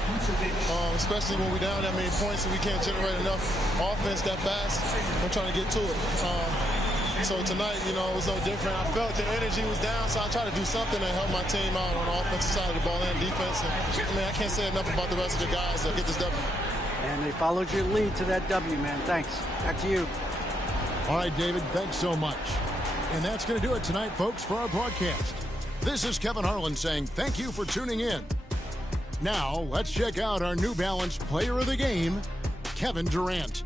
especially when we're down that many points and we can't generate enough offense that fast. I'm trying to get to it. So tonight, you know, it was no different. I felt the energy was down, so I tried to do something to help my team out on the offensive side of the ball and defense. And, I mean, I can't say enough about the rest of the guys that get this W. And they followed your lead to that W, man. Thanks. Back to you. All right, David, thanks so much. And that's going to do it tonight, folks, for our broadcast. This is Kevin Harlan saying thank you for tuning in. Now, let's check out our New Balance Player of the Game, Kevin Durant.